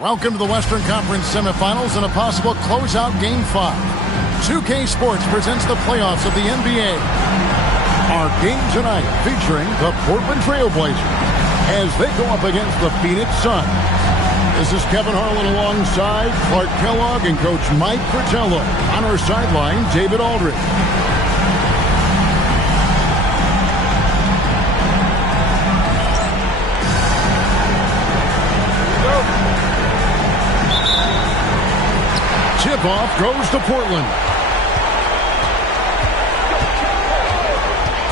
Welcome to the Western Conference Semifinals and a possible closeout Game 5. 2K Sports presents the playoffs of the NBA. Our game tonight featuring the Portland Trail Blazers as they go up against the Phoenix Suns. This is Kevin Harlan alongside Clark Kellogg and Coach Mike Fratello. On our sideline, David Aldridge. Tip-off goes to Portland.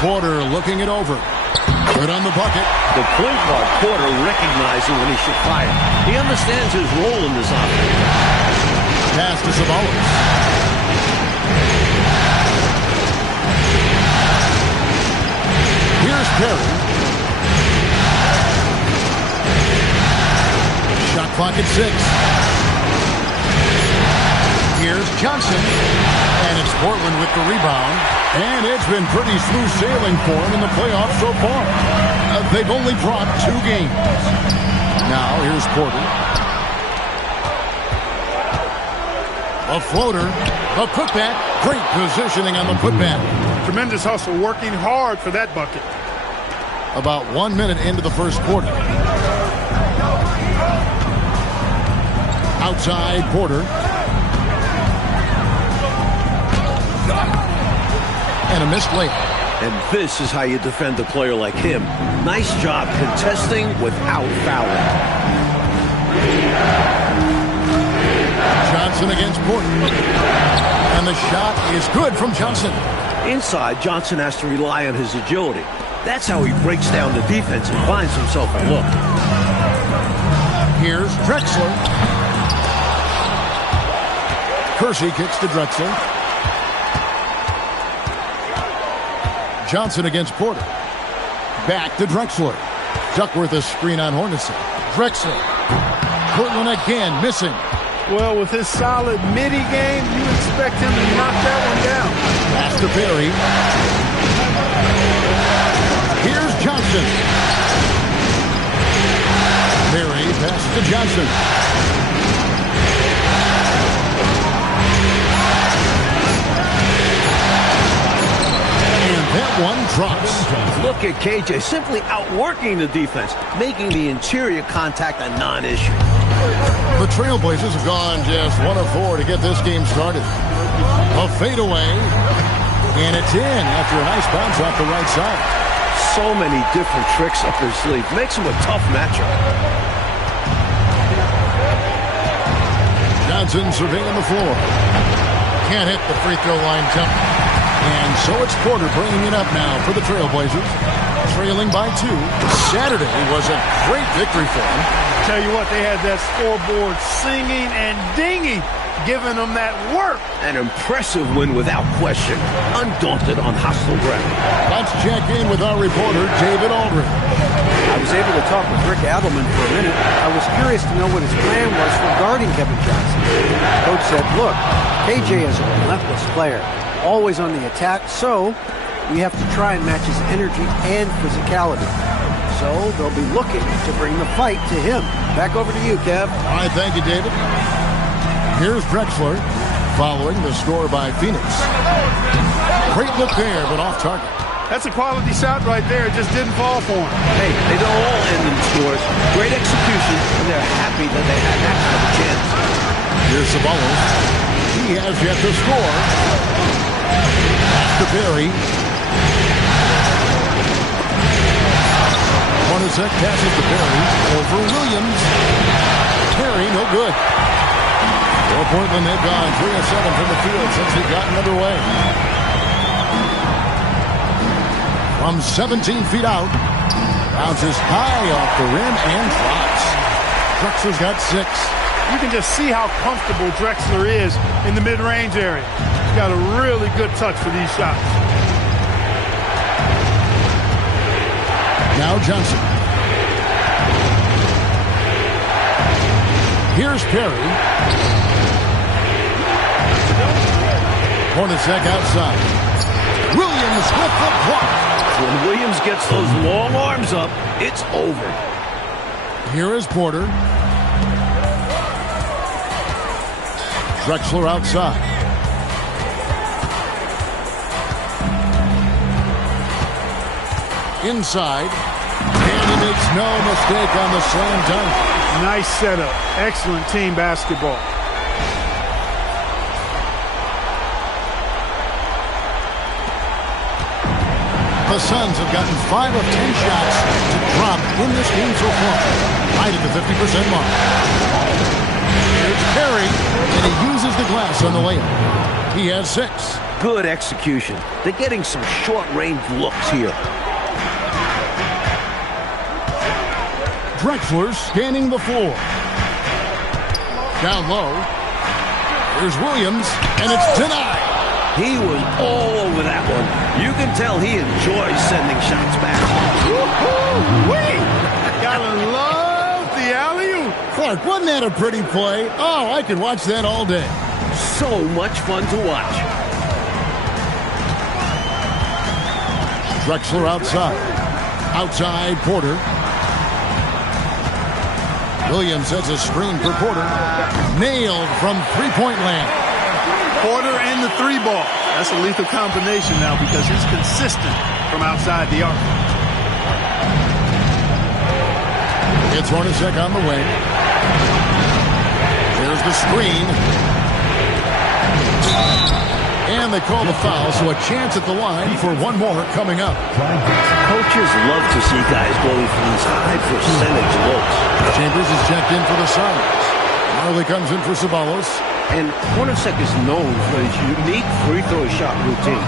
Porter looking it over. Good on the bucket. The point guard, Porter, recognizing when he should fire. He understands his role in this offense. Pass to Sabonis. Here's Perry. Shot clock at 6. Here's Johnson, and it's Portland with the rebound, and it's been pretty smooth sailing for him in the playoffs so far. They've only dropped 2 games. Now here's Porter. A floater, a putback, great positioning on the putback. Tremendous hustle, working hard for that bucket. About 1 minute into the first quarter. Outside Porter. And a missed layup. And this is how you defend a player like him. Nice job contesting without fouling. Johnson against Porter. And the shot is good from Johnson. Inside, Johnson has to rely on his agility. That's how he breaks down the defense and finds himself a look. Here's Drexler. Kersey kicks to Drexler. Johnson against Porter. Back to Drexler. Duckworth a screen on Hornacek. Drexler. Portland again missing. Well, with his solid midi game, you expect him to knock that one down. Pass to Perry. Here's Johnson. Perry passes to Johnson. That one drops. Look at KJ simply outworking the defense, making the interior contact a non-issue. The Trailblazers have gone just 1 of 4 to get this game started. A fadeaway, and it's in after a nice bounce off the right side. So many different tricks up his sleeve. Makes him a tough matchup. Johnson surveying the floor. Can't hit the free throw line jump. And so it's Porter bringing it up now for the Trailblazers. Trailing by 2. Saturday was a great victory for them. Tell you what, they had that scoreboard singing and dinging, giving them that work. An impressive win without question. Undaunted on hostile ground. Let's check in with our reporter, David Aldridge. I was able to talk with Rick Adelman for a minute. I was curious to know what his plan was for guarding Kevin Johnson. Coach said, look, KJ is a relentless player. Always on the attack, so we have to try and match his energy and physicality. So they'll be looking to bring the fight to him. Back over to you, Kev. All right, thank you, David. Here's Drexler following the score by Phoenix. Great look there, but off target. That's a quality shot right there. It just didn't fall for him. Hey, they don't all end in scores. Great execution, and they're happy that they had that kind of a chance. Here's Sabonis. He has yet to score. To Perry. Hornacek passes to Perry. Over Williams. Perry, no good. For Portland, they've gone 3 of 7 from the field since they've gotten underway. From 17 feet out. Bounces high off the rim and drops. Drexler's got 6. You can just see how comfortable Drexler is in the mid-range area. He's got a really good touch for these shots. Now Johnson. Here's Perry. Hornacek outside. Williams with the block. When Williams gets those long arms up, it's over. Here is Porter. Drexler outside. Inside. And he makes no mistake on the slam dunk. Nice setup. Excellent team basketball. The Suns have gotten 5 of 10 shots to drop in this game so far. Right at the 50% mark. Here's Perry, and he uses the glass on the layup. He has 6. Good execution. They're getting some short-range looks here. Drexler scanning the floor. Down low. Here's Williams, and it's denied. He was all over that one. You can tell he enjoys sending shots back. Woo-hoo-wee! Gotta love the alley-oop. Clark, wasn't that a pretty play? Oh, I could watch that all day. So much fun to watch. Drexler outside. Outside Porter. Williams sets a screen for Porter. Nailed from three-point land. Porter and the 3-ball. That's a lethal combination now because he's consistent from outside the arc. It's Hornacek on the wing. There's the screen. And they call the foul, so a chance at the line for one more coming up. Coaches love to see guys going for these high percentage looks. Chambers is checked in for the Suns. Marley comes in for Ceballos. And Hornacek is known for his unique free throw shot routine.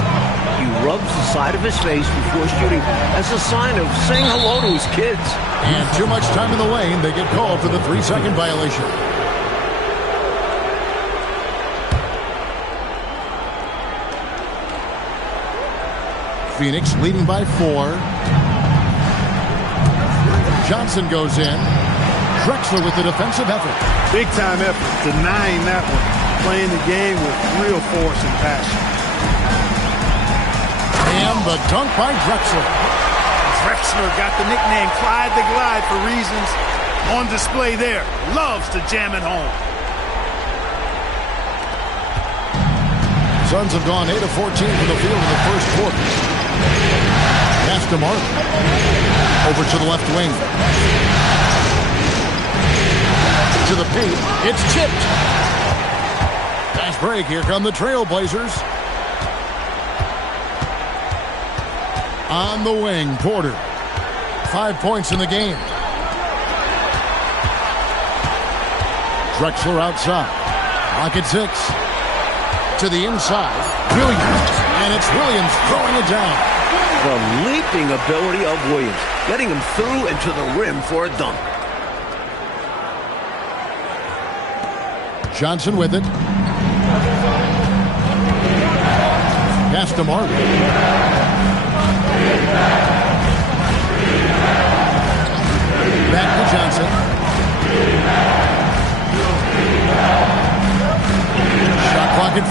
He rubs the side of his face before shooting as a sign of saying hello to his kids. And too much time in the lane, they get called for the 3-second violation. Phoenix leading by 4. Johnson goes in. Drexler with the defensive effort. Big time effort, denying that one. Playing the game with real force and passion. And the dunk by Drexler. Drexler got the nickname Clyde the Glide for reasons on display there. Loves to jam it home. Suns have gone 8 of 14 from the field in the first quarter. Pass to Martin. Over to the left wing. To the paint. It's tipped. Fast break. Here come the Trailblazers. On the wing, Porter. 5 points in the game. Drexler outside. Lock at 6. To the inside. Williams. And it's Williams throwing it down. The leaping ability of Williams, getting him through and to the rim for a dunk. Johnson with it. Pass to Martin. Back to Johnson. Shot clock at 5.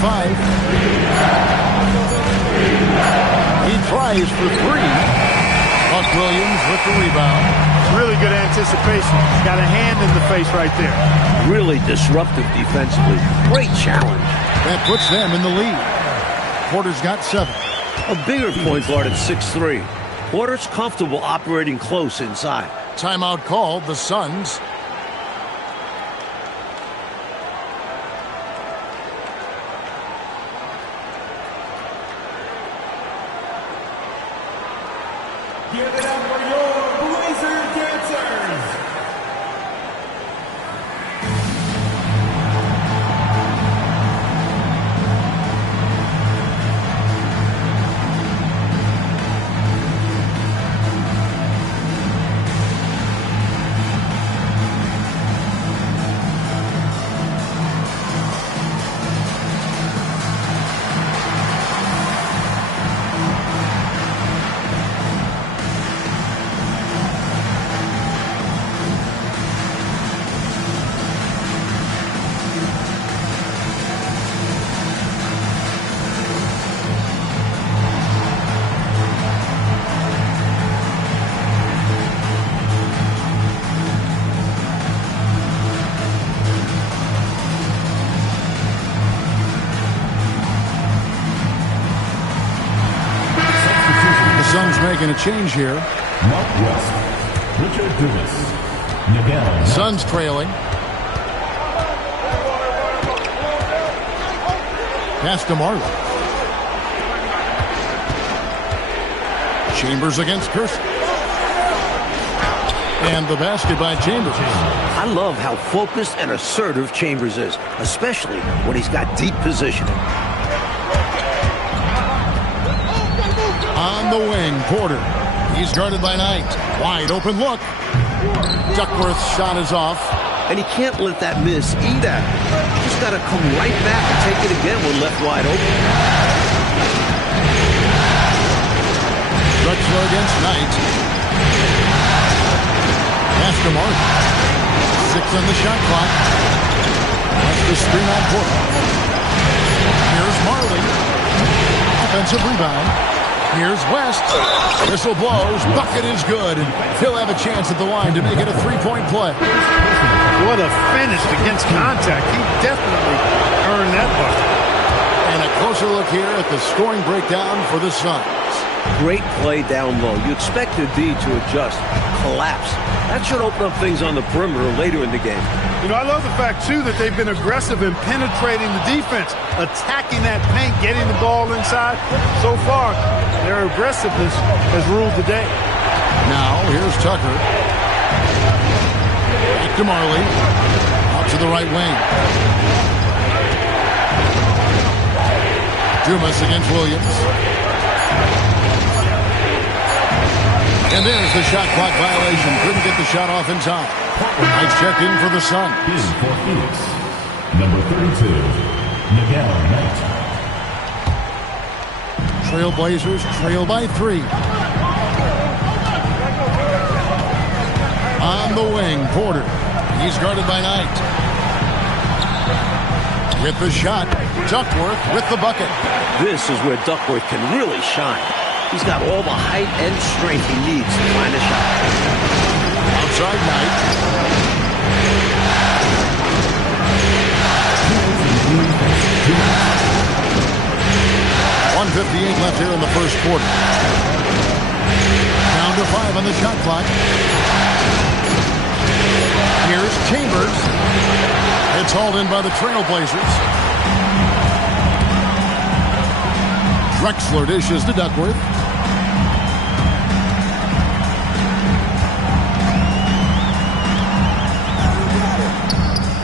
He tries for 3. Buck Williams with the rebound. Really good anticipation. Got a hand in the face right there. Really disruptive defensively. Great challenge. That puts them in the lead. Porter's got 7. A bigger point guard at 6'3". Porter's comfortable operating close inside. Timeout called. The Suns. Give it up for your Blazer dancers. making a change here. Northwest, Richard Dumas. Miguel. Suns trailing. Pass to Marley. Chambers against Kersey. And the basket by Chambers. I love how focused and assertive Chambers is, especially when he's got deep positioning. On the wing, Porter. He's guarded by Knight. Wide open look. Duckworth's shot is off. And he can't let that miss either. Just got to come right back and take it again when left wide open. Drexler against Knight. Pass to Martin. 6 on the shot clock. That's the screen on Porter. Here's Marley. Offensive rebound. Here's West. Whistle blows. Bucket is good. He'll have a chance at the line to make it a three-point play. What a finish against contact. He definitely earned that bucket. And a closer look here at the scoring breakdown for the Suns. Great play down low. You expect the D to adjust, collapse. That should open up things on the perimeter later in the game. You know, I love the fact, too, that they've been aggressive in penetrating the defense, attacking that paint, getting the ball inside. So far, their aggressiveness has ruled the day. Now, here's Tucker. Back to Marley. Out to the right wing. Dumas against Williams. And there's the shot clock violation. Couldn't get the shot off in time. Knight's checked in for the Suns. In for Phoenix, number 32, Miguel Knight. Trailblazers trail by 3. On the wing, Porter. He's guarded by Knight. With the shot, Duckworth with the bucket. This is where Duckworth can really shine. He's got all the height and strength he needs to find a shot. Outside Knight. .158 left here in the first quarter. Down to 5 on the shot clock. Here's Chambers. It's hauled in by the Trailblazers. Drexler dishes to Duckworth.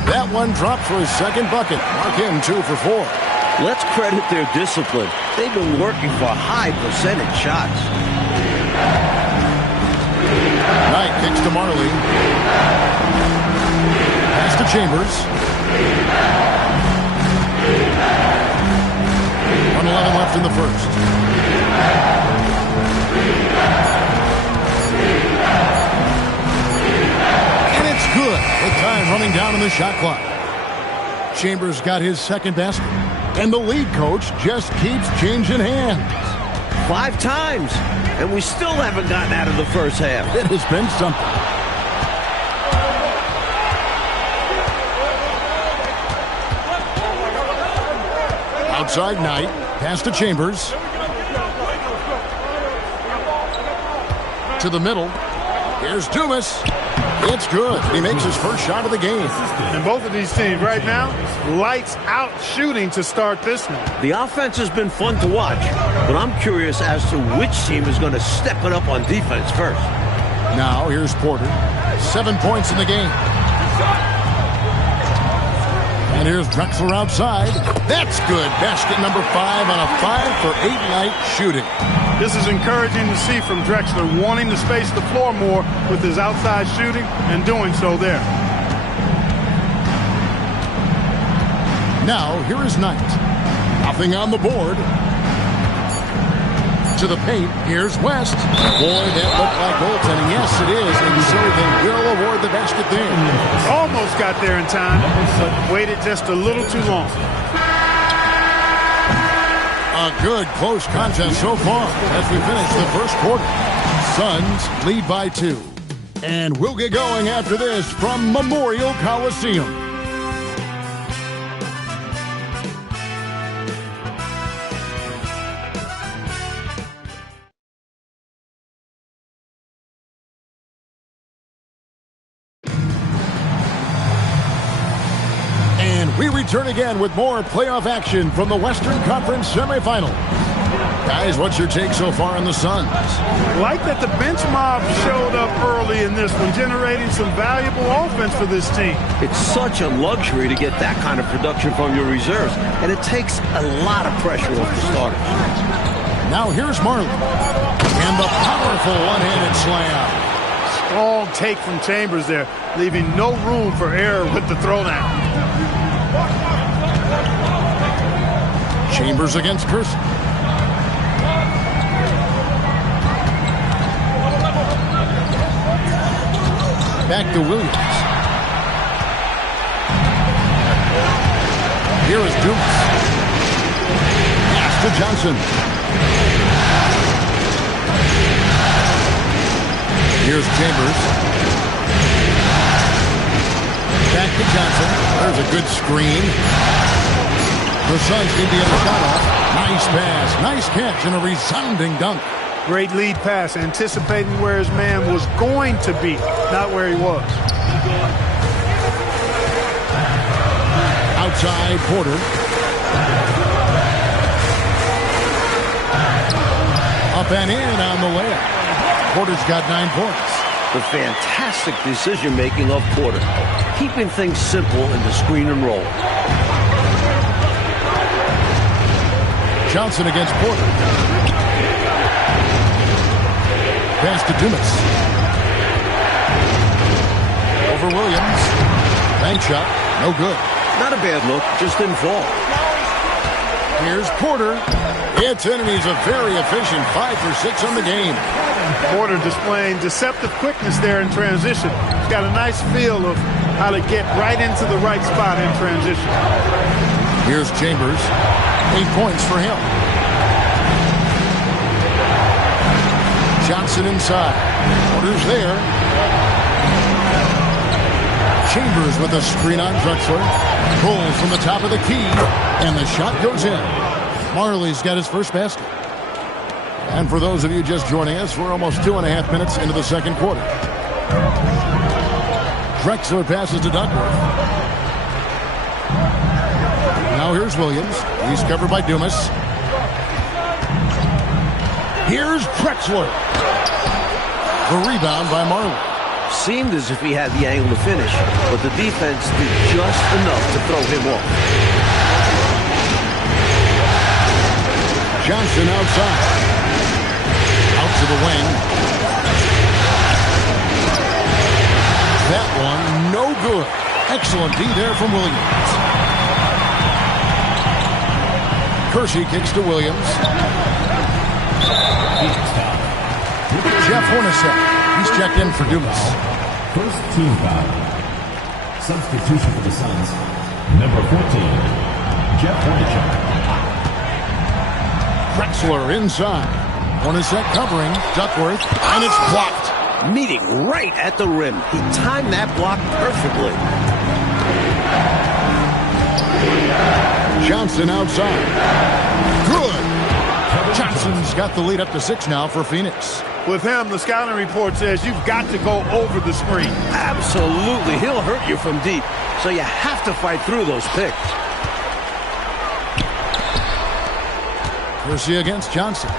That one dropped for his second bucket. Mark him 2 for 4. Let's credit their discipline. They've been working for high percentage shots. Knight kicks to Marley. Pass to Chambers. 1:11 left in the first. And it's good with time running down on the shot clock. Chambers got his second basket. And the lead coach just keeps changing hands. 5 times, and we still haven't gotten out of the first half. It has been something. Outside Knight. Pass to Chambers. To the middle. Here's Dumas. It's good. He makes his first shot of the game. And both of these teams right now, lights out shooting to start this one. The offense has been fun to watch, but I'm curious as to which team is going to step it up on defense first. Now here's Porter. 7 points in the game. And here's Drexler outside. That's good. Basket number 5 on a 5-for-8 night shooting. This is encouraging to see from Drexler, wanting to space the floor more with his outside shooting and doing so there. Now here is Knight. Nothing on the board. To the paint. Here's West. Boy, that looked like goaltending. Yes, it is. And so they will award the basket there. Almost got there in time, but waited just a little too long. A good close contest so far as we finish the first quarter. Suns lead by 2. And we'll get going after this from Memorial Coliseum. We return again with more playoff action from the Western Conference semifinals. Guys, what's your take so far on the Suns? Like that the bench mob showed up early in this one, generating some valuable offense for this team. It's such a luxury to get that kind of production from your reserves, and it takes a lot of pressure off the starters. Now here's Marley. And the powerful one-handed slam. Strong take from Chambers there, leaving no room for error with the throwdown. Chambers against Kersey. Back to Williams. Here is Dukes. Pass to Johnson. Here's Chambers. Back to Johnson. There's a good screen. The Suns need the other shot off. Nice pass, nice catch, and a resounding dunk. Great lead pass, anticipating where his man was going to be, not where he was. Outside Porter. Up and in on the layup. Porter's got 9 points. The fantastic decision-making of Porter, keeping things simple in the screen and roll. Johnson against Porter. Pass to Dumas. Over Williams. Bank shot. No good. Not a bad look, just didn't fall. Here's Porter. It's in, and he's a very efficient 5 for 6 on the game. Porter displaying deceptive quickness there in transition. He's got a nice feel of how to get right into the right spot in transition. Here's Chambers. 8 points for him. Johnson inside. Porter's there. Chambers with a screen on Drexler. Pulls from the top of the key. And the shot goes in. Marley's got his first basket. And for those of you just joining us, we're almost 2.5 minutes into the second quarter. Drexler passes to Duckworth. Now here's Williams. He's covered by Dumas. Here's Drexler. The rebound by Marley. Seemed as if he had the angle to finish, but the defense did just enough to throw him off. Johnson outside. Out to the wing. That one, no good. Excellent D there from Williams. Kersey kicks to Williams. Jeff Hornacek. He's checked in for Dumas. First team foul. Substitution for the Suns. Number 14, Jeff Hornacek. Drexler inside. Hornacek covering. Duckworth. And it's blocked. Meeting right at the rim. He timed that block perfectly. Johnson outside. Good. Johnson's got the lead up to 6 now for Phoenix. With him, the scouting report says you've got to go over the screen. Absolutely. He'll hurt you from deep, so you have to fight through those picks. Kersey against Johnson.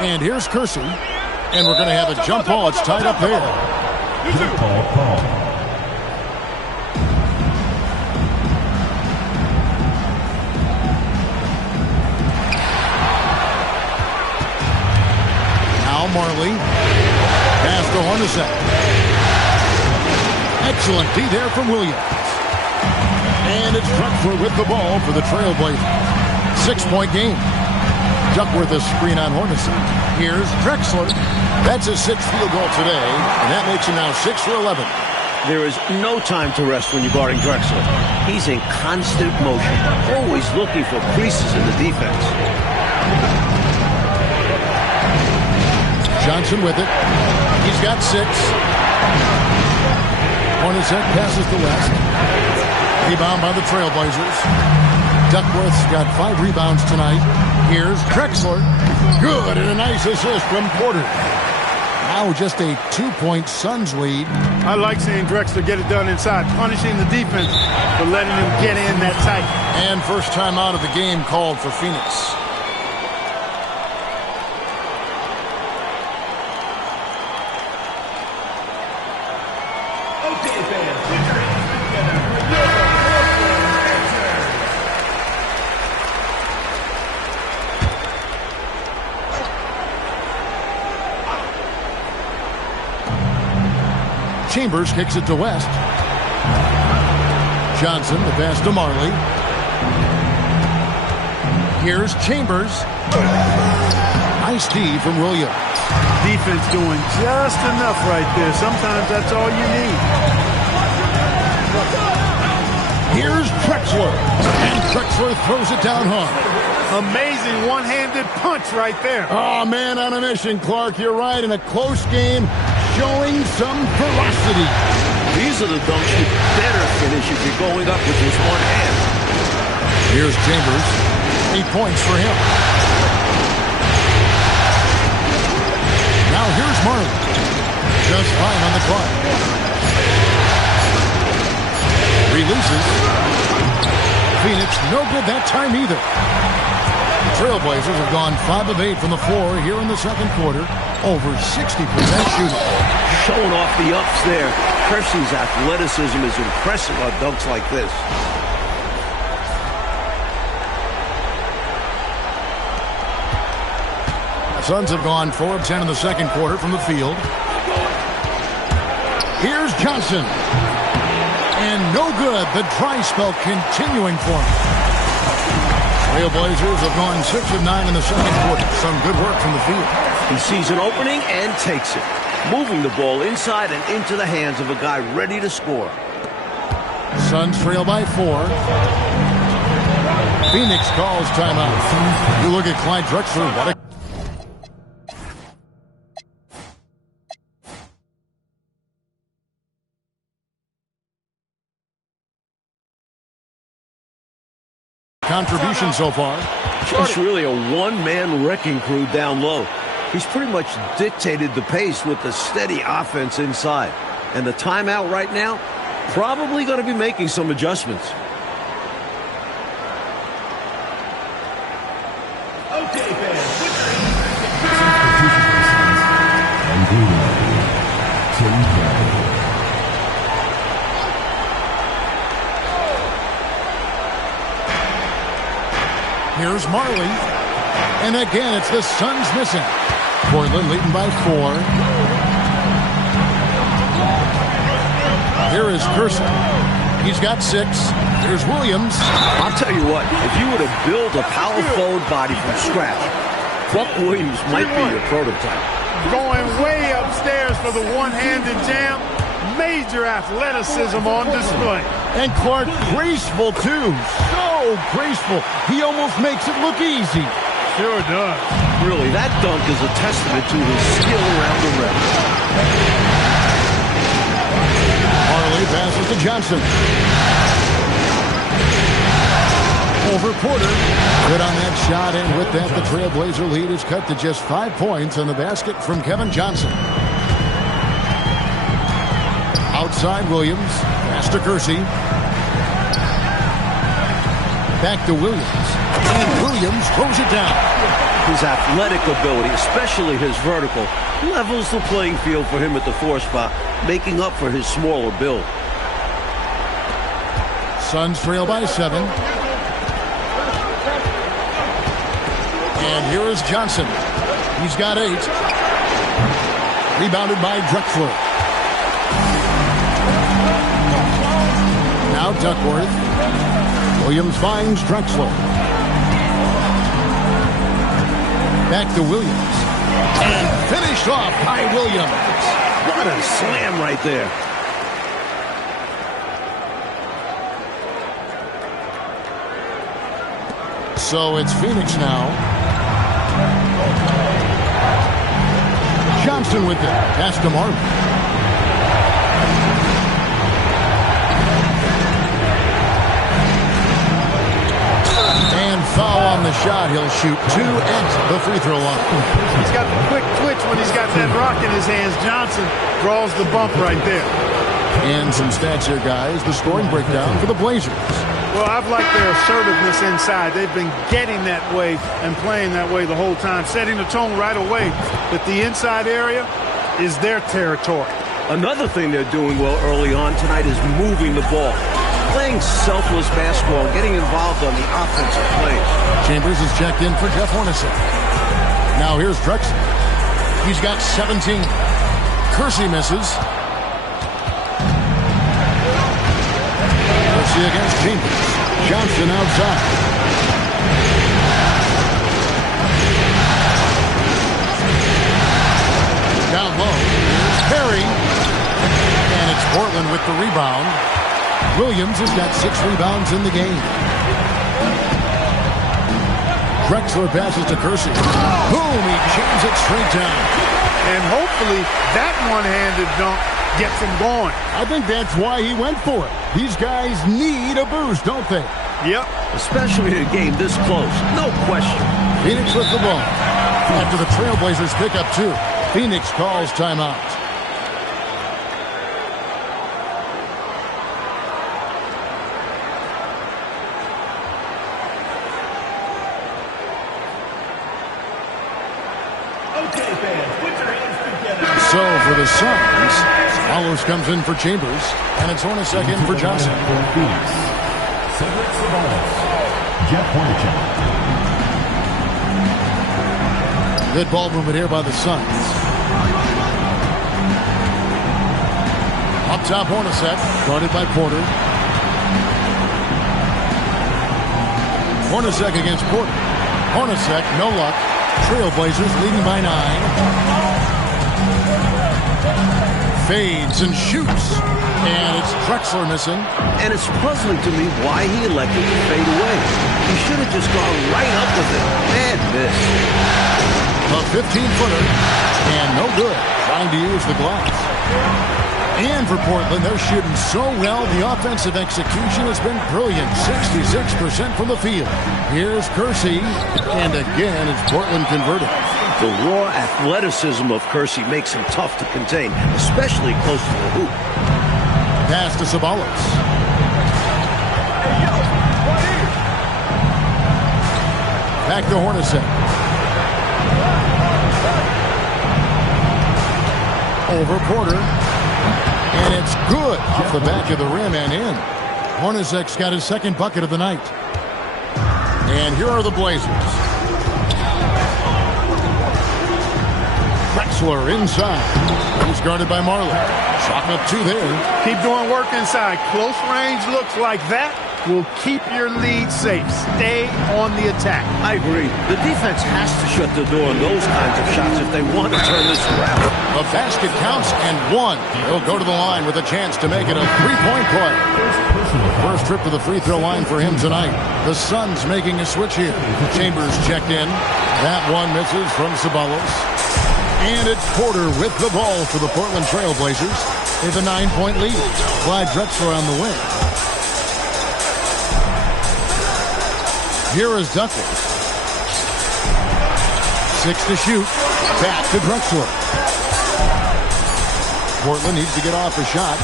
And here's Kersey. And we're going to have a jump ball. It's tied up there. Jump ball call. Marley. Pass to Hornacek. Excellent D there from Williams. And it's Drexler with the ball for the Trailblazers. 6-point game. Duckworth a screen on Hornacek. Here's Drexler. That's his 6th field goal today, and that makes him now 6 for 11. There is no time to rest when you're guarding Drexler. He's in constant motion, always looking for creases in the defense. Johnson with it. He's got 6. Hornacek passes to West. Rebound by the Trailblazers. Duckworth's got 5 rebounds tonight. Here's Drexler. Good, and a nice assist from Porter. Now just a 2-point Suns lead. I like seeing Drexler get it done inside, punishing the defense for letting them get in that tight. And first time out of the game called for Phoenix. Chambers kicks it to West. Johnson, the pass to Marley. Here's Chambers. Nice D from Williams. Defense doing just enough right there. Sometimes that's all you need. Here's Drexler. And Drexler throws it down hard. Amazing one-handed punch right there. Oh, man, on a mission, Clark. You're right. In a close game, showing some ferocity. These are the dunks you better finish if you're going up with just one hand. Here's Chambers. 8 points for him. Now here's Marley. Just 5 on the clock. Releases. Phoenix no good that time either. The Trailblazers have gone 5 of 8 from the floor here in the second quarter. Over 60% shooting. Showing off the ups there. Kersey's athleticism is impressive on dunks like this. The Suns have gone 4 of 10 in the second quarter from the field. Here's Johnson. And no good. The dry spell continuing for him. Trailblazers have gone 6 of 9 in the second quarter. Some good work from the field. He sees an opening and takes it. Moving the ball inside and into the hands of a guy ready to score. Suns trail by 4. Phoenix calls timeout. You look at Clyde Drexler. What a contribution so far. Just really a one-man wrecking crew down low. He's pretty much dictated the pace with the steady offense inside. And the timeout right now, probably going to be making some adjustments. Okay, fans. Here's Marley. And again, it's the Suns missing. Portland leading by 4. Here is Kersey. He's got 6. Here's Williams. I'll tell you what, if you were to build a power forward body from scratch, Buck Williams might be your prototype. Going way upstairs for the one-handed jam. Major athleticism on display. And Clark, graceful too. So graceful. He almost makes it look easy. Sure does. Really, that dunk is a testament to his skill around the rim. Marley passes to Johnson. Over Porter. Good on that shot, and with that, the Trailblazer lead is cut to just 5 points on the basket from Kevin Johnson. Outside Williams. Pass to Kersey. Back to Williams. And Williams throws it down. His athletic ability, especially his vertical, levels the playing field for him at the 4 spot, making up for his smaller build. Suns trail by 7. And here is Johnson. He's got 8. Rebounded by Drexler. Now Duckworth. Williams finds Drexler. Back to Williams. And finished off by Williams. What a slam right there. So it's Phoenix now. Johnson with it. Pass to Marley. And foul on the shot. He'll shoot 2 at the free throw line. He's got the quick twitch when he's got that rock in his hands. Johnson draws the bump right there. And some stats here, guys. The scoring breakdown for the Blazers. Well, I've liked their assertiveness inside. They've been getting that way and playing that way the whole time, setting the tone right away that the inside area is their territory. Another thing they're doing well early on tonight is moving the ball. Playing selfless basketball, getting involved on the offensive plays. Chambers is checked in for Jeff Hornacek. Now here's Drexler. He's got 17. Kersey misses. Kersey against Chambers. Johnson outside. Down low. Perry. And it's Portland with the rebound. Williams has got 6 rebounds in the game. Drexler passes to Kersey. Boom! He jams it straight down. And hopefully that one-handed dunk gets him going. I think that's why he went for it. These guys need a boost, don't they? Yep. Especially in a game this close. No question. Phoenix with the ball. After the Trailblazers pick up 2, Phoenix calls timeout. So for the Suns, Swallows comes in for Chambers, and it's Hornacek in for Johnson. Jeff Hornacek. Good ball movement here by the Suns. Up top, Hornacek, guarded by Porter. Hornacek against Porter. Hornacek, no luck. Trailblazers leading by 9. Fades and shoots. And it's Drexler missing. And it's puzzling to me why he elected to fade away. He should have just gone right up with it. And miss. A 15-footer. And no good. Trying to use the glass. And for Portland, they're shooting so well. The offensive execution has been brilliant. 66% from the field. Here's Kersey. And again, it's Portland converted. The raw athleticism of Kersey makes him tough to contain, especially close to the hoop. Pass to Sabalos. Back to Hornacek. Over Porter. And it's good off the back of the rim and in. Hornacek's got his second bucket of the night. And here are the Blazers. Drexler inside. He's guarded by Marley. Chalk up 2 there. Keep doing work inside. Close range looks like that will keep your lead safe. Stay on the attack. I agree. The defense has to shut the door on those kinds of shots if they want to turn this around. The basket counts and 1. He'll go to the line with a chance to make it a 3-point play. First trip to the free throw line for him tonight. The Suns making a switch here. Chambers checked in. That one misses from Sabalos. And it's Porter with the ball for the Portland Trailblazers. With a 9-point lead. Clyde Drexler on the wing. Here is Duckworth. 6 to shoot. Back to Drexler. Portland needs to get off a shot.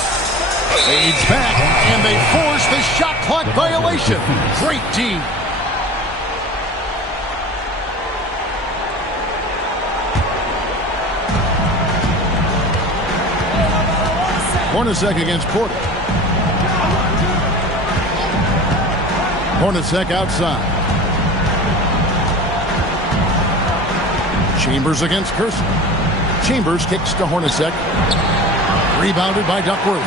Fades back, and they force the shot clock violation. Great team. Hornacek against Porter. Hornacek outside. Chambers against Kersey. Chambers kicks to Hornacek. Rebounded by Duckworth.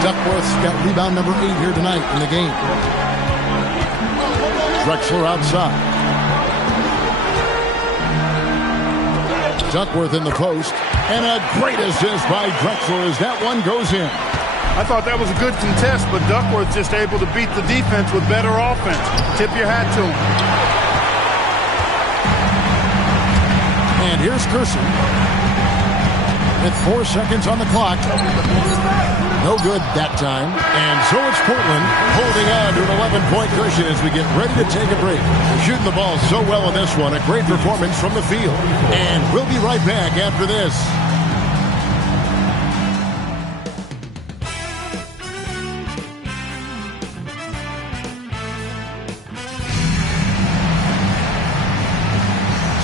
Duckworth's got rebound number 8 here tonight in the game. Drexler outside. Duckworth in the post. And a great assist by Drexler as that one goes in. I thought that was a good contest, but Duckworth just able to beat the defense with better offense. Tip your hat to him. And here's Kersey. With 4 seconds on the clock. No good that time. And so it's Portland holding on to an 11-point cushion as we get ready to take a break. Shooting the ball so well in this one. A great performance from the field. And we'll be right back after this.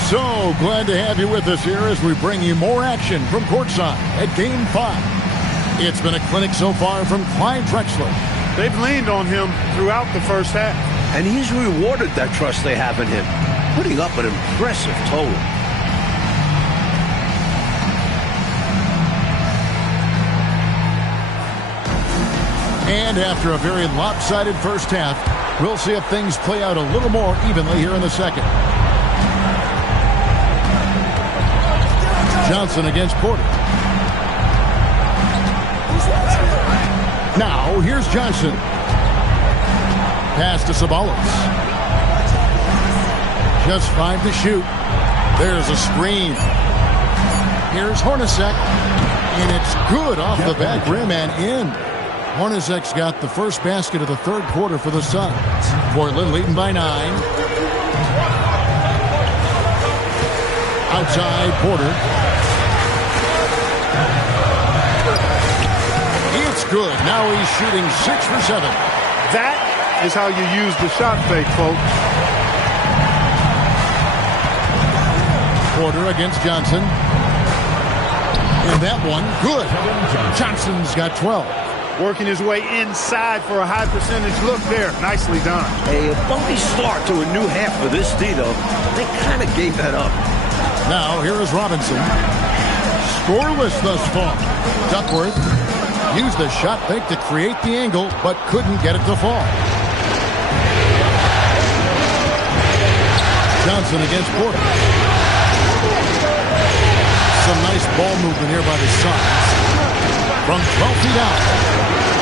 So glad to have you with us here as we bring you more action from courtside at Game 5. It's been a clinic so far from Clyde Drexler. They've leaned on him throughout the first half. And he's rewarded that trust they have in him, putting up an impressive total. And after a very lopsided first half, we'll see if things play out a little more evenly here in the second. Johnson against Porter. Now, here's Johnson. Pass to Ceballos. Just 5 to shoot. There's a screen. Here's Hornacek. And it's good off the back rim and in. Hornacek's got the first basket of the third quarter for the Suns. Portland leading by 9. Outside, Porter. It's good. Now he's shooting 6 for 7. That is how you use the shot fake, folks. Porter against Johnson. And that one, good. Johnson's got 12. Working his way inside for a high percentage look there. Nicely done. A bumpy start to a new half for this D, though. They kind of gave that up. Now, here is Robinson. Scoreless thus far. Duckworth used the shot fake to create the angle, but couldn't get it to fall. Johnson against Porter. Some nice ball movement here by the Suns. From 12 feet out.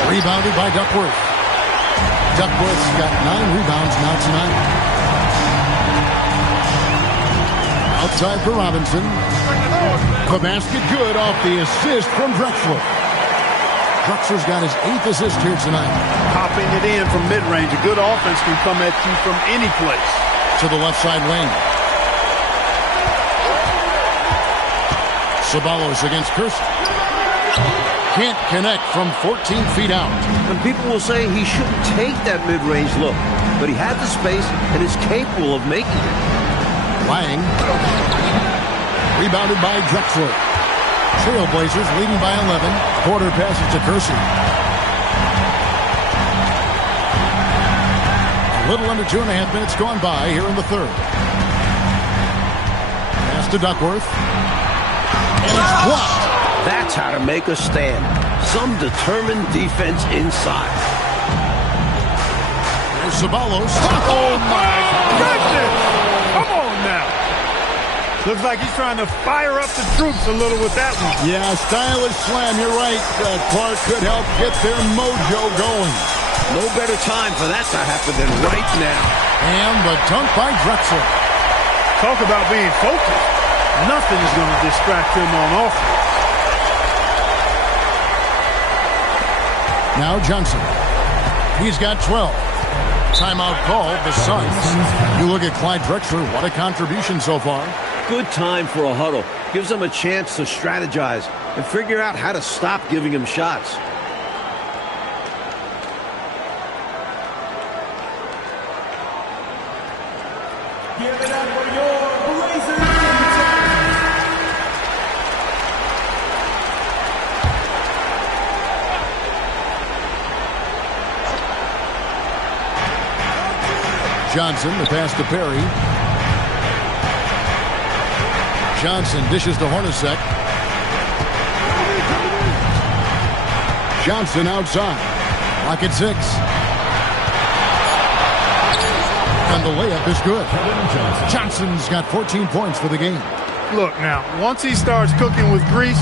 Rebounded by Duckworth. Duckworth's got 9 rebounds now tonight. Outside for Robinson. The basket good off the assist from Drexler. Drexler's got his 8th assist here tonight. Popping it in from mid-range. A good offense can come at you from any place. To the left side wing. Ceballos against Kersey. Can't connect from 14 feet out. And people will say he shouldn't take that mid-range look, but he had the space and is capable of making it. Lang. Rebounded by Drexler. Trailblazers leading by 11. Porter passes to Kersey. A little under 2.5 minutes gone by here in the third. Pass to Duckworth. And it's blocked. That's how to make a stand. Some determined defense inside. There's Ceballos. Oh, my goodness! Come on now. Looks like he's trying to fire up the troops a little with that one. Yeah, stylish slam. You're right. Clark could help get their mojo going. No better time for that to happen than right now. And the dunk by Drexler. Talk about being focused. Nothing is going to distract him on offense. Now Johnson. He's got 12. Timeout called, the Suns. You look at Clyde Drexler, what a contribution so far. Good time for a huddle. Gives them a chance to strategize and figure out how to stop giving him shots. Give it up for your Blazers. Johnson, the pass to Perry. Johnson dishes to Hornacek. Johnson outside. Lock at 6. And the layup is good. Johnson's got 14 points for the game. Look now, once he starts cooking with grease,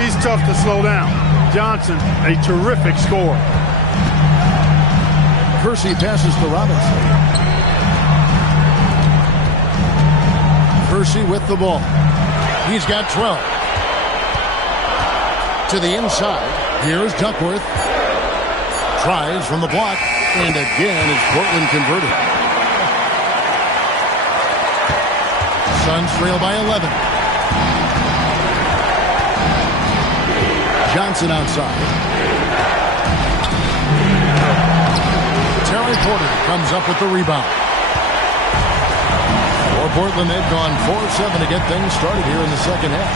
he's tough to slow down. Johnson, a terrific scorer. Kersey passes to Robinson. Kersey with the ball. He's got 12. To the inside. Here's Duckworth. Tries from the block. And again, it's Portland converted. Suns trail by 11. Johnson outside. Terry Porter comes up with the rebound. For Portland, they've gone 4-7 to get things started here in the second half.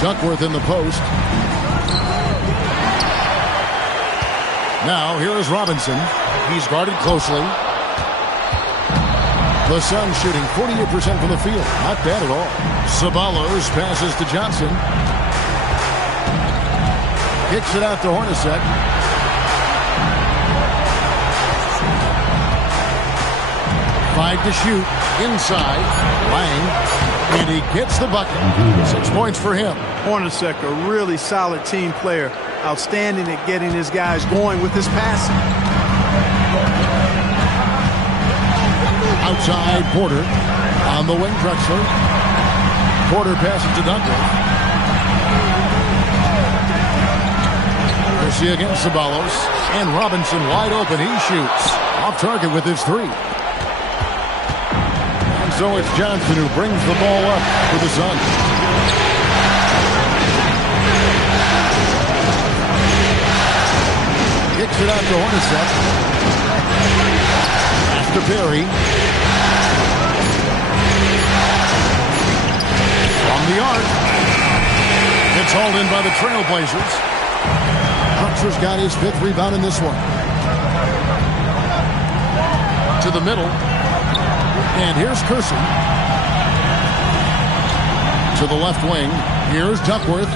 Duckworth in the post. Now, here is Robinson. He's guarded closely. The Suns shooting 48% from the field. Not bad at all. Ceballos passes to Johnson. Kicks it out to Hornacek. Five to shoot. Inside. Lang. And he gets the bucket. 6 points for him. Hornacek, a really solid team player. Outstanding at getting his guys going with his passing. Outside, Porter. On the wing, Drexler. Porter passes to Duckworth. Garcia against Ceballos. And Robinson wide open. He shoots. Off target with his three. And so it's Johnson who brings the ball up for the Suns. Kicks it out to Hornacek. Pass to Perry. From the arc. It's hauled in by the Trailblazers. Drexler's got his 5th rebound in this one. To the middle. And here's Kersey. To the left wing. Here's Duckworth.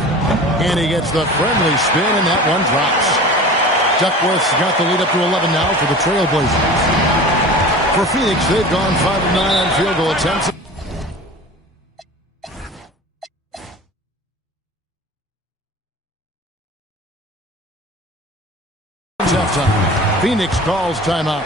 And he gets the friendly spin, and that one drops. Duckworth's got the lead up to 11 now for the Trailblazers. For Phoenix, they've gone 5 of 9 on field goal attempts. Halftime. Phoenix calls timeout.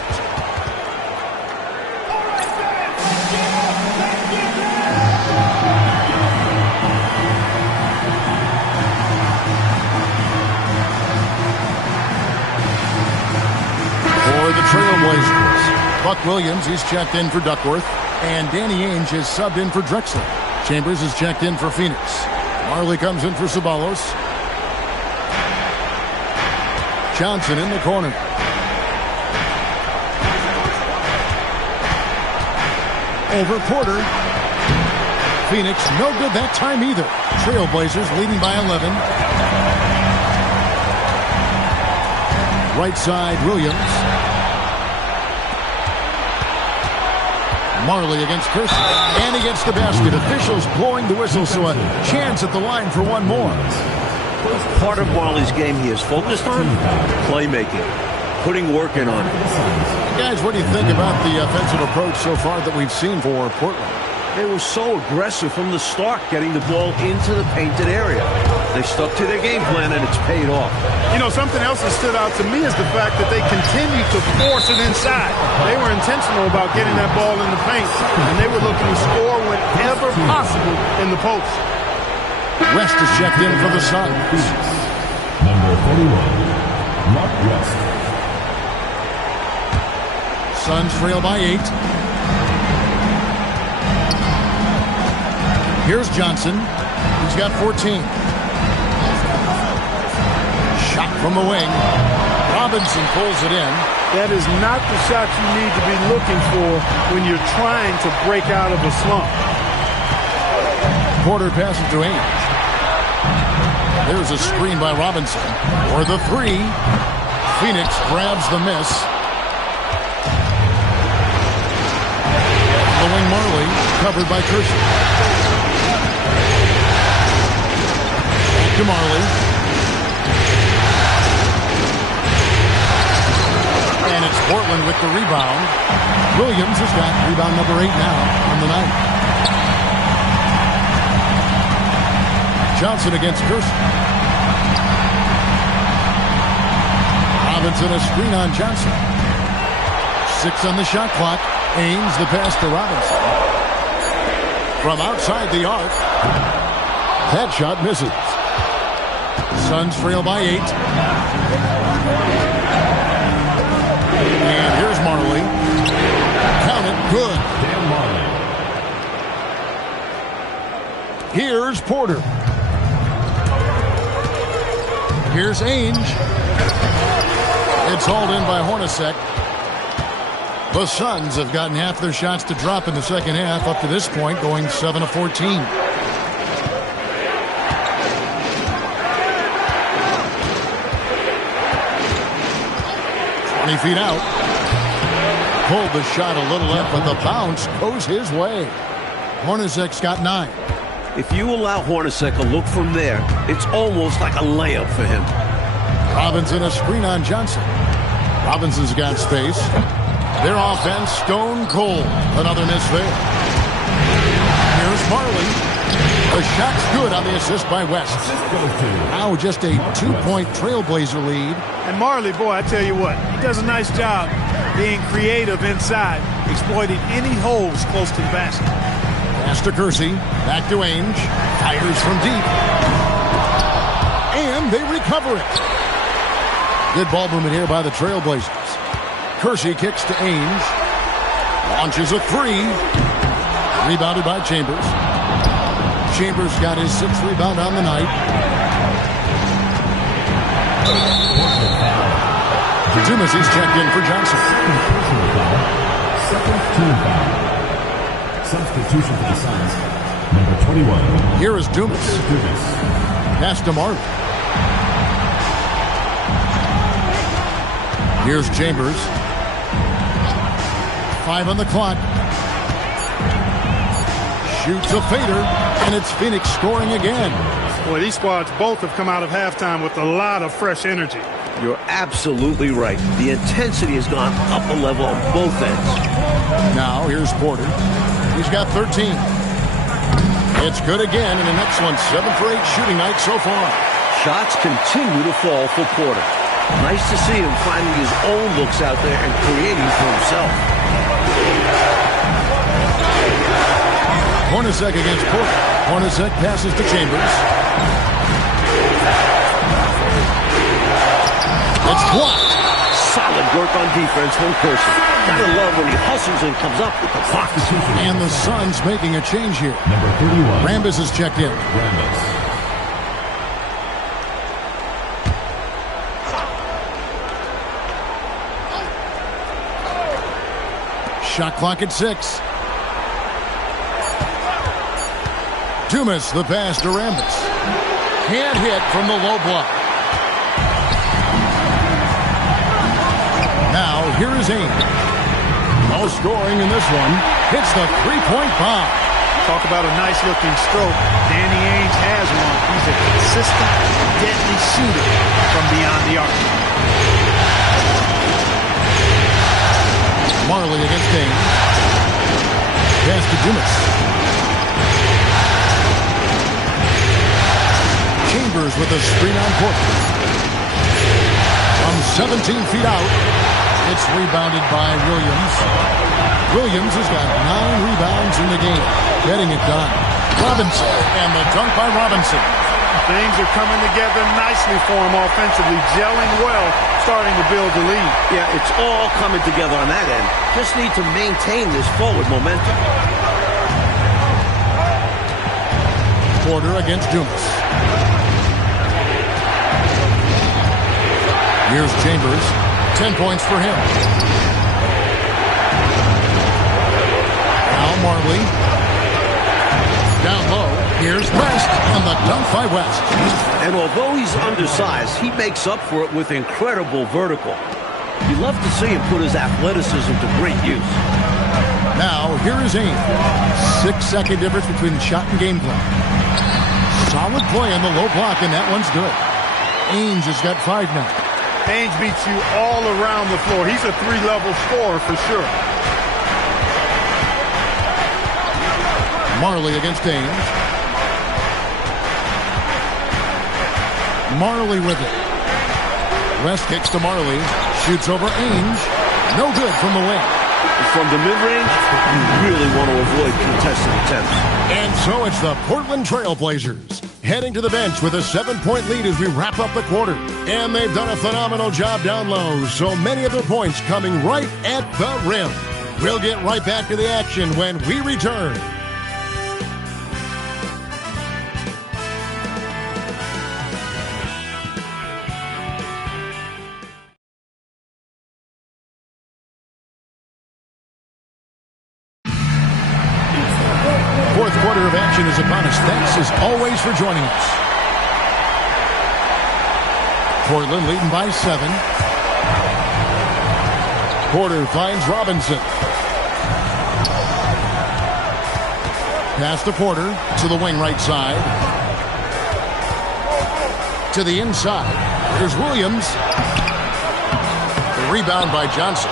For the Trailblazers, Buck Williams, he's checked in for Duckworth, and Danny Ainge is subbed in for Drexler. Chambers is checked in for Phoenix. Marley comes in for Ceballos. Johnson in the corner. Over Porter. Phoenix, no good that time either. Trailblazers leading by 11. Right side, Williams. Marley against Kersey. And he gets the basket. Officials blowing the whistle, so a chance at the line for one more. Part of Marley's game he is focused on playmaking, putting work in on it. Guys, what do you think about the offensive approach so far that we've seen for Portland? They were so aggressive from the start, getting the ball into the painted area. They stuck to their game plan, and it's paid off. You know, something else that stood out to me is the fact that they continued to force it inside. They were intentional about getting that ball in the paint, and they were looking to score whenever possible in the post. West is checked in for the Suns. Number 41, Mark West. Suns trail by 8. Here's Johnson. He's got 14. Shot from the wing. Robinson pulls it in. That is not the shot you need to be looking for when you're trying to break out of a slump. Porter passes to Ainge. There's a screen by Robinson. For the three. Phoenix grabs the miss. The wing Marley, covered by Kersey. Back to Marley. And it's Portland with the rebound. Williams has got rebound number 8 now on the night. Johnson against Kersey. Robinson a screen on Johnson. 6 on the shot clock. Ainge the pass to Robinson. From outside the arc. That shot misses. Suns trail by 8. And here's Marley. Count it. Good. Dan Marley. Here's Porter. Here's Ainge. It's hauled in by Hornacek. The Suns have gotten half their shots to drop in the second half up to this point, going 7 of 14. Feet out. Pulled the shot a little left, but the bounce goes his way. Hornacek's got 9. If you allow Hornacek a look from there, it's almost like a layup for him. Robinson a screen on Johnson. Robinson's got space. Their offense stone cold. Another miss there. Here's Marley. The shot's good on the assist by West. Now just a 2-point Trailblazer lead. And Marley, boy, I tell you what, he does a nice job being creative inside, exploiting any holes close to the basket. Pass to Kersey. Back to Ainge. Fires from deep. And they recover it. Good ball movement here by the Trailblazers. Kersey kicks to Ainge. Launches a 3. Rebounded by Chambers. Chambers got his 6th rebound on the night. Dumas is checked in for Johnson. Second team foul. Substitution for the Suns. Number 21. Here is Dumas. Pass to Marley. Here's Chambers. 5 on the clock. Shoots a fader, and it's Phoenix scoring again. Boy, these squads both have come out of halftime with a lot of fresh energy. You're absolutely right. The intensity has gone up a level on both ends. Now, here's Porter. He's got 13. It's good again, and an excellent 7 for 8 shooting night so far. Shots continue to fall for Porter. Nice to see him finding his own looks out there and creating for himself. Hornacek against Porter. Hornacek passes to Chambers. It's blocked. Solid work on defense from Kersey. Gotta love when he hustles and comes up with the block. And the Suns making a change here. Number 31. Rambis is checked in. Rambis. Shot clock at 6. Dumas, the pass to Rambis. Can't hit from the low block. Now, here is Ainge. No scoring in this one. Hits the 3-point bomb. Talk about a nice-looking stroke. Danny Ainge has one. He's a consistent, deadly shooter from beyond the arc. Marley against Ainge. Pass to Dumas. Chambers with a screen on Porter. From 17 feet out, it's rebounded by Williams. Williams has got 9 rebounds in the game. Getting it done. Robinson, and the dunk by Robinson. Things are coming together nicely for him offensively, gelling well, starting to build the lead. Yeah, it's all coming together on that end. Just need to maintain this forward momentum. Porter against Dumas. Here's Chambers. 10 points for him. Now Marley. Down low. Here's West on the dunk by West. And although he's undersized, he makes up for it with incredible vertical. You love to see him put his athleticism to great use. Now, here is Ainge. 6-second difference between the shot and game clock. Solid play on the low block, and that one's good. Ainge has got 5 now. Ainge beats you all around the floor. He's a 3-level scorer for sure. Marley against Ainge. Marley with it. West kicks to Marley. Shoots over Ainge. No good from the wing. From the mid-range, you really want to avoid contested attempts. And so it's the Portland Trail Blazers heading to the bench with a 7-point lead as we wrap up the quarter. And they've done a phenomenal job down low, so many of their points coming right at the rim. We'll get right back to the action when we return. Fourth quarter of action is upon us. Thanks as always for joining us. Portland leading by 7. Porter finds Robinson. Pass to Porter to the wing right side. To the inside. Here's Williams. The rebound by Johnson.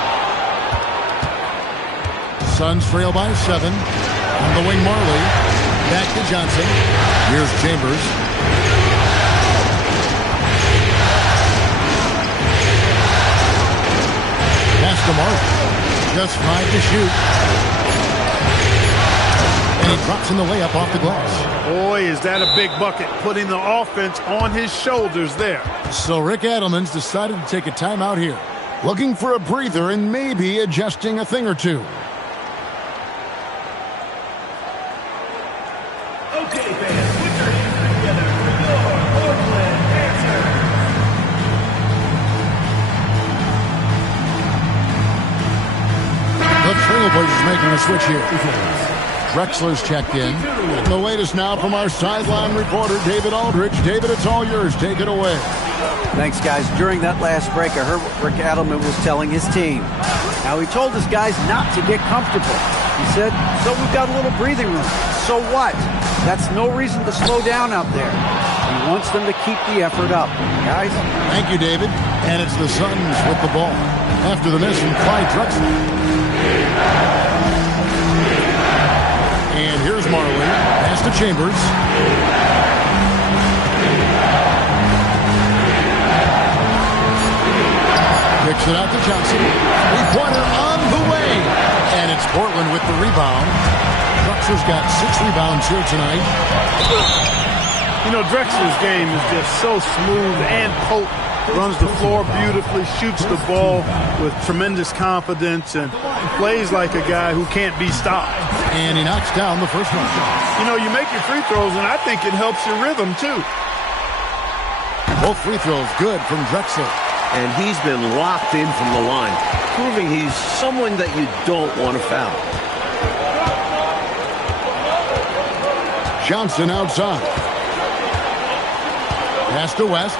Suns trail by 7. On the wing, Marley. Back to Johnson. Here's Chambers. Pass to Marley. Just 5 to shoot. And he drops in the layup off the glass. Boy, is that a big bucket, putting the offense on his shoulders there. So Rick Adelman's decided to take a timeout here. Looking for a breather and maybe adjusting a thing or two. Okay, fans, put your hands together for your Portland Panthers. The Trailblazers making a switch here. Drexler's checked in. And the latest now from our sideline reporter, David Aldridge. David, it's all yours. Take it away. Thanks, guys. During that last break, I heard what Rick Adelman was telling his team. Now, he told his guys not to get comfortable. He said, so we've got a little breathing room. So what? That's no reason to slow down out there. He wants them to keep the effort up. Guys? Thank you, David. And it's the Suns with the ball. After the miss from Clyde Drexler. And here's Marley. Pass to Chambers. Kicks it out to Johnson. 3-pointer on the way. And it's Portland with the rebound. Drexler's got 6 rebounds here tonight. You know, Drexler's game is just so smooth and potent. Runs the floor beautifully, shoots the ball with tremendous confidence, and plays like a guy who can't be stopped. And he knocks down the first one. You know, you make your free throws, and I think it helps your rhythm, too. Both free throws good from Drexler. And he's been locked in from the line, proving he's someone that you don't want to foul. Johnson outside. Pass to West.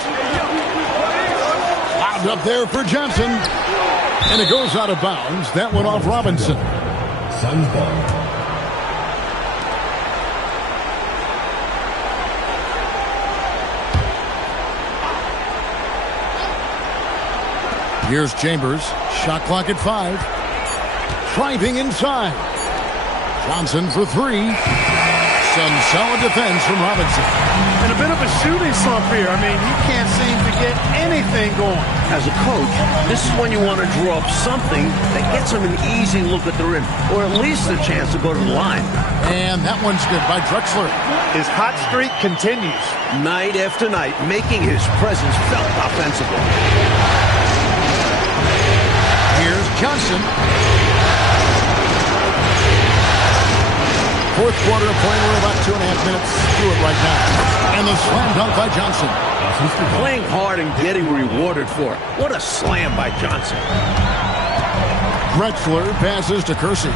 Lobbed up there for Johnson. And it goes out of bounds. That went off Robinson. Suns ball. Here's Chambers. Shot clock at 5. Driving inside. Johnson for 3. Some solid defense from Robinson. And a bit of a shooting slump here. I mean, he can't seem to get anything going. As a coach, this is when you want to draw up something that gets him an easy look at the rim, or at least a chance to go to the line. And that one's good by Drexler. His hot streak continues. Night after night, making his presence felt offensively. Here's Johnson. Fourth quarter of play. We're about 2.5 minutes through it right now. And the slam dunk by Johnson. Playing hard and getting rewarded for it. What a slam by Johnson. Drexler passes to Kersey.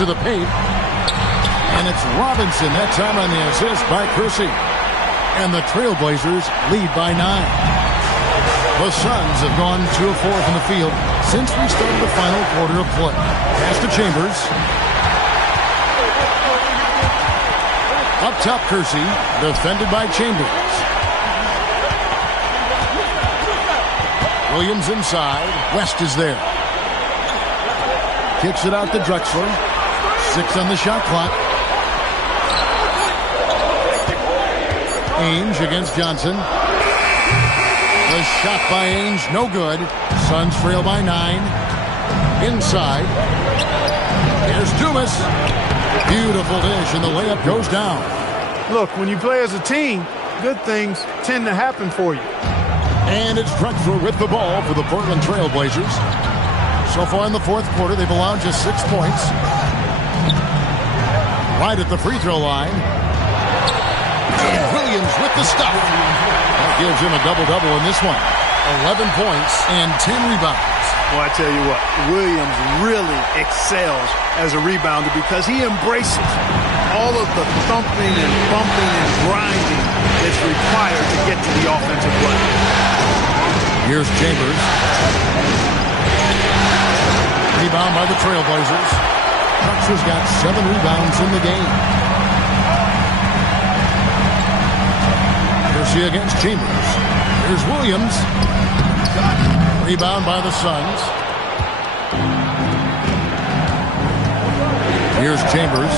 To the paint. And it's Robinson that time on the assist by Kersey. And the Trailblazers lead by 9. The Suns have gone 2 of 4 from the field since we started the final quarter of play. Pass to Chambers. Up top, Kersey, defended by Chambers. Williams inside. West is there. Kicks it out to Drexler. 6 on the shot clock. Ainge against Johnson. The shot by Ainge, no good. Suns trail by 9. Inside. Here's Dumas. Beautiful dish, and the layup goes down. Look, when you play as a team, good things tend to happen for you. And it's Drexler with the ball for the Portland Trailblazers. So far in the fourth quarter, they've allowed just 6 points. Right at the free throw line. And Williams with the stuff. That gives him a double-double in this one. 11 points and 10 rebounds. Well, I tell you what, Williams really excels as a rebounder because he embraces all of the thumping and bumping and grinding that's required to get to the offensive play. Here's Chambers. Rebound by the Trailblazers. Drexler's got 7 rebounds in the game. Here's against Chambers. Here's Williams. Rebound by the Suns. Here's Chambers.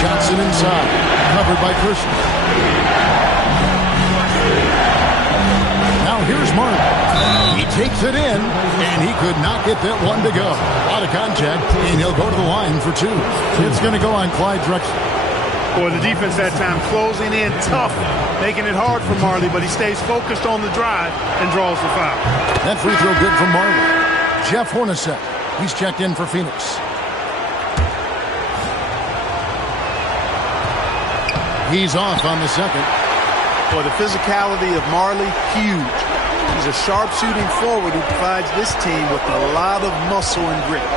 Johnson inside. Covered by Kersey. Now here's Martin. He takes it in, and he could not get that one to go. A lot of contact, and he'll go to the line for 2. It's going to go on Clyde Drexler. Boy, the defense that time closing in tough, making it hard for Marley, but he stays focused on the drive and draws the foul. That free throw good from Marley. Jeff Hornacek, he's checked in for Phoenix. He's off on the second. Boy, the physicality of Marley, huge. He's a sharp shooting forward who provides this team with a lot of muscle and grit.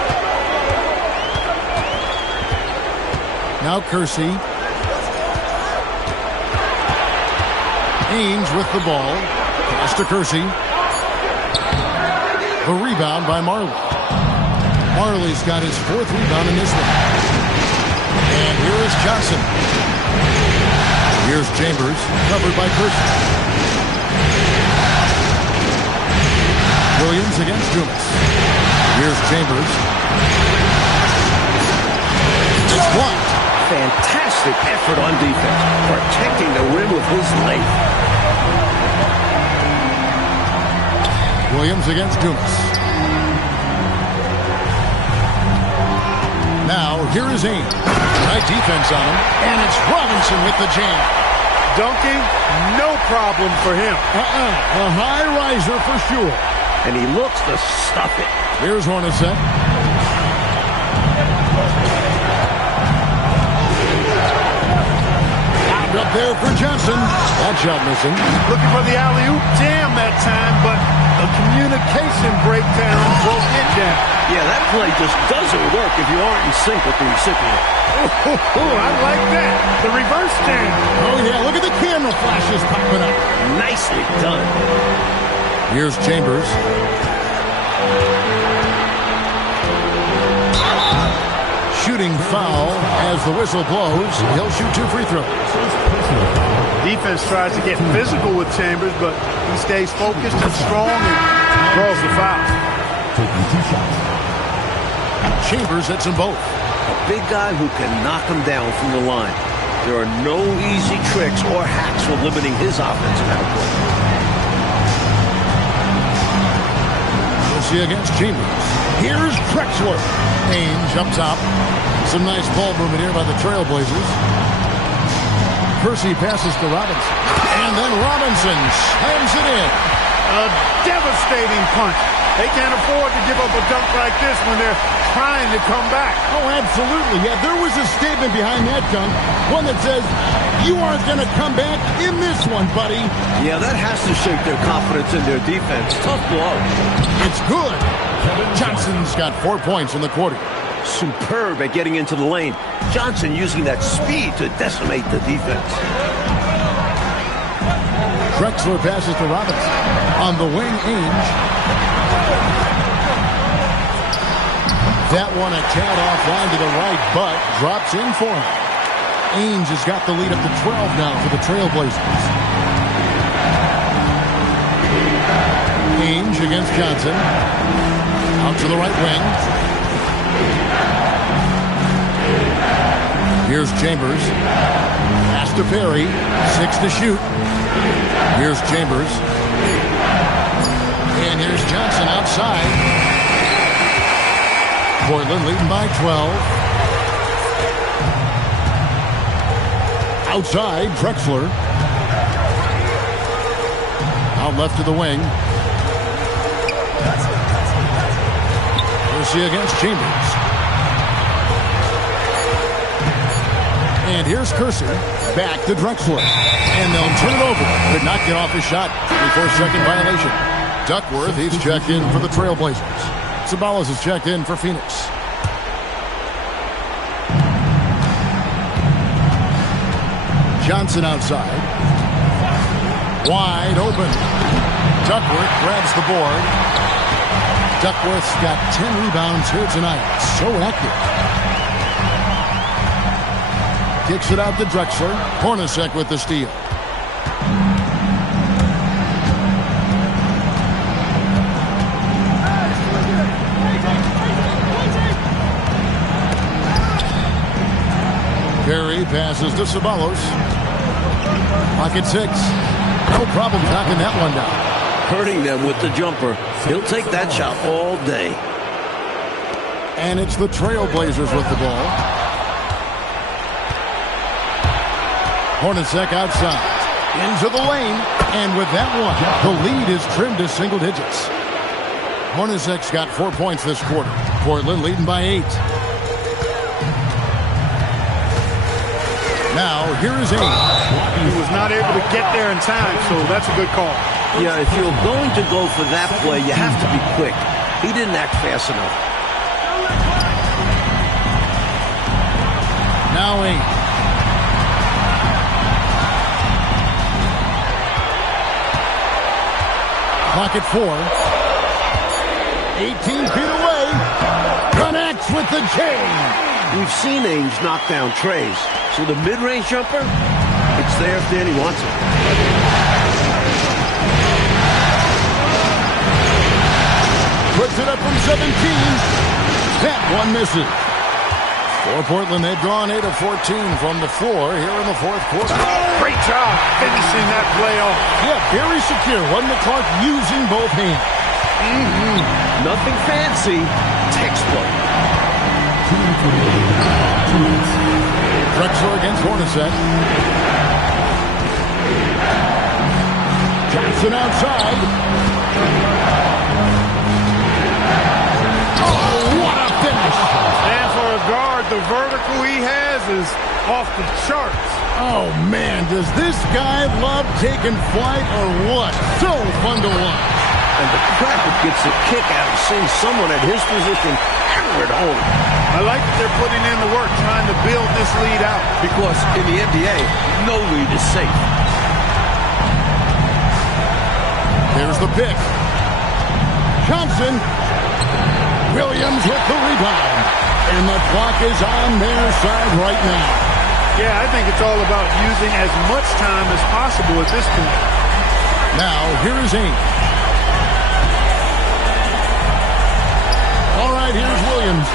Now Kersey. Ainge with the ball. Pass to Kersey. The rebound by Marley. Marley's got his 4th rebound in this one. And here is Johnson. Here's Chambers, covered by Kersey. Williams against Dumas. Here's Chambers. It's blocked. Fantastic effort on defense, protecting the rim with his length. Williams against Dumas. Now, here is Ainge. Right defense on him, and it's Robinson with the jam. Dunking, no problem for him. A high riser for sure. And he looks to stuff it. Here's Hornacek. Up there for Johnson. That shot missing. Looking for the alley-oop jam that time, but a communication breakdown broke it down. Yeah, that play just doesn't work if you aren't in sync with the recipient. Oh, I like that. The reverse jam. Oh, yeah, look at the camera flashes popping up. Nicely done. Here's Chambers. Shooting foul as the whistle blows. He'll shoot 2 free throws. Defense tries to get physical with Chambers, but he stays focused and strong and draws the foul. Taking 2 shots. Chambers hits them both. A big guy who can knock him down from the line. There are no easy tricks or hacks for limiting his offensive output. Kersey against Chambers. Here's Drexler. Ainge up top. Some nice ball movement here by the Trailblazers. Kersey passes to Robinson. And then Robinson slams it in. A devastating punch. They can't afford to give up a dunk like this when they're trying to come back. Oh, absolutely. Yeah, there was a statement behind that dunk. One that says, you aren't going to come back in this one, buddy. Yeah, that has to shake their confidence in their defense. Tough blow. It's good. Johnson's got 4 points in the quarter. Superb at getting into the lane. Johnson using that speed to decimate the defense. Drexler passes to Robinson. On the wing, Ainge. That one a tad offline to the right, but drops in for him. Ainge has got the lead up to 12 now for the Trailblazers. Ainge against Johnson. Out to the right wing. Here's Chambers. Pass to Perry. 6 to shoot. Here's Chambers. And here's Johnson outside. Portland leading by 12. Outside, Drexler. Out left to the wing. Kersey against Chambers. And here's Kersey. Back to Drexler. And they'll turn it over. Could not get off his shot. 24-second violation. Duckworth, he's checked in for the Trailblazers. Ceballos is checked in for Phoenix. Johnson outside. Wide open. Duckworth grabs the board. Duckworth's got 10 rebounds here tonight. So active. Kicks it out to Drexler. Hornacek with the steal. Perry passes to Ceballos. Pocket 6. No problem knocking that one down. Hurting them with the jumper. He'll take that shot all day. And it's the Trailblazers with the ball. Hornacek outside. Into the lane. And with that one, the lead is trimmed to single digits. Hornacek's got 4 points this quarter. Portland leading by 8. Now, here is 8. He was not able to get there in time, so that's a good call. Yeah, if you're going to go for that play, you have to be quick. He didn't act fast enough. Now 8. Pocket 4. 18 feet away. Connects with the chain. We've seen Ainge knock down trays. So the mid-range jumper, it's there if Danny wants it. Puts it up from 17. That one misses. For Portland, they've gone 8 of 14 from the floor here in the fourth quarter. Great job finishing that play off. Yeah, very secure. Wasn't the clock using both hands? Nothing fancy. Textbook. Drexler against Hornacek. Johnson outside. Oh, what a finish! And for a guard, the vertical he has is off the charts. Oh, man, does this guy love taking flight or what? So fun to watch. And the crowd gets a kick out of seeing someone at his position ever at home. I like that they're putting in the work trying to build this lead out. Because in the NBA, no lead is safe. Here's the pick. Johnson. Williams with the rebound. And the clock is on their side right now. Yeah, I think it's all about using as much time as possible at this point. Now, here is Ainge. All right, here's Williams.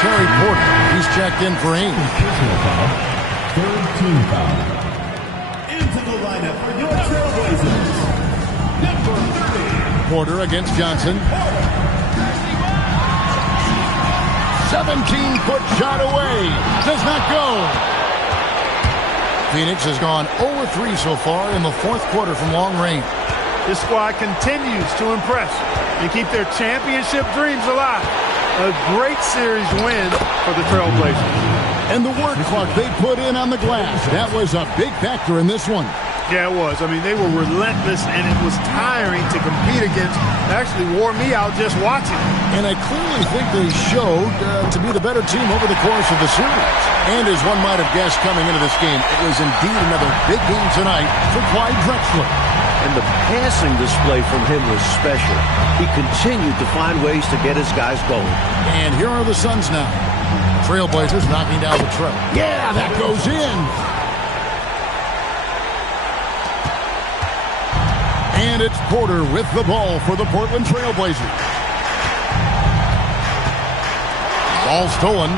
Terry Porter, he's checked in for Ainge. Third team foul. Into the lineup for your Trailblazers. Number 30. Porter against Johnson. 17-foot shot away. Does not go. Phoenix has gone 0-3 so far in the fourth quarter from long range. This squad continues to impress and keep their championship dreams alive. A great series win for the Trailblazers. And the work clock they put in on the glass, that was a big factor in this one. Yeah, it was. I mean, they were relentless, and it was tiring to compete against. It actually wore me out just watching. And I clearly think they showed to be the better team over the course of the series. And as one might have guessed coming into this game, it was indeed another big game tonight for Clyde Drexler. And the passing display from him was special. He continued to find ways to get his guys going. And here are the Suns now. Trailblazers knocking down the trail. Yeah, that goes in. And it's Porter with the ball for the Portland Trailblazers. Ball stolen.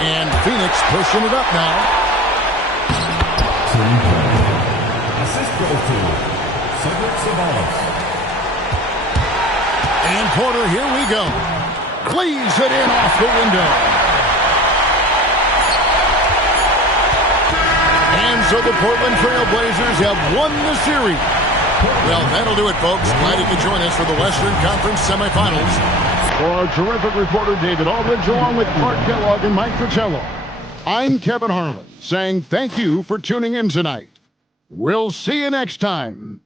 And Phoenix pushing it up now. Assist goes to Ceballos. And Porter, here we go. Cleaves it in off the window. And so the Portland Trail Blazers have won the series. Well, that'll do it, folks. Glad you could join us for the Western Conference semifinals. For our terrific reporter, David Aldridge, along with Clark Kellogg and Mike Fratello, I'm Kevin Harlan, saying thank you for tuning in tonight. We'll see you next time.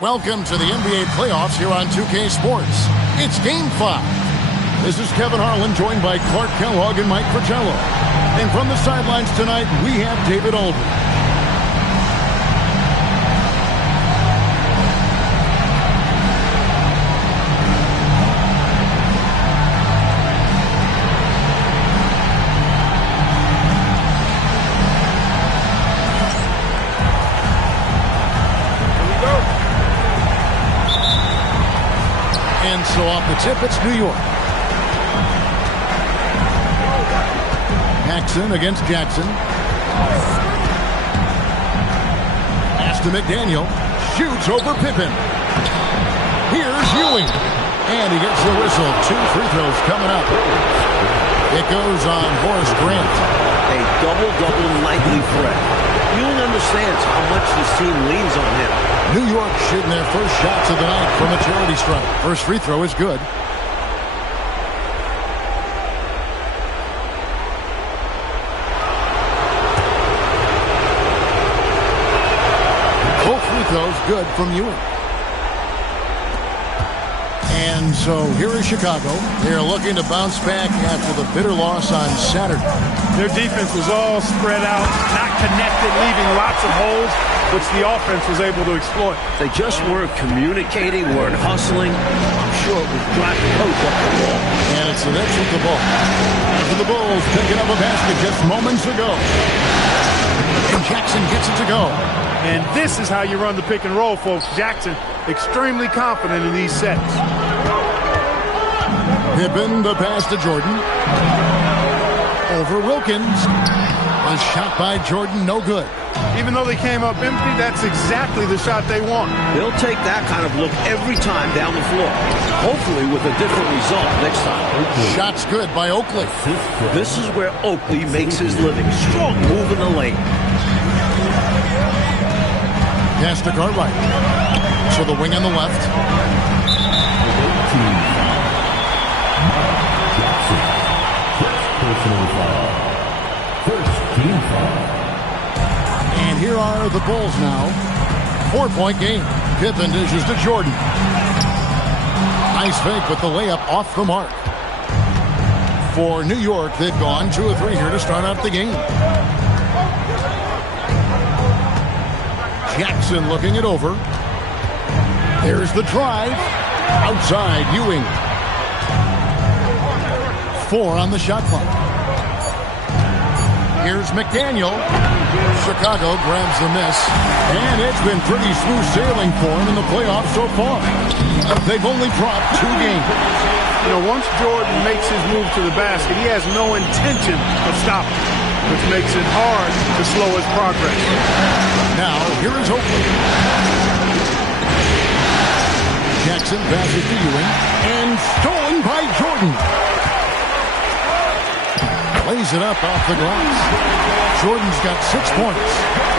Welcome to the NBA playoffs here on 2K Sports. It's Game 5. This is Kevin Harlan, joined by Clark Kellogg and Mike Fratello. And from the sidelines tonight, we have David Aldridge. And so off the tip, it's New York. Jackson against Jackson. Pass to McDaniel. Shoots over Pippen. Here's Ewing. And he gets the whistle. 2 free throws coming up. It goes on Horace Grant. A double-double nightly threat. Ewing understands how much this team leans on him. New York shooting their first shots of the night from a charity stripe. First free throw is good. Both free throws good from Ewing. And so here is Chicago. They are looking to bounce back after the bitter loss on Saturday. Their defense was all spread out, not connected, leaving lots of holes, which the offense was able to exploit. They just weren't communicating, weren't hustling. I'm sure it was driving the coach up the wall. And it's the Nets with the ball. After the Bulls picking up a basket just moments ago. And Jackson gets it to go. And this is how you run the pick and roll, folks. Jackson extremely confident in these sets. Pippen, the pass to Jordan. Over Wilkins. A shot by Jordan, no good. Even though they came up empty, that's exactly the shot they want. They'll take that kind of look every time down the floor. Hopefully with a different result next time. Shot's good by Oakley. This is where Oakley makes his living. Strong move in the lane. Pass to Cartwright. So the wing on the left. And here are the Bulls now. 4-point game. Pippen dishes to Jordan. Nice fake, but the layup off the mark. For New York, they've gone 2 of 3 here to start out the game. Jackson looking it over. There's the drive. Outside, Ewing. 4 on the shot clock. Here's McDaniel. Chicago grabs the miss. And it's been pretty smooth sailing for him in the playoffs so far. They've only dropped 2 games. You know, once Jordan makes his move to the basket, he has no intention of stopping, which makes it hard to slow his progress. Now, here is Oakley. Jackson passes to Ewing. And stolen by Jordan. Lays it up off the glass. Jordan's got 6 points.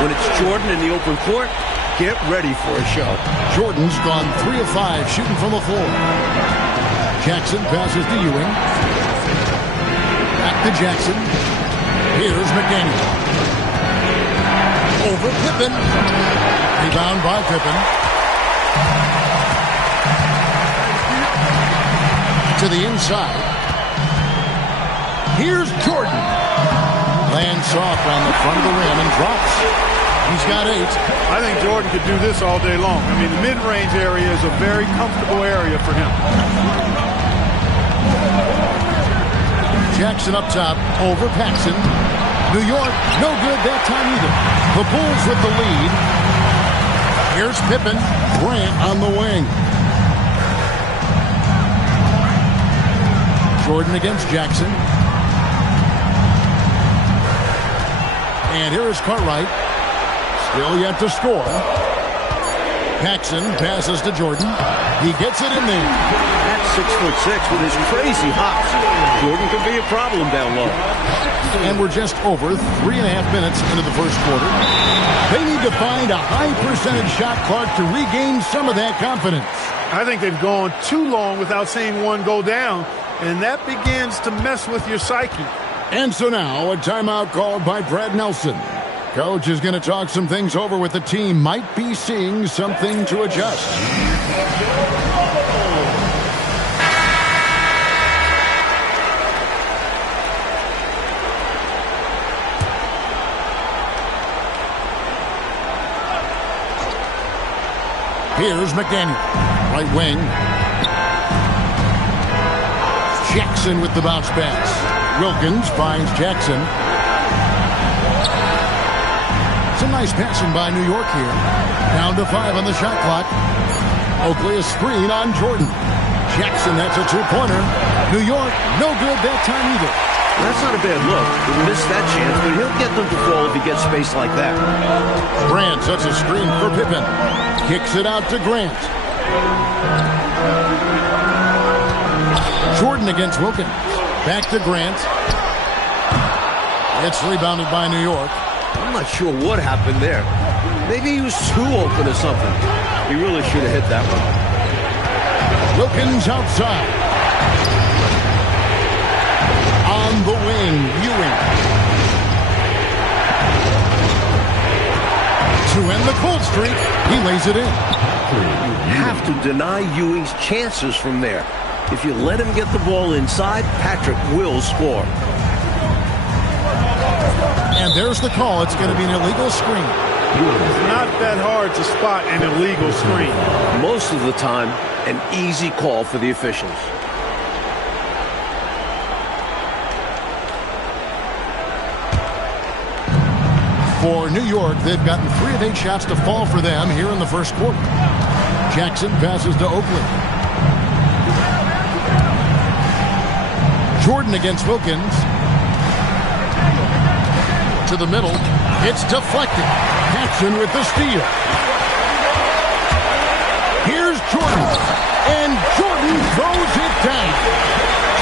When it's Jordan in the open court, get ready for a show. Jordan's gone 3 of 5 shooting from the floor. Jackson passes to Ewing. Back to Jackson. Here's McDaniel. Over Pippen. Rebound by Pippen. To the inside. Here's Jordan. Lands soft on the front of the rim and drops. He's got 8. I think Jordan could do this all day long. I mean, the mid-range area is a very comfortable area for him. Jackson up top over Paxson. New York, no good that time either. The Bulls with the lead. Here's Pippen. Grant on the wing. Jordan against Jackson. And here is Cartwright. Still yet to score. Paxson passes to Jordan. He gets it in there. That's 6'6" with his crazy hops. Jordan could be a problem down low. And we're just over 3.5 minutes into the first quarter. They need to find a high percentage shot, Clark, to regain some of that confidence. I think they've gone too long without seeing one go down, and that begins to mess with your psyche. And so now a timeout called by Brad Nelson. Coach is going to talk some things over with the team. Might be seeing something to adjust. Here's McDaniel, right wing. Jackson with the bounce pass. Wilkins finds Jackson. Some nice passing by New York here. Down to 5 on the shot clock. Oakley a screen on Jordan. Jackson, that's a two-pointer. New York, no good that time either. That's not a bad look. He missed that chance, but he'll get them to fall if he gets space like that. Grant sets a screen for Pippen. Kicks it out to Grant. Jordan against Wilkins. Back to Grant. It's rebounded by New York. I'm not sure what happened there. Maybe he was too open or something. He really should have hit that one. Wilkins outside. On the wing, Ewing. To end the cold streak, he lays it in. You have to deny Ewing's chances from there. If you let him get the ball inside, Patrick will score. And there's the call. It's going to be an illegal screen. It's not that hard to spot an illegal screen. Most of the time, an easy call for the officials. For New York, they've gotten 3 of 8 shots to fall for them here in the first quarter. Jackson passes to Oakley. Jordan against Wilkins. To the middle. It's deflected. Jackson with the steal. Here's Jordan. And Jordan throws it down.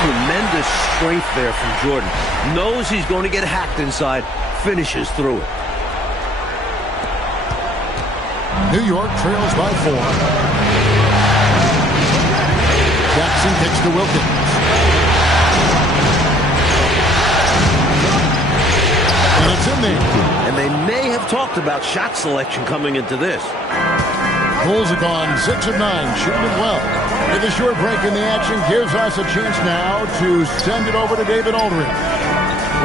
Tremendous strength there from Jordan. Knows he's going to get hacked inside. Finishes through it. New York trails by 4. Jackson kicks to Wilkins. And it's in there. And they may have talked about shot selection coming into this. Bulls have gone 6 of 9, shooting it well. With a short break in the action gives us a chance now to send it over to David Aldridge.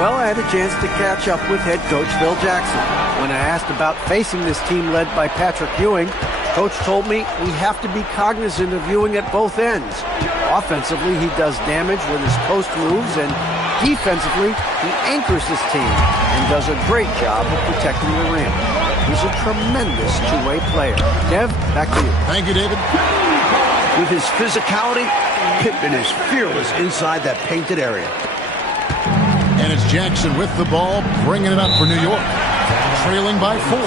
Well, I had a chance to catch up with head coach Phil Jackson. When I asked about facing this team led by Patrick Ewing, Coach told me we have to be cognizant of Ewing at both ends. Offensively, he does damage with his post moves, and defensively, he anchors his team and does a great job of protecting the rim. He's a tremendous two-way player. Dev, back to you. Thank you, David. With his physicality, Pippen is fearless inside that painted area. And it's Jackson with the ball, bringing it up for New York. Trailing by 4.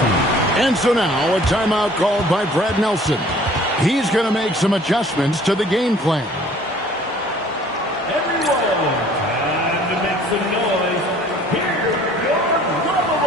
And so now a timeout called by Brad Nelson. He's going to make some adjustments to the game plan. Everyone, time to make some noise. Hear your rumble.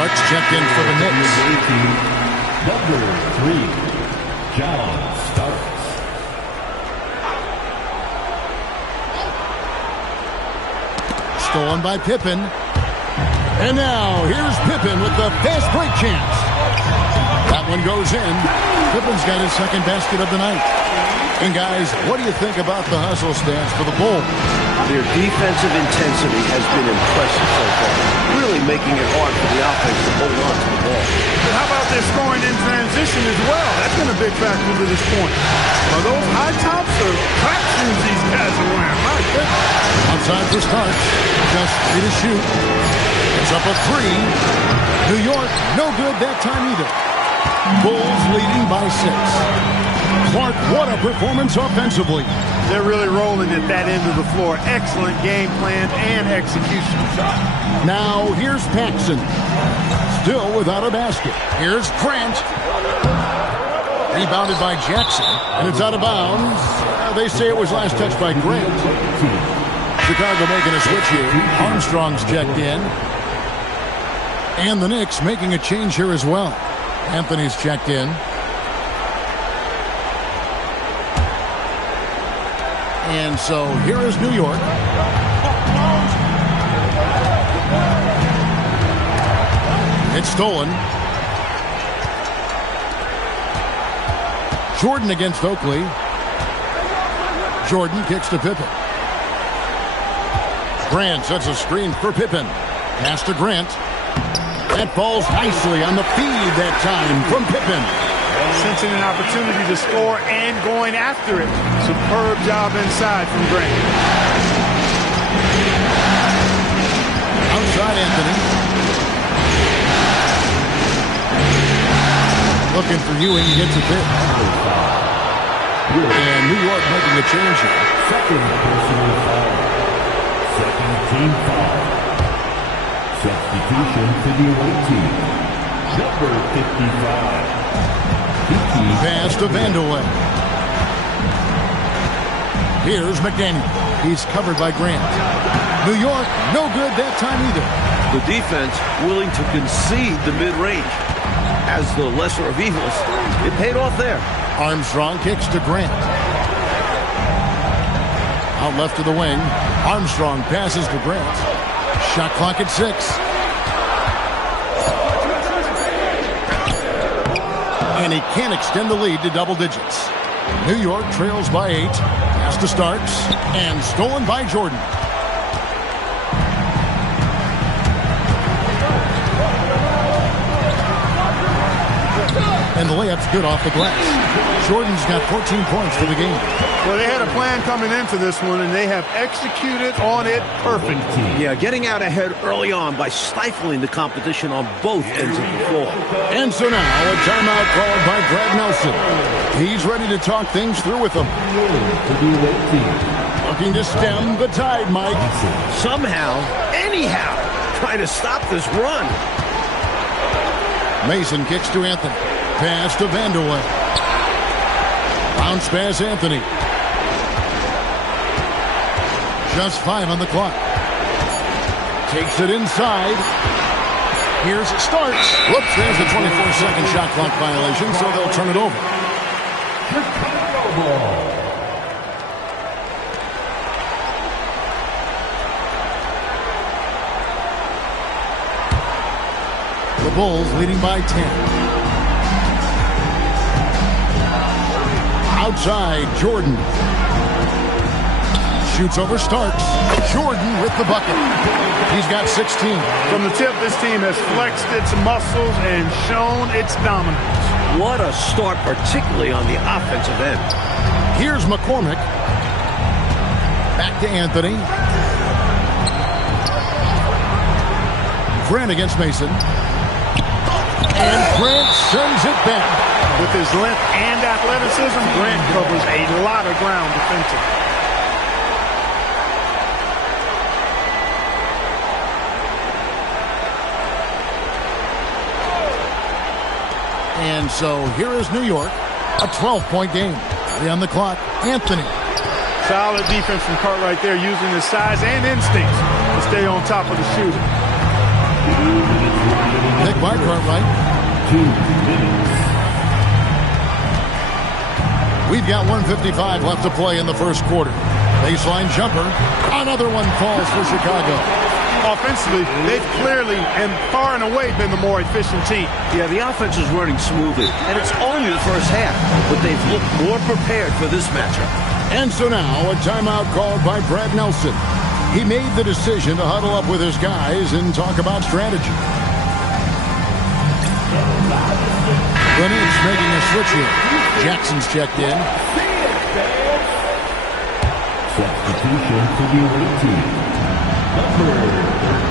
Starks checked in for the Knicks. Number 3, John Starks. Stolen by Pippen. And now, here's Pippen with the fast break chance. That one goes in. Pippen's got his second basket of the night. And guys, what do you think about the hustle stats for the Bulls? Their defensive intensity has been impressive so far, really making it hard for the offense to hold on to the ball. But how about their scoring in transition as well? That's been a big factor to this point. Are those high tops or track shoes these guys are wearing? My goodness. Outside for Starks. Just 3 to shoot. It's up a 3. New York, no good that time either. Bulls leading by 6. Clark, what a performance offensively. They're really rolling at that end of the floor. Excellent game plan and execution. Now, here's Paxson. Still without a basket. Here's Grant. Rebounded by Jackson. And it's out of bounds. They say it was last touched by Grant. Chicago making a switch here. Armstrong's checked in. And the Knicks making a change here as well. Anthony's checked in. And so here is New York. It's stolen. Jordan against Oakley. Jordan kicks to Pippen. Grant sets a screen for Pippen. Pass to Grant. That falls nicely on the feed that time from Pippen. Sensing an opportunity to score and going after it. Superb job inside from Grant. Outside Anthony. Looking for Ewing. He gets a bit. And New York making a change here. Second personal foul. Second team foul. Substitution for the away team. Number 55. Pass to Vanderlei. Here's McDaniel. He's covered by Grant. New York, no good that time either. The defense willing to concede the mid-range. As the lesser of evils, it paid off there. Armstrong kicks to Grant. Out left to the wing. Armstrong passes to Grant. Shot clock at 6. And he can't extend the lead to double digits. New York trails by 8. Pass to Starks. And stolen by Jordan. And the layup's good off the glass. Jordan's got 14 points for the game. Well, they had a plan coming into this one, and they have executed on it perfectly. Yeah, getting out ahead early on by stifling the competition on both ends of the floor. And so now, a timeout called by Brad Nelson. He's ready to talk things through with them. Looking to stem the tide, Mike. Somehow, anyhow, trying to stop this run. Mason kicks to Anthony. Pass to Vanderlei. Bounce pass Anthony. Just 5 on the clock. Takes it inside. Here's Starks. Whoops, there's a 24-second shot clock violation, so they'll turn it over. The Bulls leading by 10. Outside, Jordan. Shoots over Starks. Jordan with the bucket. He's got 16. From the tip, this team has flexed its muscles and shown its dominance. What a start, particularly on the offensive end. Here's McCormick. Back to Anthony. Grant against Mason. And Grant sends it back. With his length and athleticism, Grant covers a lot of ground defensively. And so here is New York, a 12-point game. 3 on the clock. Anthony. Solid defense from Cartwright there, using his size and instincts to stay on top of the shooter. Pick by Cartwright. 2 minutes. We've got 1:55 left to play in the first quarter. Baseline jumper. Another one falls for Chicago. Offensively, they've clearly and far and away been the more efficient team. Yeah, the offense is running smoothly, and it's only the first half, but they've looked more prepared for this matchup. And so now, a timeout called by Brad Nelson. He made the decision to huddle up with his guys and talk about strategy. The Knicks making a switch here. Jackson's checked in. Substitution for the away team. Number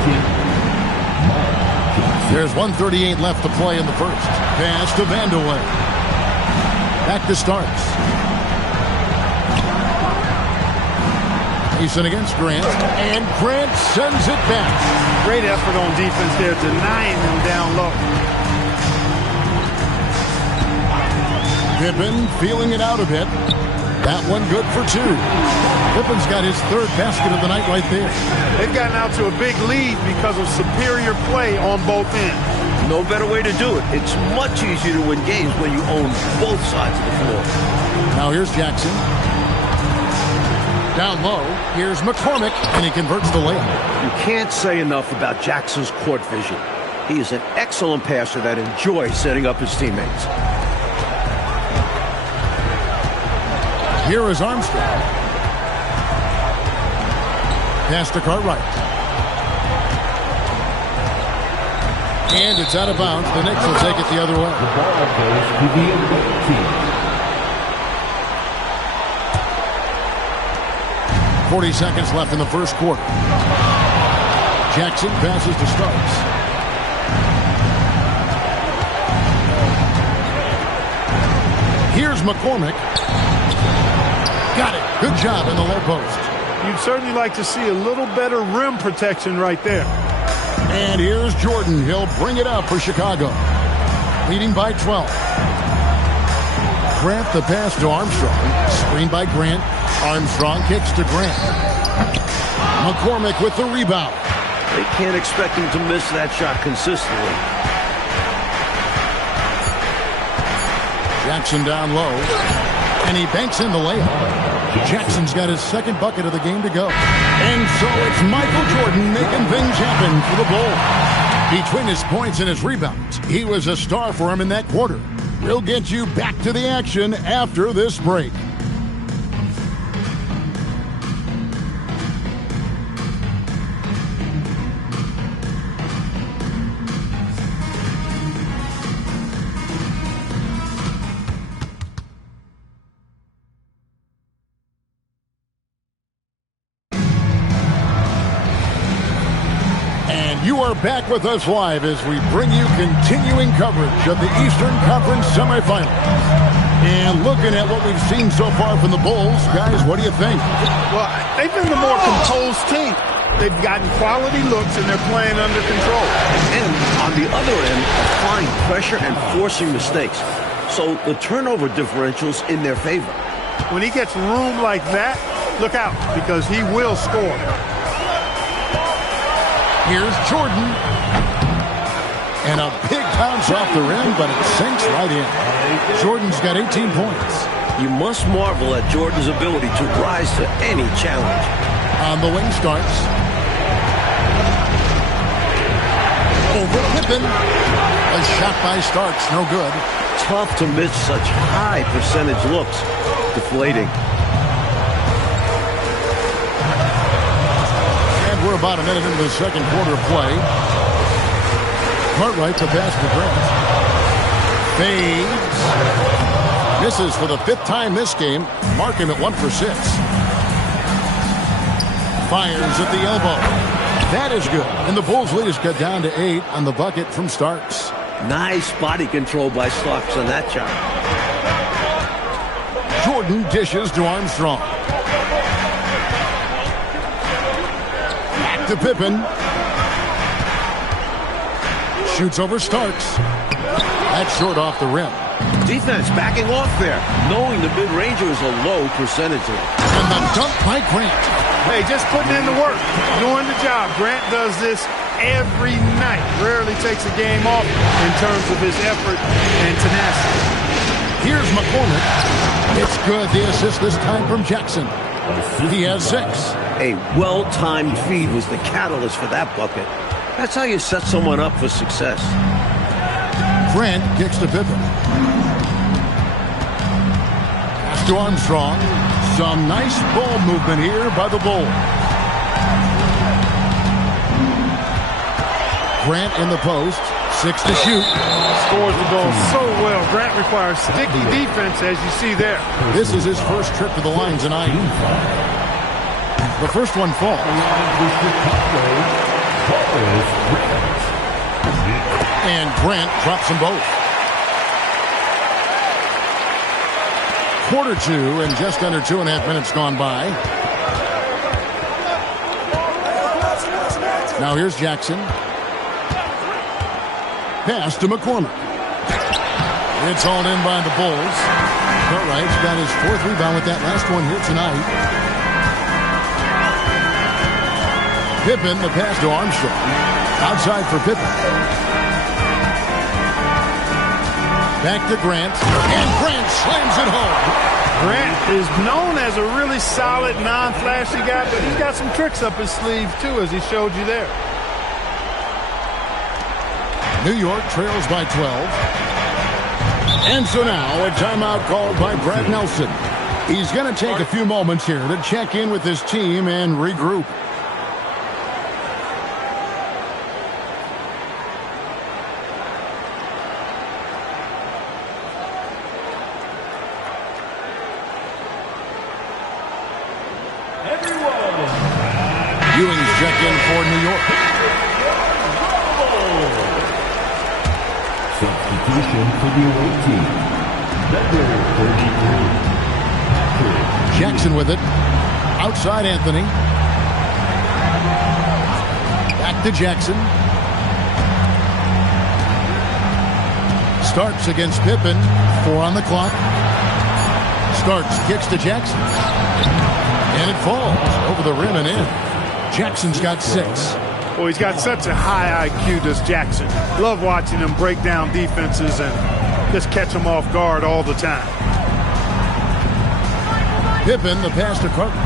13. There's 1:38 left to play in the first. Pass to Vandeweghe. Back to Starks. Mason against Grant. And Grant sends it back. Great effort on defense there, denying them down low. Pippen feeling it out a bit. That one good for 2. Pippen's got his 3rd basket of the night right there. They've gotten out to a big lead because of superior play on both ends. No better way to do it. It's much easier to win games when you own both sides of the floor. Now here's Jackson. Down low, here's McCormick, and he converts the layup. You can't say enough about Jackson's court vision. He is an excellent passer that enjoys setting up his teammates. Here is Armstrong. Pass to Cartwright. And it's out of bounds. The Knicks will take it the other way. The ball goes to the away team. 40 seconds left in the first quarter. Jackson passes to Starks. Here's McCormick. Got it. Good job in the low post. You'd certainly like to see a little better rim protection right there. And here's Jordan. He'll bring it up for Chicago. Leading by 12. Grant the pass to Armstrong. Screened by Grant. Armstrong kicks to Grant. McCormick with the rebound. They can't expect him to miss that shot consistently. Jackson down low. And he banks in the layup. Jackson's got his 2nd bucket of the game to go. And so it's Michael Jordan making things happen for the Bulls. Between his points and his rebounds, he was a star for him in that quarter. We'll get you back to the action after this break. You are back with us live as we bring you continuing coverage of the Eastern Conference Semifinals. And looking at what we've seen so far from the Bulls, guys, what do you think? Well, they've been the more composed team. They've gotten quality looks and they're playing under control. And on the other end, applying pressure and forcing mistakes. So the turnover differential's in their favor. When he gets room like that, look out, because he will score. Here's Jordan. And a big bounce off the rim, but it sinks right in. Jordan's got 18 points. You must marvel at Jordan's ability to rise to any challenge. On the wing Starks. Over Pippen. A shot by Starks, no good. Tough to miss such high percentage looks. Deflating. We're about a minute into the second quarter of play. Cartwright to pass to Grant. Fades. Misses for the 5th time this game. Mark him at 1 for 6. Fires at the elbow. That is good. And the Bulls lead has cut down to 8 on the bucket from Starks. Nice body control by Starks on that shot. Jordan dishes to Armstrong. To Pippen. Shoots over Starks. That's short off the rim. Defense backing off there, knowing the mid-ranger is a low percentage. And the dunk by Grant. Hey, just putting in the work, doing the job. Grant does this every night. Rarely takes a game off in terms of his effort and tenacity. Here's McCormick. It's good. The assist this time from Jackson. He has 6. A well-timed feed was the catalyst for that bucket. That's how you set someone up for success. Grant kicks to Pippen. Pass to Armstrong. Some nice ball movement here by the Bulls. Grant in the post. 6 to shoot. Scores the ball so well. Grant requires sticky defense, as you see there. This is his first trip to the line tonight. The first one falls. And Grant drops them both. Quarter 2 and just under 2.5 minutes gone by. Now here's Jackson. Pass to McCormick. It's hauled in by the Bulls. Cartwright's got his 4th rebound with that last one here tonight. Pippen, the pass to Armstrong. Outside for Pippen. Back to Grant. And Grant slams it home. Grant is known as a really solid, non-flashy guy, but he's got some tricks up his sleeve, too, as he showed you there. New York trails by 12. And so now a timeout called by Brad Nelson. He's going to take a few moments here to check in with his team and regroup. Ewing's checked in for New York. Substitution for the away team. Number 33. Jackson with it. Outside Anthony. Back to Jackson. Starks against Pippen. 4 on the clock. Starks kicks to Jackson. And it falls over the rim and in. Jackson's got 6. Well, he's got such a high IQ, does Jackson. Love watching him break down defenses and just catch them off guard all the time. Pippen, the pass to Carter.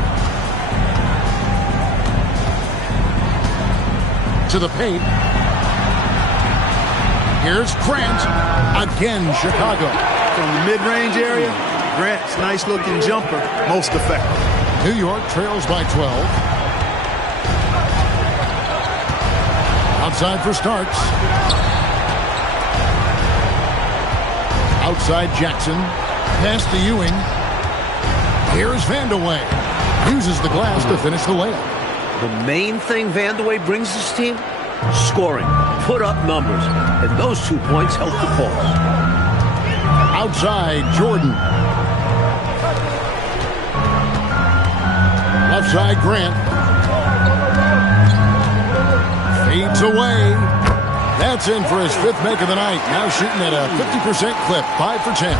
To the paint. Here's Grant. Again, Chicago. From the mid-range area, Grant's nice-looking jumper, most effective. New York trails by 12. Outside for Starks. Outside Jackson. Pass to Ewing. Here's Vandeweghe. Uses the glass to finish the layup. The main thing Vandeweghe brings this team? Scoring. Put up numbers. And those 2 points help the cause. Outside Jordan. Left side Grant. Fades away. That's in for his 5th make of the night. Now shooting at a 50% clip. 5 for 10.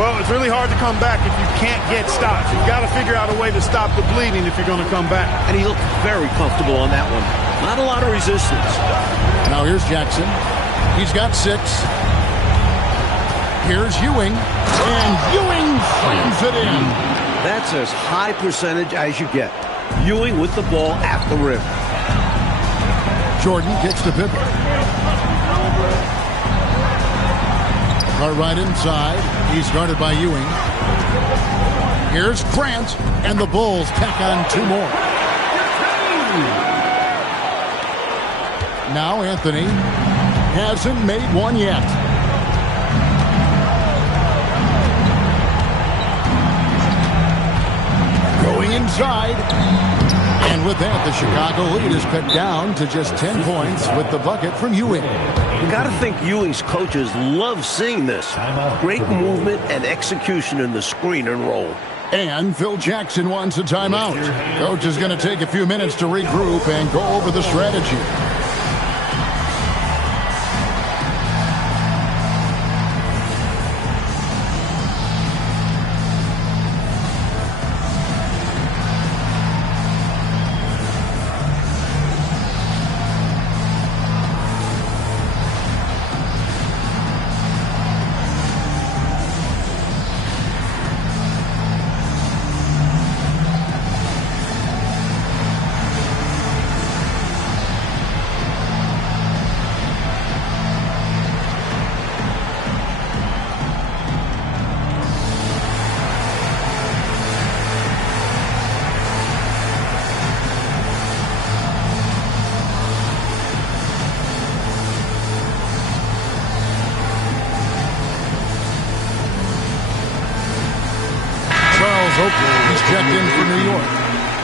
Well, it's really hard to come back if you can't get stops. You've got to figure out a way to stop the bleeding if you're going to come back. And he looked very comfortable on that one. Not a lot of resistance. Now here's Jackson. He's got 6. Here's Ewing. And Ewing slams it in. That's as high percentage as you get. Ewing with the ball at the rim. Jordan kicks to Pippen. Right inside. He's guarded by Ewing. Here's Grant. And the Bulls tack on 2 more. Now Anthony hasn't made one yet. Going inside. And with that, the Chicago lead is cut down to just 10 points with the bucket from Ewing. You got to think Ewing's coaches love seeing this. Great movement and execution in the screen and roll. And Phil Jackson wants a timeout. Coach is going to take a few minutes to regroup and go over the strategy.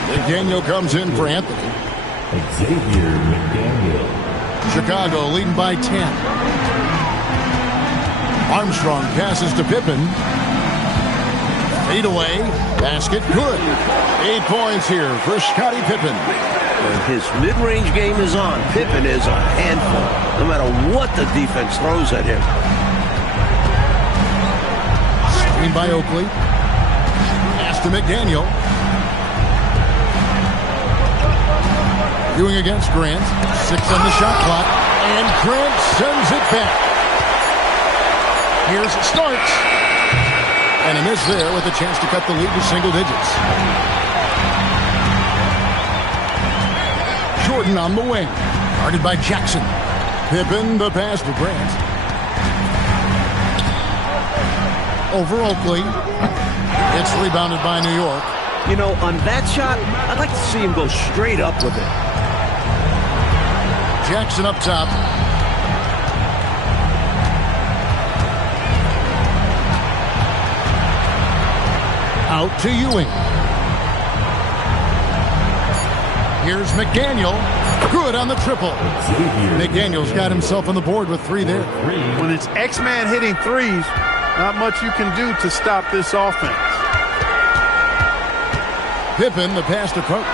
McDaniel comes in for Anthony. Xavier McDaniel. Chicago leading by 10. Armstrong passes to Pippen. Fade away. Basket good. 8 points here for Scottie Pippen. When his mid-range game is on, Pippen is a handful, no matter what the defense throws at him. Screen by Oakley. Pass to McDaniel. Ewing against Grant. 6 on the shot clock. And Grant sends it back. Here's Starks. And a miss there with a chance to cut the lead to single digits. Jordan on the wing. Guarded by Jackson. Pippen, the pass to Grant. Over Oakley. It's rebounded by New York. You know, on that shot, I'd like to see him go straight up with it. Jackson up top. Out to Ewing. Here's McDaniel. Good on the triple. McDaniel's got himself on the board with 3 there. When it's X-Man hitting threes, not much you can do to stop this offense. Pippen, the pass to Cook.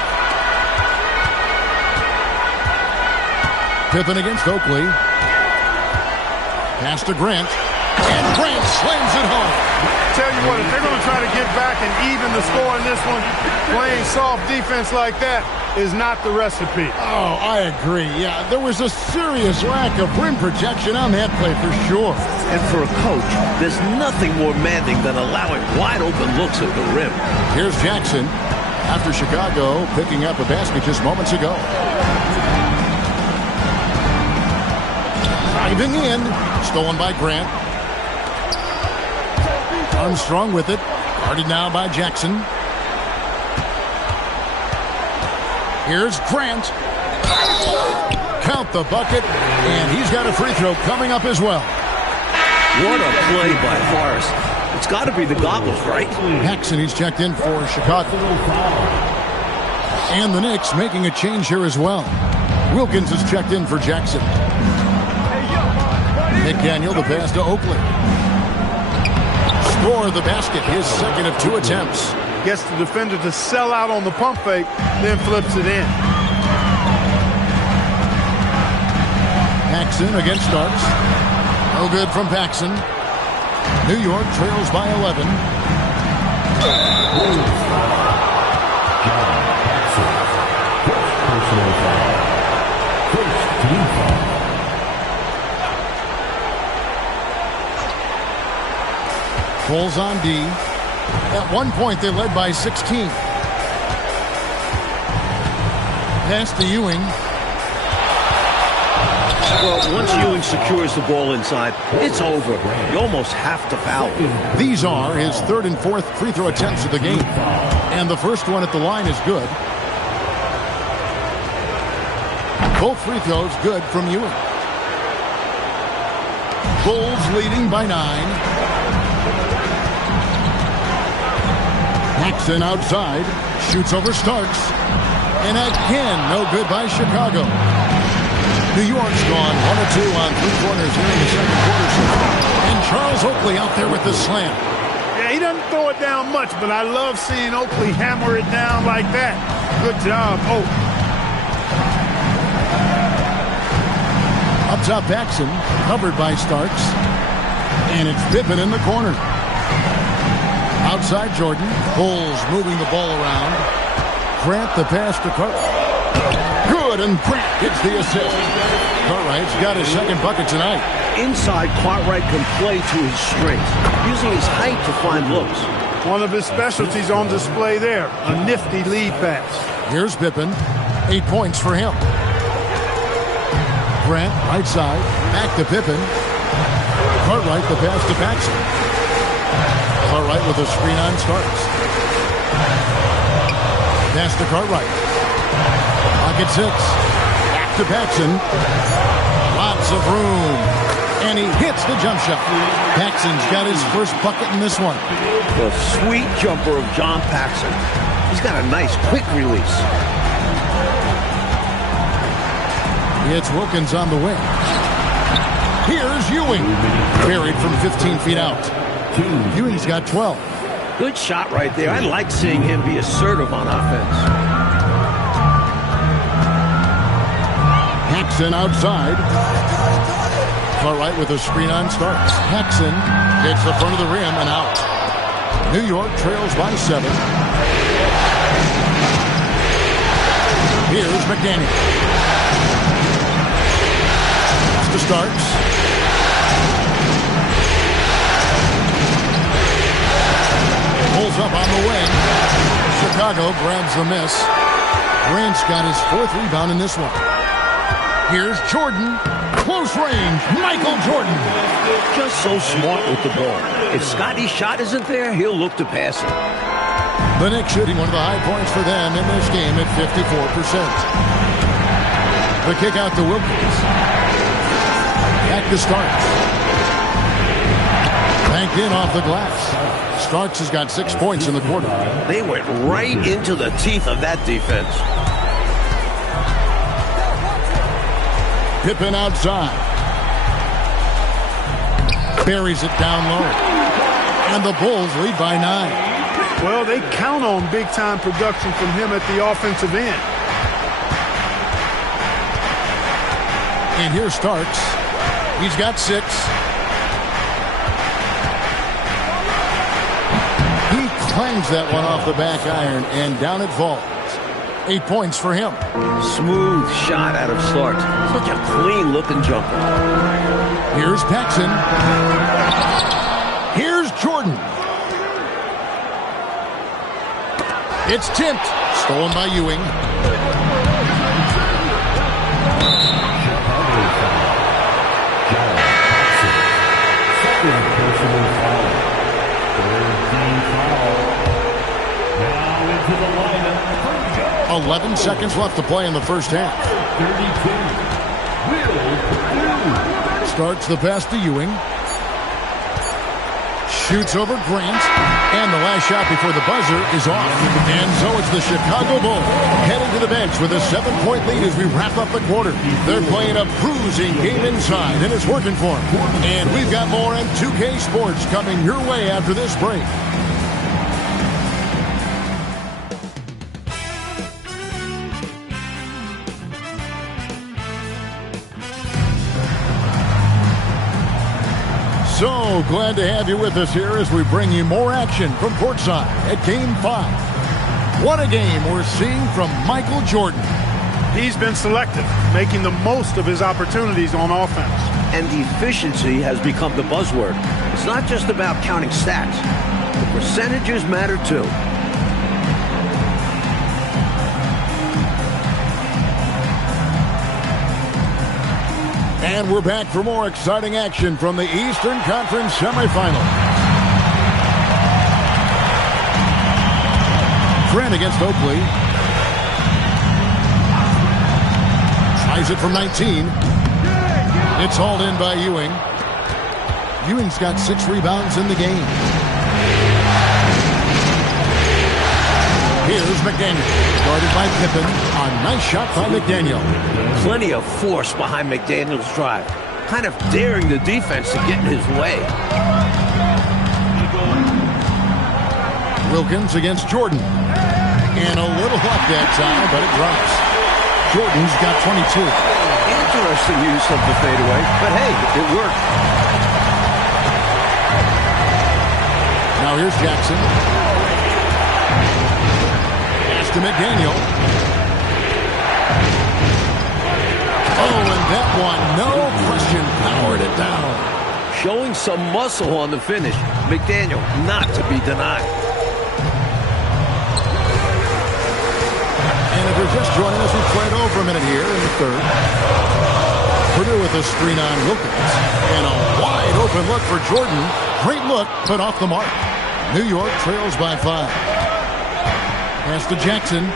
Pippen against Oakley. Pass to Grant. And Grant slams it home. Tell you what, if they're going to try to get back and even the score in this one, playing soft defense like that is not the recipe. Oh, I agree. Yeah, there was a serious lack of rim protection on that play for sure. And for a coach, there's nothing more maddening than allowing wide open looks at the rim. Here's Jackson after Chicago picking up a basket just moments ago. Driving in, stolen by Grant. Armstrong with it, guarded now by Jackson. Here's Grant. Count the bucket, and he's got a free throw coming up as well. What a play by Forrest. It's got to be the goggles, right? Paxson, he's checked in for Chicago. And the Knicks making a change here as well. Wilkins is checked in for Jackson. McDaniel, the pass to Oakley. Score the basket, his second of 2 attempts. Gets the defender to sell out on the pump fake, then flips it in. Paxson against Starks. No good from Paxson. New York trails by 11. Personal foul. First team foul. Bulls on D. At one point, they led by 16. Pass to Ewing. Well, once Ewing secures the ball inside, it's over. You almost have to foul. These are his 3rd and 4th free throw attempts of the game. And the first one at the line is good. Both free throws good from Ewing. Bulls leading by 9. Paxson outside, shoots over Starks, and again, no good by Chicago. New York's gone 1 of 2 on 3 corners here in the second quarter so far. And Charles Oakley out there with the slam. Yeah, he doesn't throw it down much, but I love seeing Oakley hammer it down like that. Good job, Oak. Up top, Paxson, covered by Starks, and it's Pippen in the corner. Outside Jordan. Bulls moving the ball around. Grant the pass to Cartwright. Good, and Grant gets the assist. Cartwright's got his second bucket tonight. Inside, Cartwright can play to his strengths, using his height to find looks. One of his specialties on display there. A nifty lead pass. Here's Pippen. 8 points for him. Grant, right side. Back to Pippen. Cartwright the pass to Paxson. Cartwright with a screen on Starks. Pass to Cartwright. Pocket 6. Back to Paxson. Lots of room. And he hits the jump shot. Paxson's got his first bucket in this one. The sweet jumper of John Paxson. He's got a nice, quick release. It's Wilkins on the wing. Here's Ewing. Buried from 15 feet out. Ewing's got 12. Good shot right there. I like seeing him be assertive on offense. Paxson outside. Far right with a screen on starts. Paxson hits the front of the rim and out. New York trails by 7. Here's McDaniel. To starts. Pulls up on the wing. Chicago grabs the miss. Grant's got his 4th rebound in this one. Here's Jordan. Close range. Michael Jordan. Just so smart with the ball. If Scotty's shot isn't there, he'll look to pass it. The Knicks shooting one of the high points for them in this game at 54%. The kick out to Wilkins. Back to Starks. Banked in off the glass. Starks has got 6 points in the quarter. They went right into the teeth of that defense. Pippen outside. Buries it down low. And the Bulls lead by 9. Well, they count on big-time production from him at the offensive end. And here's Starks. He's got 6. He clangs that one off the back iron, and down it falls. 8 points for him. Smooth shot out of Starks. Such a clean-looking jumper. Here's Paxson. Here's Jordan. It's tipped. Stolen by Ewing. Personal foul. 13 foul. Now into the lineup. 11 seconds left to play in the first half. 32. Starts the pass to Ewing. Shoots over Grant. And the last shot before the buzzer is off. And so it's the Chicago Bulls heading to the bench with a 7-point lead as we wrap up the quarter. They're playing a bruising game inside, and it's working for them. And we've got more on 2K Sports coming your way after this break. So glad to have you with us here as we bring you more action from courtside at Game 5. What a game we're seeing from Michael Jordan. He's been selective, making the most of his opportunities on offense. And efficiency has become the buzzword. It's not just about counting stats. The percentages matter too. And we're back for more exciting action from the Eastern Conference Semifinals. Grant against Oakley. Tries it from 19. It's hauled in by Ewing. Ewing's got 6 rebounds in the game. Here's McDaniel. Guarded by Pippen. A nice shot by McDaniel. Plenty of force behind McDaniel's drive. Kind of daring the defense to get in his way. Wilkins against Jordan. And a little luck that time, but it drops. Jordan's got 22. Interesting use of the fadeaway, but hey, it worked. Now here's Jackson. Pass to McDaniel. Oh, and that one, no question, powered it down. Showing some muscle on the finish. McDaniel not to be denied. And if you're just joining us, we've played over a minute here in the third. Purdue with a screen on Wilkins. And a wide open look for Jordan. Great look, but off the mark. New York trails by 5. Pass to Jackson.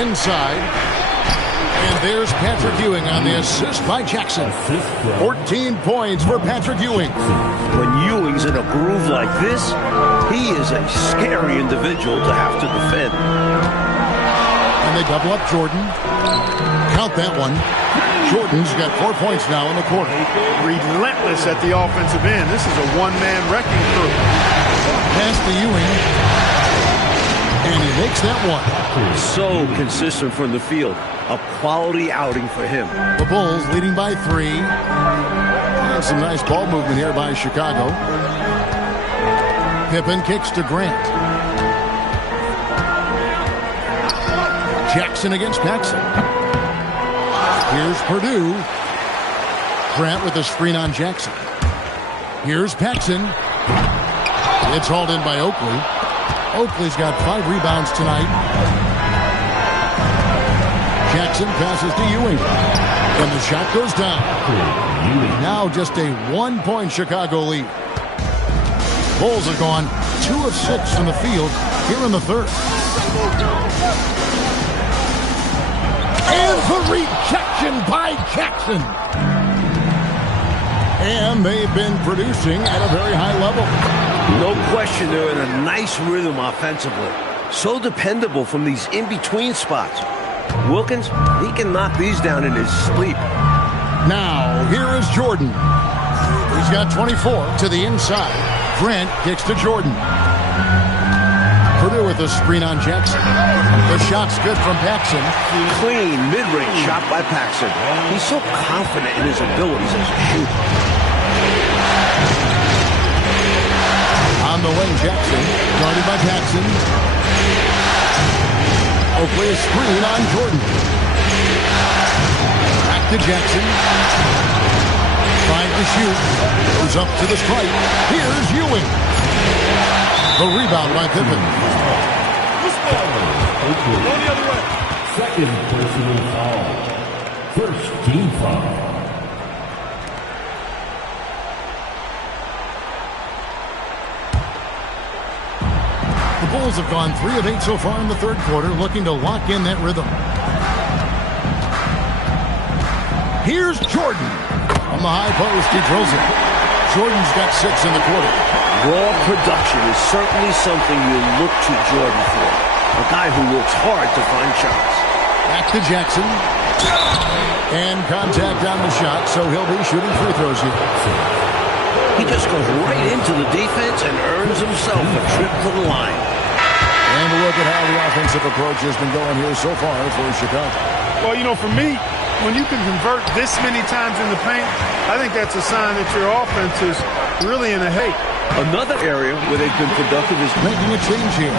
Inside. And there's Patrick Ewing on the assist by Jackson. 14 points for Patrick Ewing. When Ewing's in a groove like this, he is a scary individual to have to defend. And they double up Jordan. Count that one. Jordan's got 4 points now in the quarter. Relentless at the offensive end. This is a one-man wrecking crew. Pass to Ewing. And he makes that one. So consistent from the field. A quality outing for him. The Bulls leading by 3. And some nice ball movement here by Chicago. Pippen kicks to Grant. Jackson against Paxson. Here's Purdue. Grant with a screen on Jackson. Here's Paxson. It's hauled in by Oakley. Oakley's got 5 rebounds tonight. Jackson passes to Ewing. And the shot goes down. Now just a 1-point Chicago lead. Bulls are gone 2 of 6 from the field here in the third. And the rejection by Jackson. And they've been producing at a very high level. No question, they're in a nice rhythm offensively. So dependable from these in-between spots. Wilkins, he can knock these down in his sleep. Now, here is Jordan. He's got 24 to the inside. Grant kicks to Jordan. Purdue with a screen on Jackson. The shot's good from Paxson. Clean mid-range shot by Paxson. He's so confident in his abilities as a shooter. On the wing, Jackson, guarded by Paxson. Oakley a screen on Jordan. Back to Jackson. 5 to shoot. Goes up to the stripe. Here's Ewing. The rebound by Pippen. Go the other way. Second personal foul. First team foul. The Bulls have gone 3 of 8 so far in the third quarter, looking to lock in that rhythm. Here's Jordan. On the high post, he drills it. Jordan's got 6 in the quarter. Raw production is certainly something you look to Jordan for. A guy who works hard to find shots. Back to Jackson. And contact on the shot, so he'll be shooting free throws here. He just goes right into the defense and earns himself a trip to the line. And a look at how the offensive approach has been going here so far for Chicago. Well, you know, for me, when you can convert this many times in the paint, I think that's a sign that your offense is really in a hate. Another area where they've been productive is Making a change here.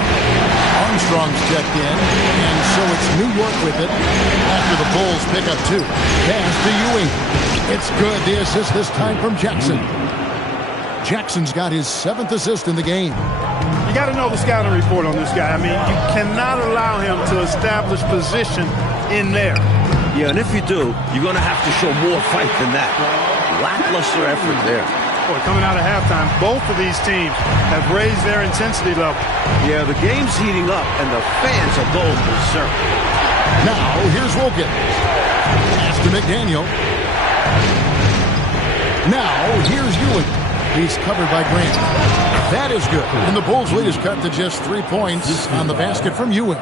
Armstrong's checked in, and so it's New York with it after the Bulls pick up 2. Pass to Ewing. It's good. The assist this time from Jackson. Jackson's got his 7th assist in the game. You got to know the scouting report on this guy. I mean, you cannot allow him to establish position in there. Yeah, and if you do, you're going to have to show more fight than that. Lackluster effort there. Boy, coming out of halftime, both of these teams have raised their intensity level. Yeah, the game's heating up, and the fans are going berserk. Now, here's Wilkins. Pass to McDaniel. Now, here's Ewing. He's covered by Grant. That is good. And the Bulls' lead is cut to just 3 points on the basket from Ewing.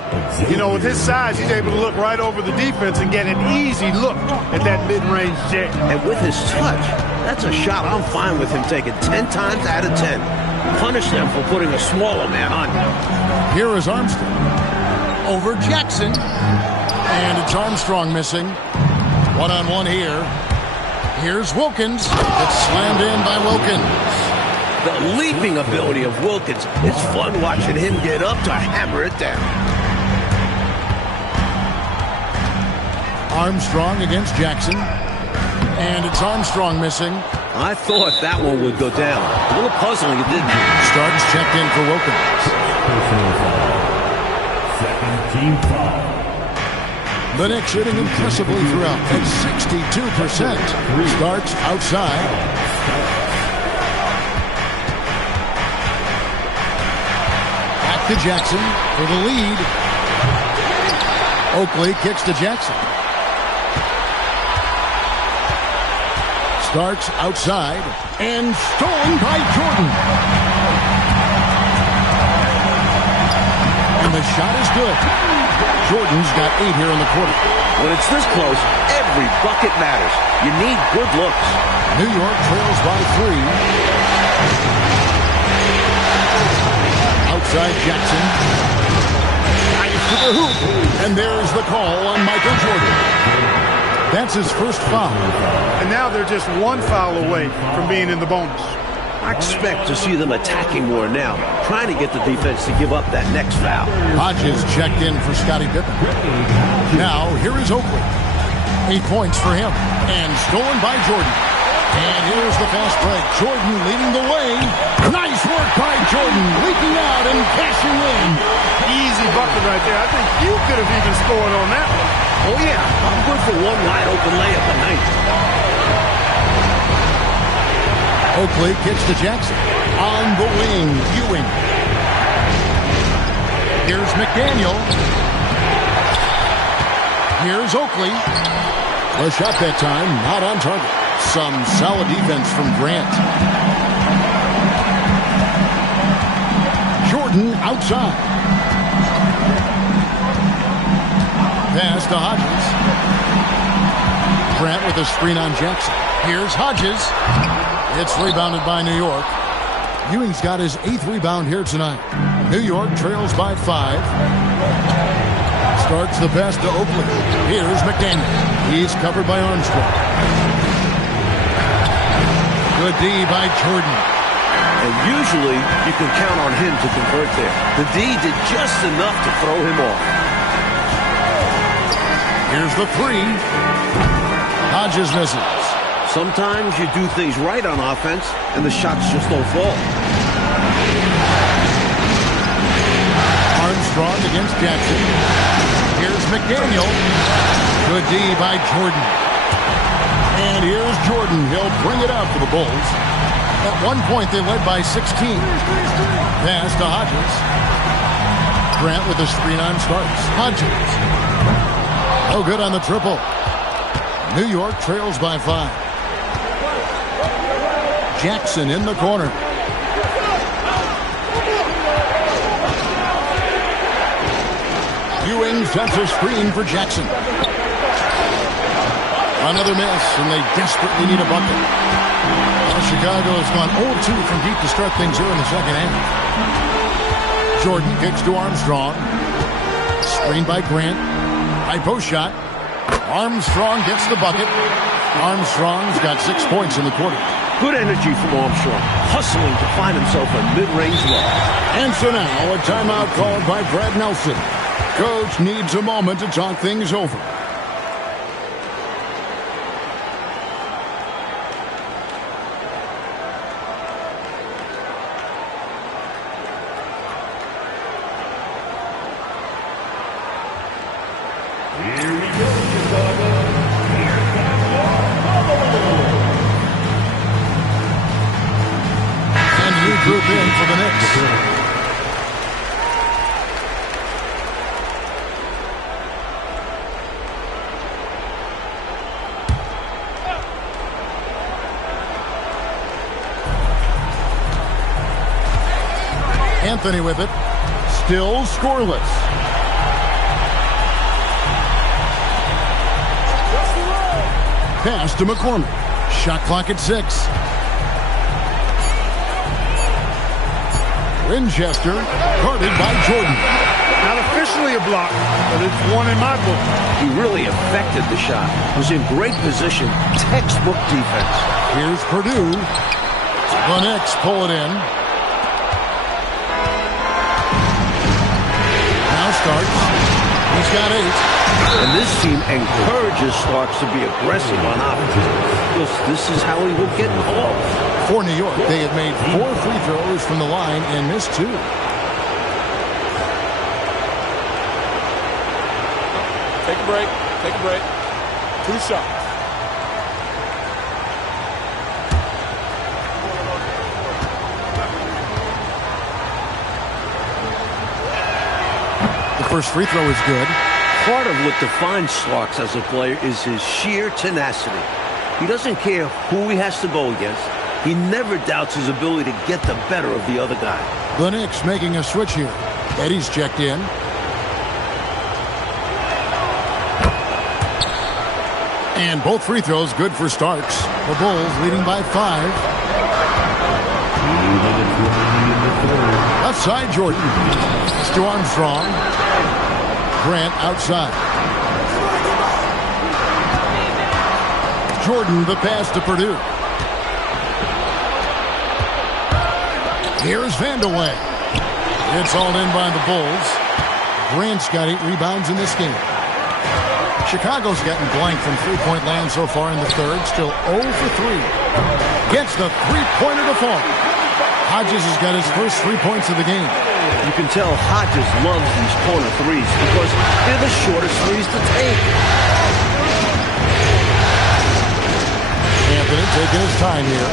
You know, with his size, he's able to look right over the defense and get an easy look at that mid-range jam. And with his touch, that's a shot I'm fine with him taking 10 times out of 10. Punish them for putting a smaller man on you. Here is Armstrong. Over Jackson. And it's Armstrong missing. One-on-one here. Here's Wilkins. It's slammed in by Wilkins. The leaping ability of Wilkins. It's fun watching him get up to hammer it down. Armstrong against Jackson. And it's Armstrong missing. I thought that one would go down. A little puzzling, it didn't. Starks checked in for Wilkins. Personal foul. Second team foul. The Knicks shooting impressively throughout at 62%. Starks outside. Back to Jackson for the lead. Oakley kicks to Jackson. Starks outside and stolen by Jordan. And the shot is good. Jordan's got 8 here in the quarter. When it's this close, every bucket matters. You need good looks. New York trails by 3. Outside Jackson. Nice to the hoop. And there's the call on Michael Jordan. That's his first foul. And now they're just 1 foul away from being in the bonus. I expect to see them attacking more now, trying to get the defense to give up that next foul. Hodges checked in for Scottie Pippen. Now, here is Oakley. 8 points for him. And stolen by Jordan. And here's the fast break. Jordan leading the way. Nice work by Jordan. Leaking out and cashing in. Easy bucket right there. I think you could have even scored on that one. Oh, yeah. I'm good for one wide-open layup a night. Oakley kicks to Jackson. On the wing, Ewing. Here's McDaniel. Here's Oakley. The shot that time, not on target. Some solid defense from Grant. Jordan outside. Pass to Hodges. Grant with a screen on Jackson. Here's Hodges. It's rebounded by New York. Ewing's got his 8th rebound here tonight. New York trails by 5. Starts the pass to Oakley. Here's McDaniel. He's covered by Armstrong. Good D by Jordan. And usually you can count on him to convert there. The D did just enough to throw him off. Here's the 3. Hodges misses. Sometimes you do things right on offense, and the shots just don't fall. Armstrong against Jackson. Here's McDaniel. Good D by Jordan. And here's Jordan. He'll bring it out for the Bulls. At one point, they led by 16. Pass to Hodges. Grant with a screen on Starks. Hodges. No good on the triple. New York trails by 5. Jackson in the corner. Ewing sets a screen for Jackson. Another miss, and they desperately need a bucket. Well, Chicago has gone 0-2 from deep to start things here in the second half. Jordan kicks to Armstrong. Screened by Grant. High post shot. Armstrong gets the bucket. Armstrong's got 6 points in the quarter. Good energy from Armstrong, hustling to find himself a mid-range look. And so now, a timeout called by Brad Nelson. Coach needs a moment to talk things over. Group in for the Knicks. Anthony with it. Still scoreless. Pass to McCormick. Shot clock at 6. Winchester, guarded by Jordan. Not officially a block, but it's one in my book. He really affected the shot. Was in great position. Textbook defense. Here's Purdue. The Knicks pull it in. Now Starks. He's got 8. And this team encourages Starks to be aggressive on offense. This is how he will get calls. For New York, they have made 4 free throws from the line and missed 2. Take a break. Take a break. 2 shots. The first free throw is good. Part of what defines Starks as a player is his sheer tenacity. He doesn't care who he has to go against. He never doubts his ability to get the better of the other guy. The Knicks making a switch here. Eddie's checked in. And both free throws good for Starks. The Bulls leading by 5. Left side, Jordan. To Armstrong. Grant outside. Jordan, the pass to Purdue. Here's Vandeweghe. It's all in by the Bulls. Grant's got 8 rebounds in this game. Chicago's gotten blank from three-point land so far in the third. Still 0 for 3. Gets the three-pointer to fall. Hodges has got his first 3 points of the game. You can tell Hodges loves these corner threes because they're the shortest threes to take. Anthony taking his time here.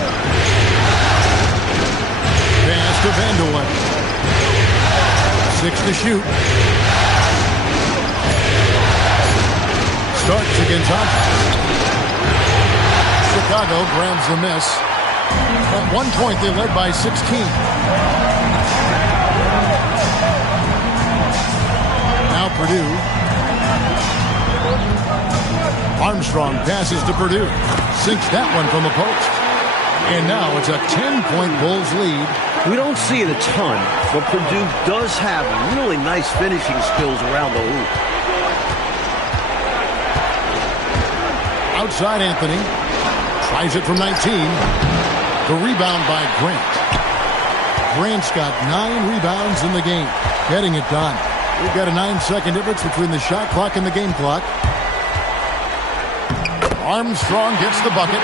Pass to Vandeweghe. 6 to shoot. Starks against Hodges. Chicago grabs the miss. At one point, they led by 16. Now Purdue. Armstrong passes to Purdue. Sinks that one from the post. And now it's a 10-point Bulls lead. We don't see it a ton, but Purdue does have really nice finishing skills around the hoop. Outside Anthony. Tries it from 19. The rebound by Grant. Grant's got 9 rebounds in the game. Getting it done. We've got a 9-second difference between the shot clock and the game clock. Armstrong gets the bucket.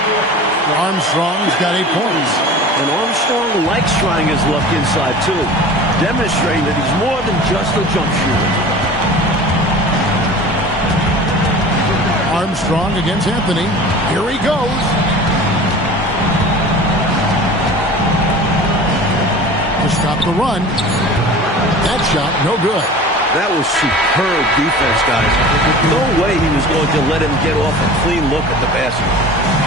Armstrong's got 8 points. And Armstrong likes trying his luck inside, too. Demonstrating that he's more than just a jump shooter. Armstrong against Anthony. Here he goes. To stop the run. That shot, no good. That was superb defense, guys. No way he was going to let him get off a clean look at the basket.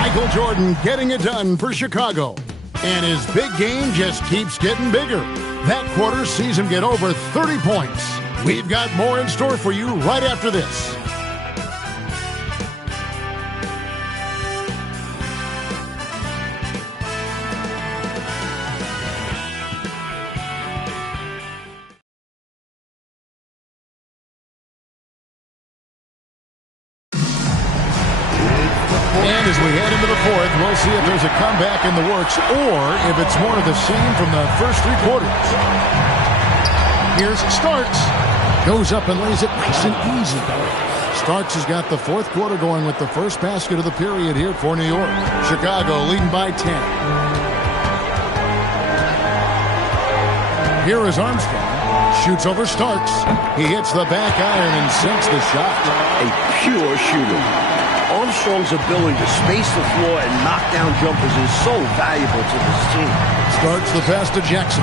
Michael Jordan getting it done for Chicago. And his big game just keeps getting bigger. That quarter sees him get over 30 points. We've got more in store for you right after this. And as we head into the fourth, we'll see if there's a comeback in the works or if it's more of the same from the first 3 quarters. Here's Starks. Goes up and lays it nice and easy. Starks has got the fourth quarter going with the first basket of the period here for New York. Chicago leading by 10. Here is Armstrong. Shoots over Starks. He hits the back iron and sinks the shot. A pure shooter. Armstrong's ability to space the floor and knock down jumpers is so valuable to this team. Starts the pass to Jackson.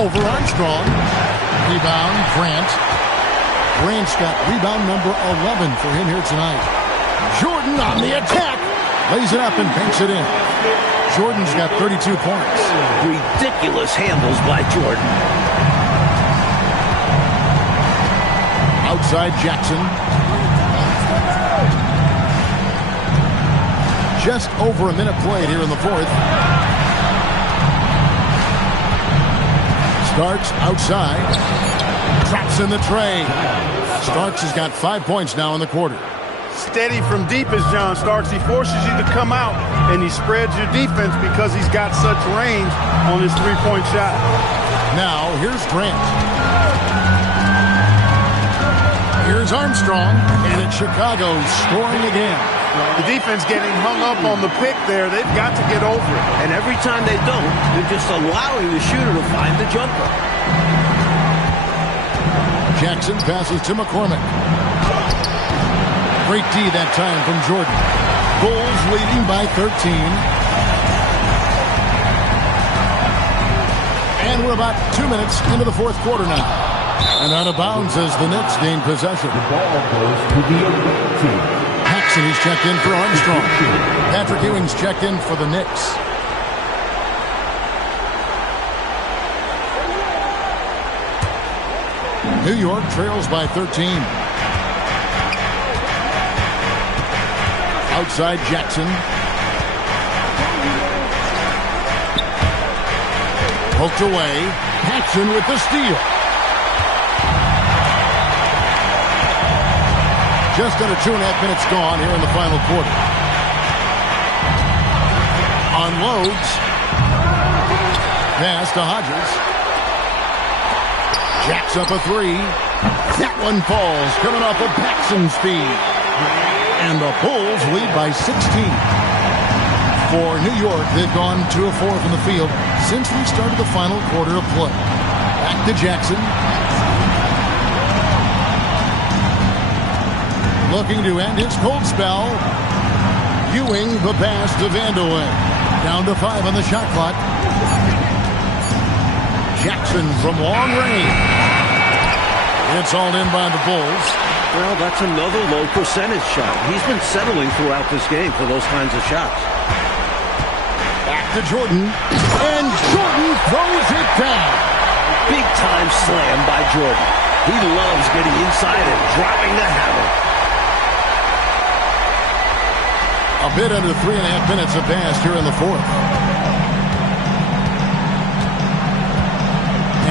Over Armstrong. Rebound, Grant. Grant's got rebound number 11 for him here tonight. Jordan on the attack. Lays it up and banks it in. Jordan's got 32 points. Ridiculous handles by Jordan. Outside Jackson. Just over a minute played here in the fourth. Starks outside. Traps in the tray. Starks has got 5 points now in the quarter. Steady from deep is John Starks. He forces you to come out, and he spreads your defense because he's got such range on his three-point shot. Now, here's Grant. Here's Armstrong, and it's Chicago scoring again. The defense getting hung up on the pick there. They've got to get over it. And every time they don't, they're just allowing the shooter to find the jumper. Jackson passes to McCormick. Great D that time from Jordan. Bulls leading by 13. And we're about 2 minutes into the fourth quarter now. And out of bounds as the Knicks gain possession. The ball goes to the away team. Paxson, he's checked in for Armstrong. Patrick Ewing's checked in for the Knicks. New York trails by 13. Outside Jackson. Poked away. Paxson with the steal. Just under 2.5 minutes gone here in the final quarter. Unloads. Pass to Hodges. Jacks up a three. That one falls, coming off of Paxson's speed. And the Bulls lead by 16. For New York, they've gone 2 of 4 from the field since we started the final quarter of play. Back to Jackson. Looking to end his cold spell. Ewing the pass to Vandeweghe. Down to 5 on the shot clock. Jackson from long range. It's all in by the Bulls. Well, that's another low percentage shot. He's been settling throughout this game for those kinds of shots. Back to Jordan. And Jordan throws it down. Big time slam by Jordan. He loves getting inside and dropping the hammer. A bit under 3.5 minutes have passed here in the fourth.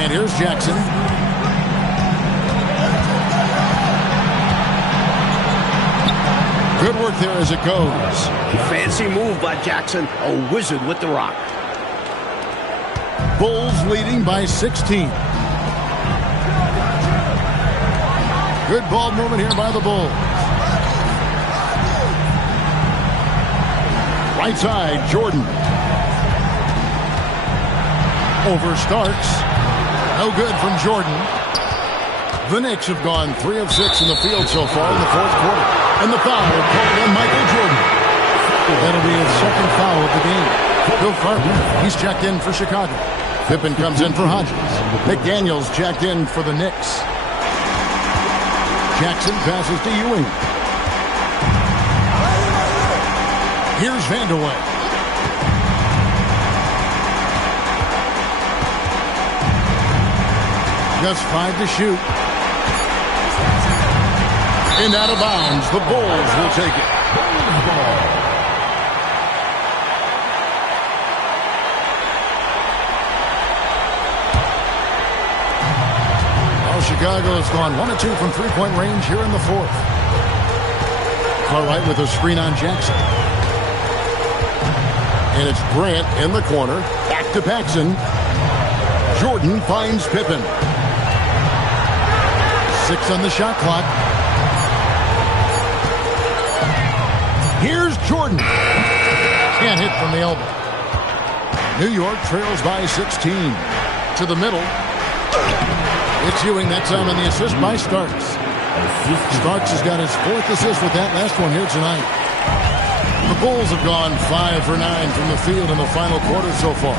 And here's Jackson. Good work there as it goes. Fancy move by Jackson. A wizard with the rock. Bulls leading by 16. Good ball movement here by the Bulls. Right side, Jordan. Over Starks. No good from Jordan. The Knicks have gone 3 of 6 in the field so far in the fourth quarter. And the foul called on Michael Jordan. That'll be his second foul of the game. Bill Carter, he's checked in for Chicago. Pippen comes in for Hodges. McDaniels checked in for the Knicks. Jackson passes to Ewing. Here's Vandeweghe. Just 5 to shoot. And out of bounds. The Bulls will take it. Well, Chicago has gone 1 of 2 from three-point range here in the fourth. Cartwright with a screen on Jackson. And it's Grant in the corner. Back to Paxson. Jordan finds Pippen. 6 on the shot clock. Here's Jordan. Can't hit from the elbow. New York trails by 16. To the middle. It's Ewing that time on the assist by Starks. Starks has got his 4th assist with that last one here tonight. The Bulls have gone 5 for 9 from the field in the final quarter so far.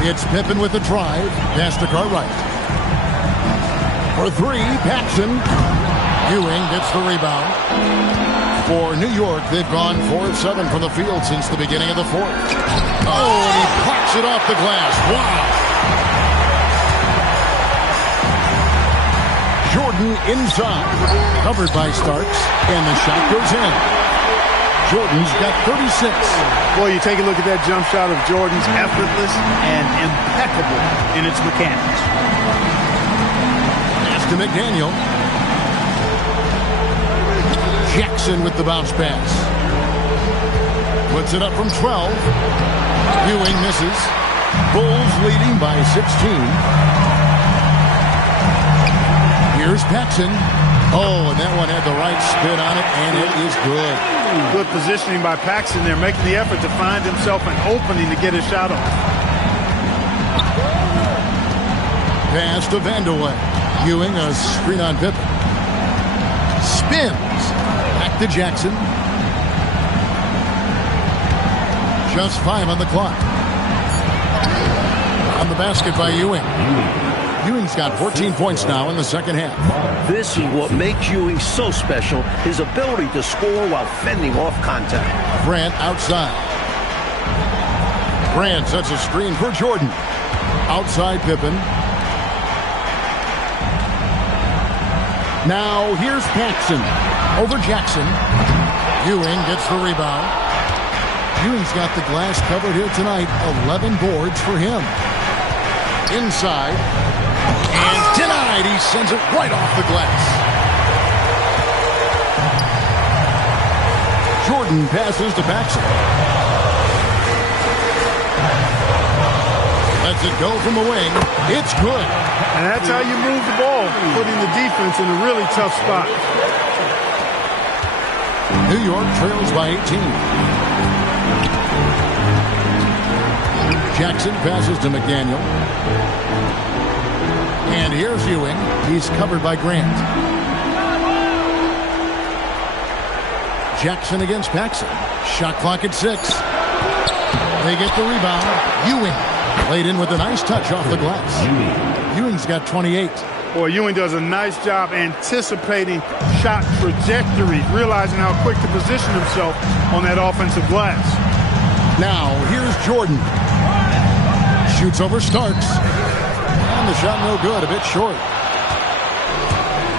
It's Pippen with the drive. Pass to Cartwright. For 3, Paxson. Ewing gets the rebound. For New York, they've gone 4 of 7 from the field since the beginning of the fourth. Oh, and he pops it off the glass. Wow. Jordan inside. Covered by Starks. And the shot goes in. Jordan's got 36. Boy, you take a look at that jump shot of Jordan's, effortless and impeccable in its mechanics. Pass to McDaniel. Jackson with the bounce pass. Puts it up from 12. Ewing misses. Bulls leading by 16. Here's Paxson. Oh, and that one had the right spin on it, and it is good. Good positioning by Paxson there, making the effort to find himself an opening to get his shot off. Pass to Vandeweghe. Ewing a screen on Pippen. Spins. Back to Jackson. Just 5 on the clock. On the basket by Ewing. Ewing's got 14 points now in the second half. This is what makes Ewing so special, his ability to score while fending off contact. Grant outside. Grant sets a screen for Jordan. Outside Pippen. Now here's Paxson. Over Jackson. Ewing gets the rebound. Ewing's got the glass covered here tonight. 11 boards for him. Inside. And denied. He sends it right off the glass. Jordan passes to Paxson. Lets it go from the wing. It's good. And that's how you move the ball, putting the defense in a really tough spot. New York trails by 18. Jackson passes to McDaniel. And here's Ewing. He's covered by Grant. Jackson against Paxson. Shot clock at 6. They get the rebound. Ewing laid in with a nice touch off the glass. Ewing's got 28. Boy, Ewing does a nice job anticipating shot trajectory, realizing how quick to position himself on that offensive glass. Now, here's Jordan. Shoots over Starks. And the shot no good, a bit short.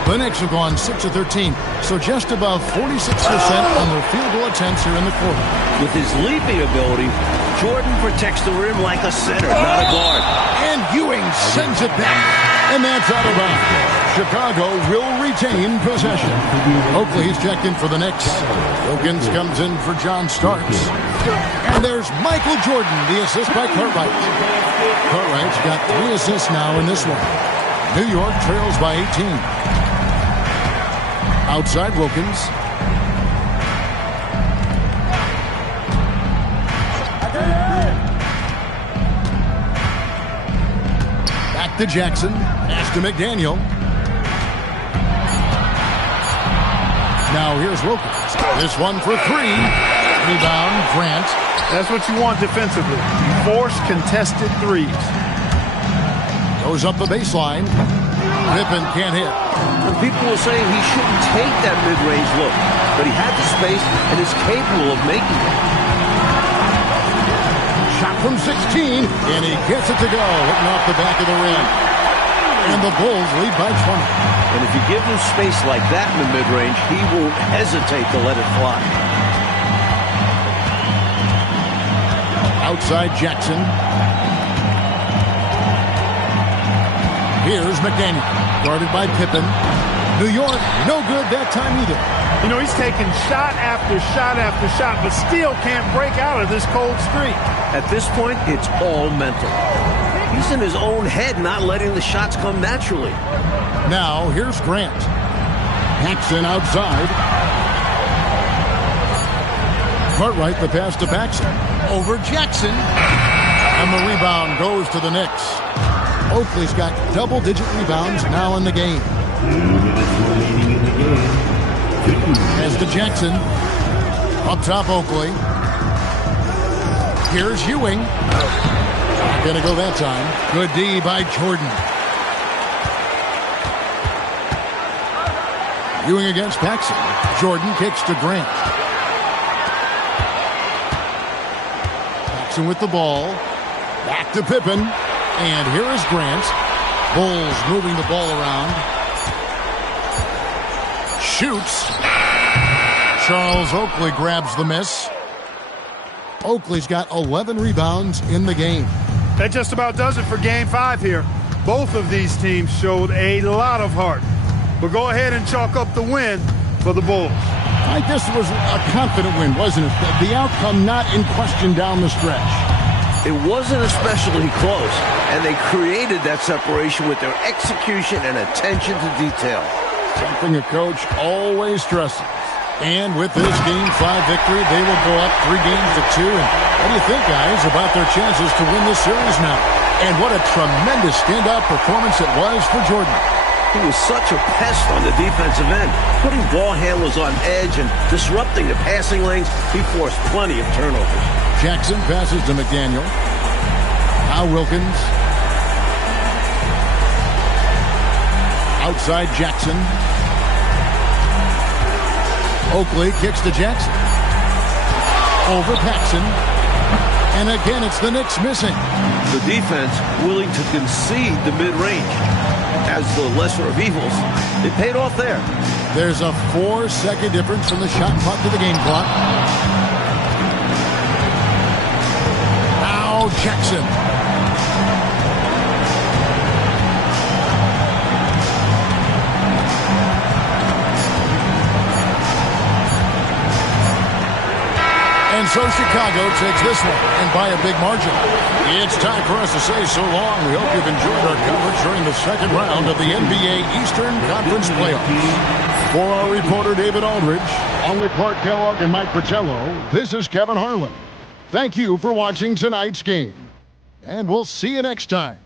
The Knicks have gone 6 of 13, so just above 46% on their field goal attempts here in the quarter. With his leaping ability, Jordan protects the rim like a center, not a guard. And Ewing sends it back. And that's out of bounds. Chicago will retain possession. Oakley's checked in for the Knicks. Wilkins comes in for John Starks. And there's Michael Jordan, the assist by Cartwright. Cartwright's got 3 assists now in this one. New York trails by 18. Outside Wilkins. Back to Jackson. Pass to McDaniel. Now here's Wilkins. This one for 3. Rebound, Grant. That's what you want defensively. Force contested threes. Goes up the baseline. Pippen can't hit. And people were saying he shouldn't take that mid-range look, but he had the space and is capable of making it. Shot from 16, and he gets it to go, hitting off the back of the rim. And the Bulls lead by 20. And if you give him space like that in the mid-range, he won't hesitate to let it fly. Outside Jackson. Here's McDaniel, guarded by Pippen. New York, no good that time either. You know, he's taking shot after shot after shot, but still can't break out of this cold streak. At this point, it's all mental. He's in his own head, not letting the shots come naturally. Now, here's Grant. Paxson outside. Cartwright the pass to Paxson. Over Jackson. And the rebound goes to the Knicks. Oakley's got double-digit rebounds now in the game. Pass to Jackson. Up top, Oakley. Here's Ewing. Not gonna go that time. Good D by Jordan. Ewing against Paxson. Jordan kicks to Grant. Paxson with the ball. Back to Pippen. And here is Grant. Bulls moving the ball around. Shoots. Charles Oakley grabs the miss. Oakley's got 11 rebounds in the game. That just about does it for Game 5 here. Both of these teams showed a lot of heart. But go ahead and chalk up the win for the Bulls. I guess it was a confident win, wasn't it? The outcome not in question down the stretch. It wasn't especially close, and they created that separation with their execution and attention to detail. Something a coach always stresses. And with this Game 5 victory, they will go up 3 games to 2. And what do you think, guys, about their chances to win this series now? And what a tremendous standout performance it was for Jordan. He was such a pest on the defensive end, putting ball handlers on edge and disrupting the passing lanes. He forced plenty of turnovers. Jackson passes to McDaniel. Now Wilkins. Outside Jackson. Oakley kicks to Jackson. Over Paxson. And again, it's the Knicks missing. The defense willing to concede the mid-range as the lesser of evils. It paid off there. There's a 4-second difference from the shot clock to the game clock. Now Jackson. And so Chicago takes this one, and by a big margin. It's time for us to say so long. We hope you've enjoyed our coverage during the second round of the NBA Eastern Conference Playoffs. For our reporter David Aldridge, along with Clark Kellogg and Mike Fratello, this is Kevin Harlan. Thank you for watching tonight's game, and we'll see you next time.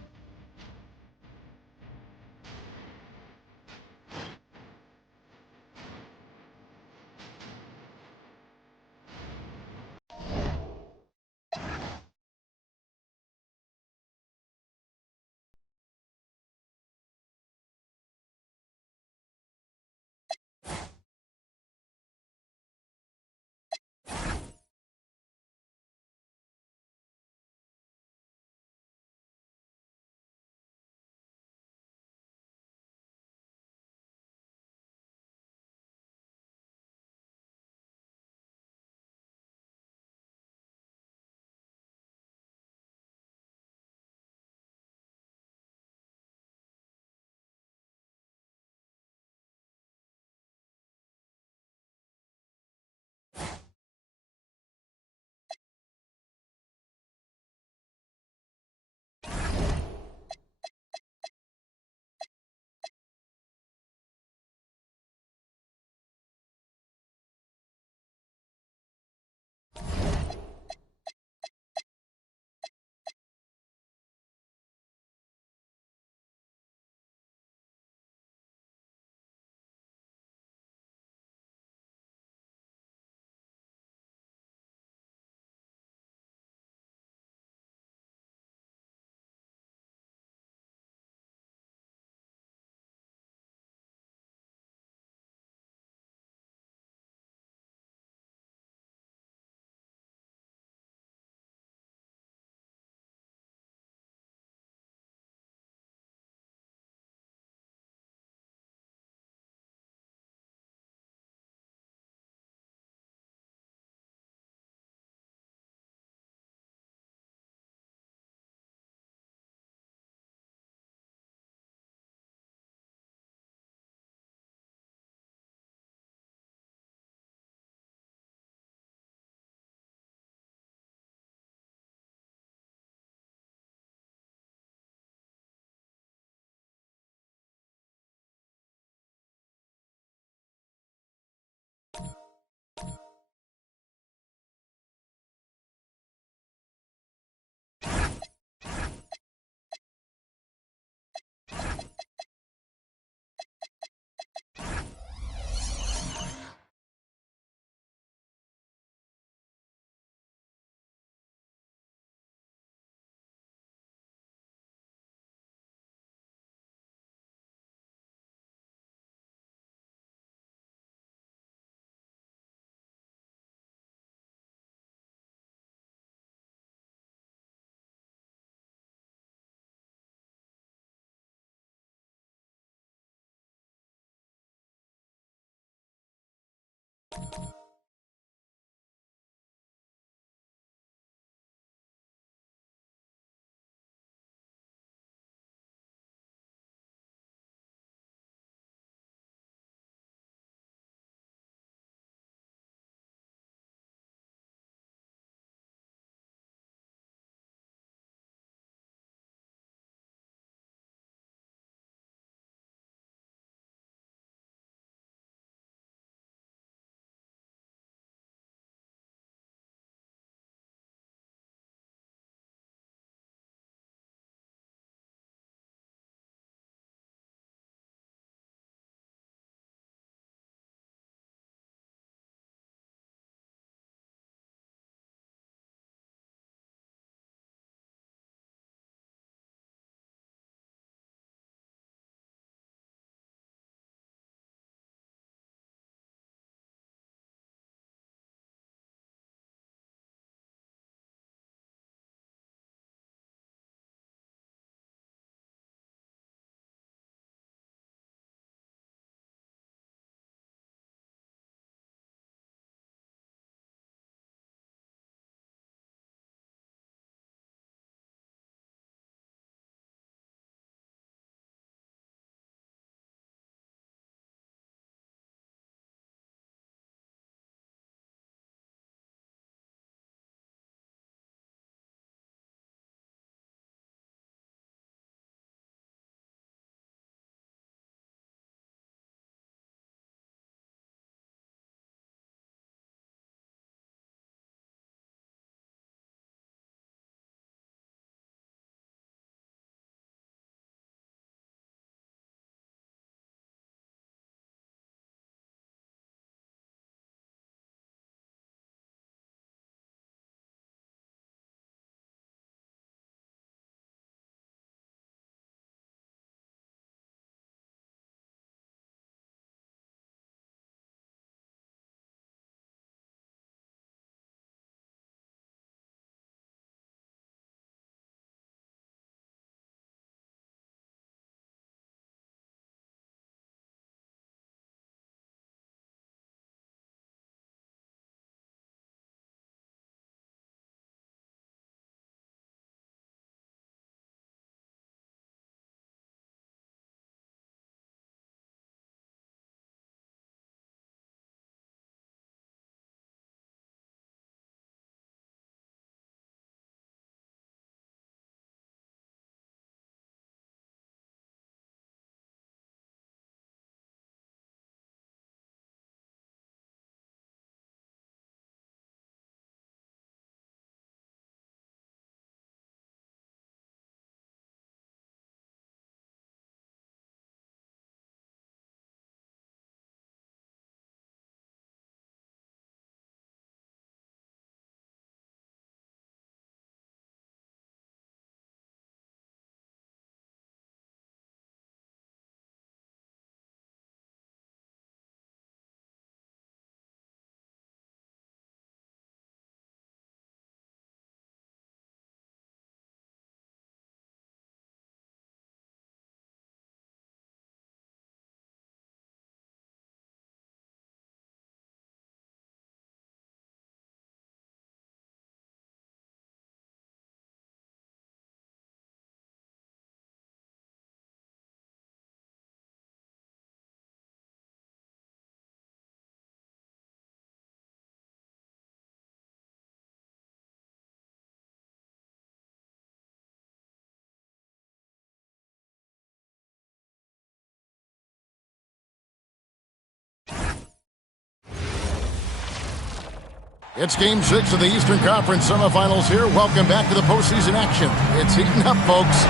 It's Game 6 of the Eastern Conference Semifinals here. Welcome back to the postseason action. It's heating up, folks.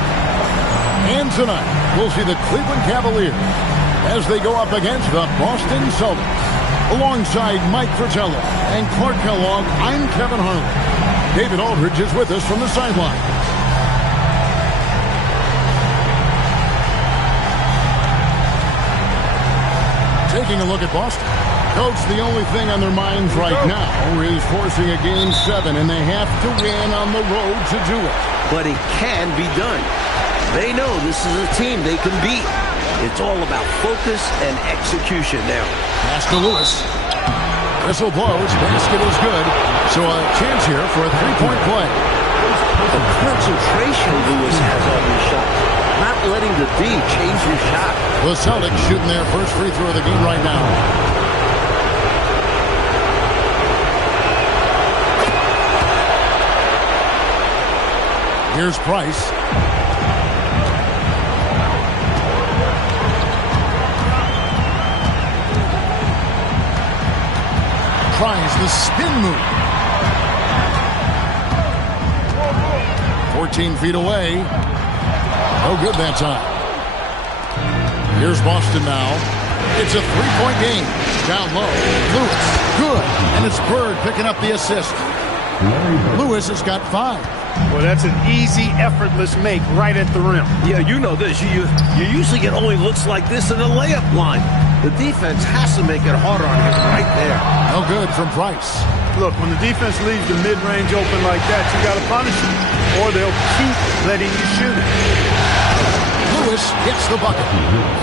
And tonight, we'll see the Cleveland Cavaliers as they go up against the Boston Celtics. Alongside Mike Fratello and Clark Kellogg, I'm Kevin Harlan. David Aldridge is with us from the sideline. Taking a look at Boston. Coach, the only thing on their minds right now is forcing a Game 7, and they have to win on the road to do it. But it can be done. They know this is a team they can beat. It's all about focus and execution now. Pass to Lewis. Whistle blows. Basket is good. So a chance here for a three-point play. The concentration Lewis has on his shot. Not letting the D change his shot. The Celtics shooting their first free throw of the game right now. Here's Price. Tries the spin move. 14 feet away. No good that time. Here's Boston now. It's a three-point game. Down low. Lewis. Good. And it's Bird picking up the assist. Lewis has got 5. Well, that's an easy, effortless make right at the rim. Yeah, you know this. You usually get only looks like this in the layup line. The defense has to make it harder on him right there. No good from Price. Look, when the defense leaves the mid-range open like that, you got to punish them, or they'll keep letting you shoot it. Lewis gets the bucket.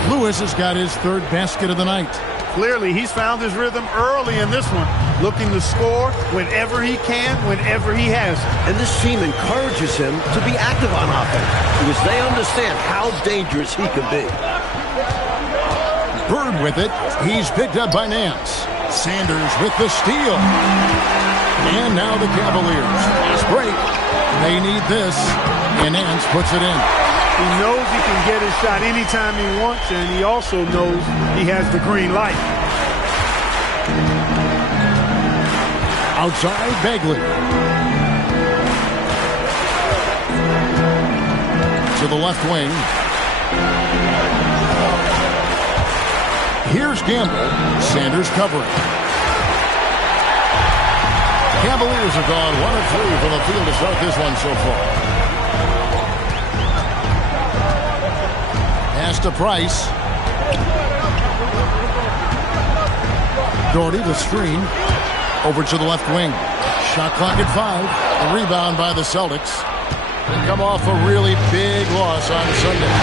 Lewis has got his third basket of the night. Clearly, he's found his rhythm early in this one, looking to score whenever he can, whenever he has it. And this team encourages him to be active on offense because they understand how dangerous he can be. Bird with it. He's picked up by Nance. Sanders with the steal. And now the Cavaliers. Fast break. They need this. And Nance puts it in. He knows he can get his shot anytime he wants, and he also knows he has the green light. Outside, Bagley. To the left wing. Here's Gamble. Sanders covering. Cavaliers have gone 1 of 3 from the field to start this one so far. Pass to Price. Doherty the screen. Over to the left wing. Shot clock at 5. A rebound by the Celtics. They come off a really big loss on Sunday.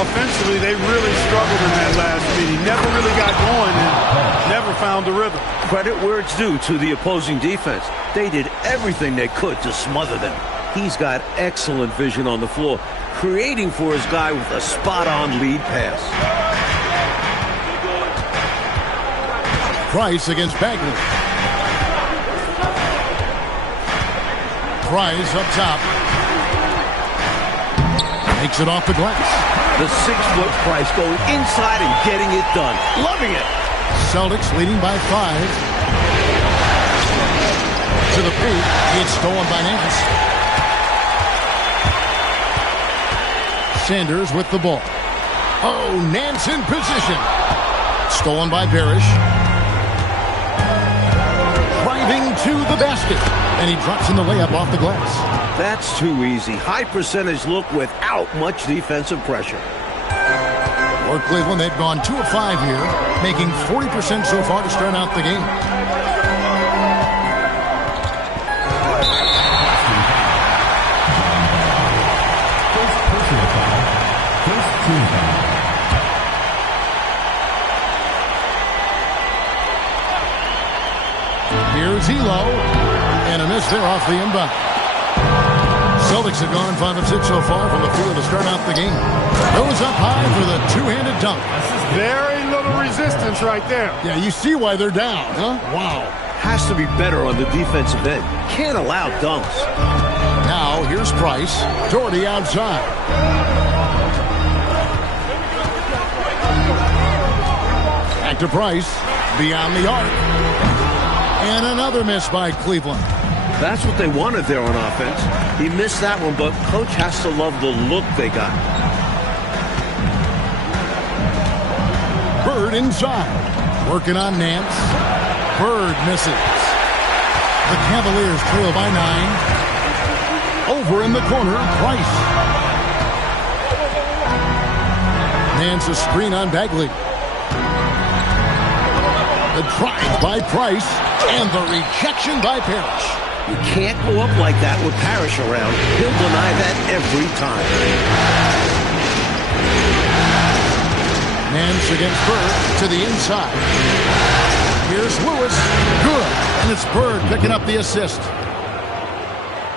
Offensively, they really struggled in that last meeting. Never really got going and never found the rhythm. Credit where it's due to the opposing defense. They did everything they could to smother them. He's got excellent vision on the floor, creating for his guy with a spot-on lead pass. Price against Bagley. Price up top. Makes it off the glass. The 6-foot Price going inside and getting it done. Loving it. Celtics leading by 5. To the paint. It's stolen by Nance. Sanders with the ball. Oh, Nance in position. Stolen by Parrish. Driving to the basket. And he drops in the layup off the glass. That's too easy. High percentage look without much defensive pressure. For Cleveland, they've gone 2 of 5 here, making 40% so far to start out the game. Here's Elo, and a miss there off the inbound. Celtics have gone 5 of 6 so far from the field to start out the game. Goes up high for the two-handed dunk. Very little resistance right there. Yeah, you see why they're down, huh? Wow. Has to be better on the defensive end. Can't allow dunks. Now, here's Price. Doherty outside. Back to Price. Beyond the arc. And another miss by Cleveland. That's what they wanted there on offense. He missed that one, but coach has to love the look they got. Bird inside. Working on Nance. Bird misses. The Cavaliers trail by 9. Over in the corner, Price. Nance a screen on Bagley. The drive by Price. And the rejection by Parrish. You can't go up like that with Parrish around. He'll deny that every time. Nance against Bird to the inside. Here's Lewis. Good. And it's Bird picking up the assist.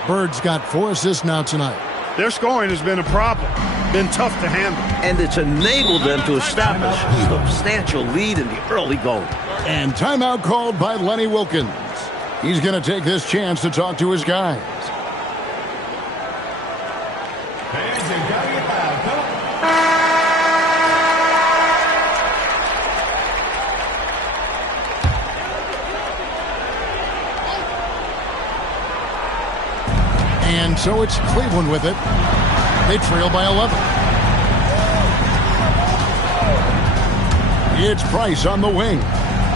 Bird's got 4 assists now tonight. Their scoring has been a problem. Been tough to handle. And it's enabled them to establish a substantial lead in the early going. And timeout called by Lenny Wilkens. He's going to take this chance to talk to his guys. And so it's Cleveland with it. They trail by 11. It's Price on the wing.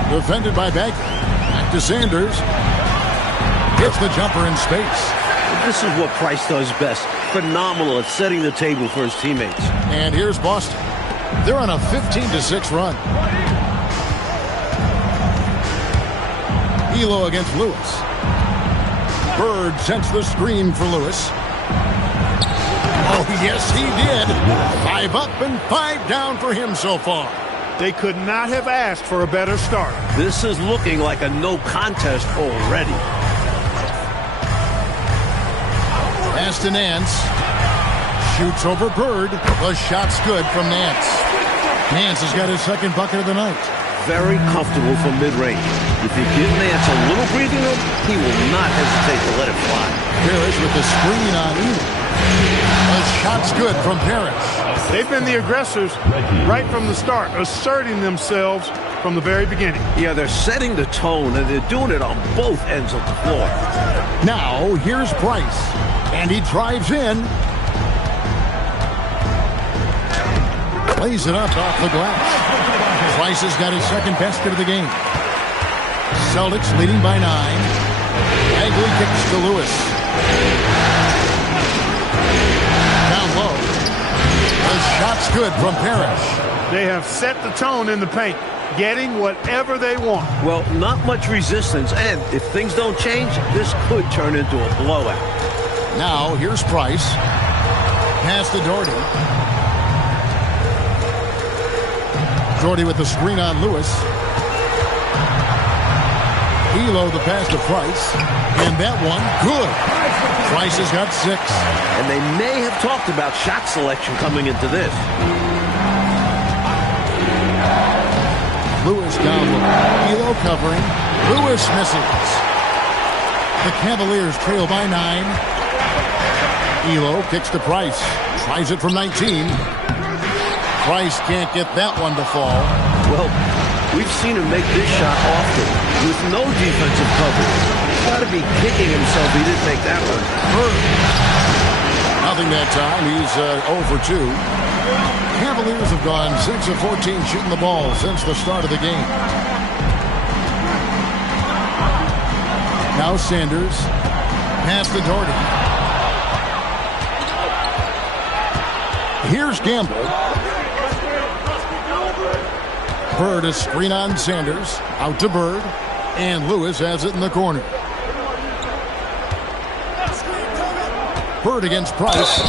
Defended by Bagley. Back to Sanders. Hits the jumper in space. This is what Price does best. Phenomenal at setting the table for his teammates. And here's Boston. They're on a 15-6 run. Elo against Lewis. Bird sends the screen for Lewis. Oh, yes, he did. 5 up and 5 down for him so far. They could not have asked for a better start. This is looking like a no contest already. Pass to Nance. Shoots over Bird. The shot's good from Nance. Nance has got his second bucket of the night. Very comfortable from mid-range. If you give Nance a little breathing room, he will not hesitate to let it fly. Parrish with the screen on Elo. The shot's good from Parrish. They've been the aggressors right from the start, asserting themselves from the very beginning. Yeah, they're setting the tone, and they're doing it on both ends of the floor. Now, here's Price. And he drives in. Plays it up off the glass. Price has got his second basket of the game. Celtics leading by 9. Bagley kicks to Lewis. Down low. The shot's good from Parrish. They have set the tone in the paint, getting whatever they want. Well, not much resistance, and if things don't change, this could turn into a blowout. Now, here's Price. Pass to Doherty. Doherty with the screen on Lewis. Elo the pass to Price. And that one, good. Price has got 6. And they may have talked about shot selection coming into this. Lewis down low. Elo covering. Lewis misses. The Cavaliers trail by 9. Elo kicks to Price. Tries it from 19. Price can't get that one to fall. Well, we've seen him make this shot often with no defensive coverage. He's got to be kicking himself he didn't make that one. Nothing that time. He's 0 for 2. Cavaliers have gone 6 of 14 shooting the ball since the start of the game. Now Sanders. Pass to Doherty. Here's Gamble. Bird a screen on Sanders. Out to Bird. And Lewis has it in the corner. Bird against Price.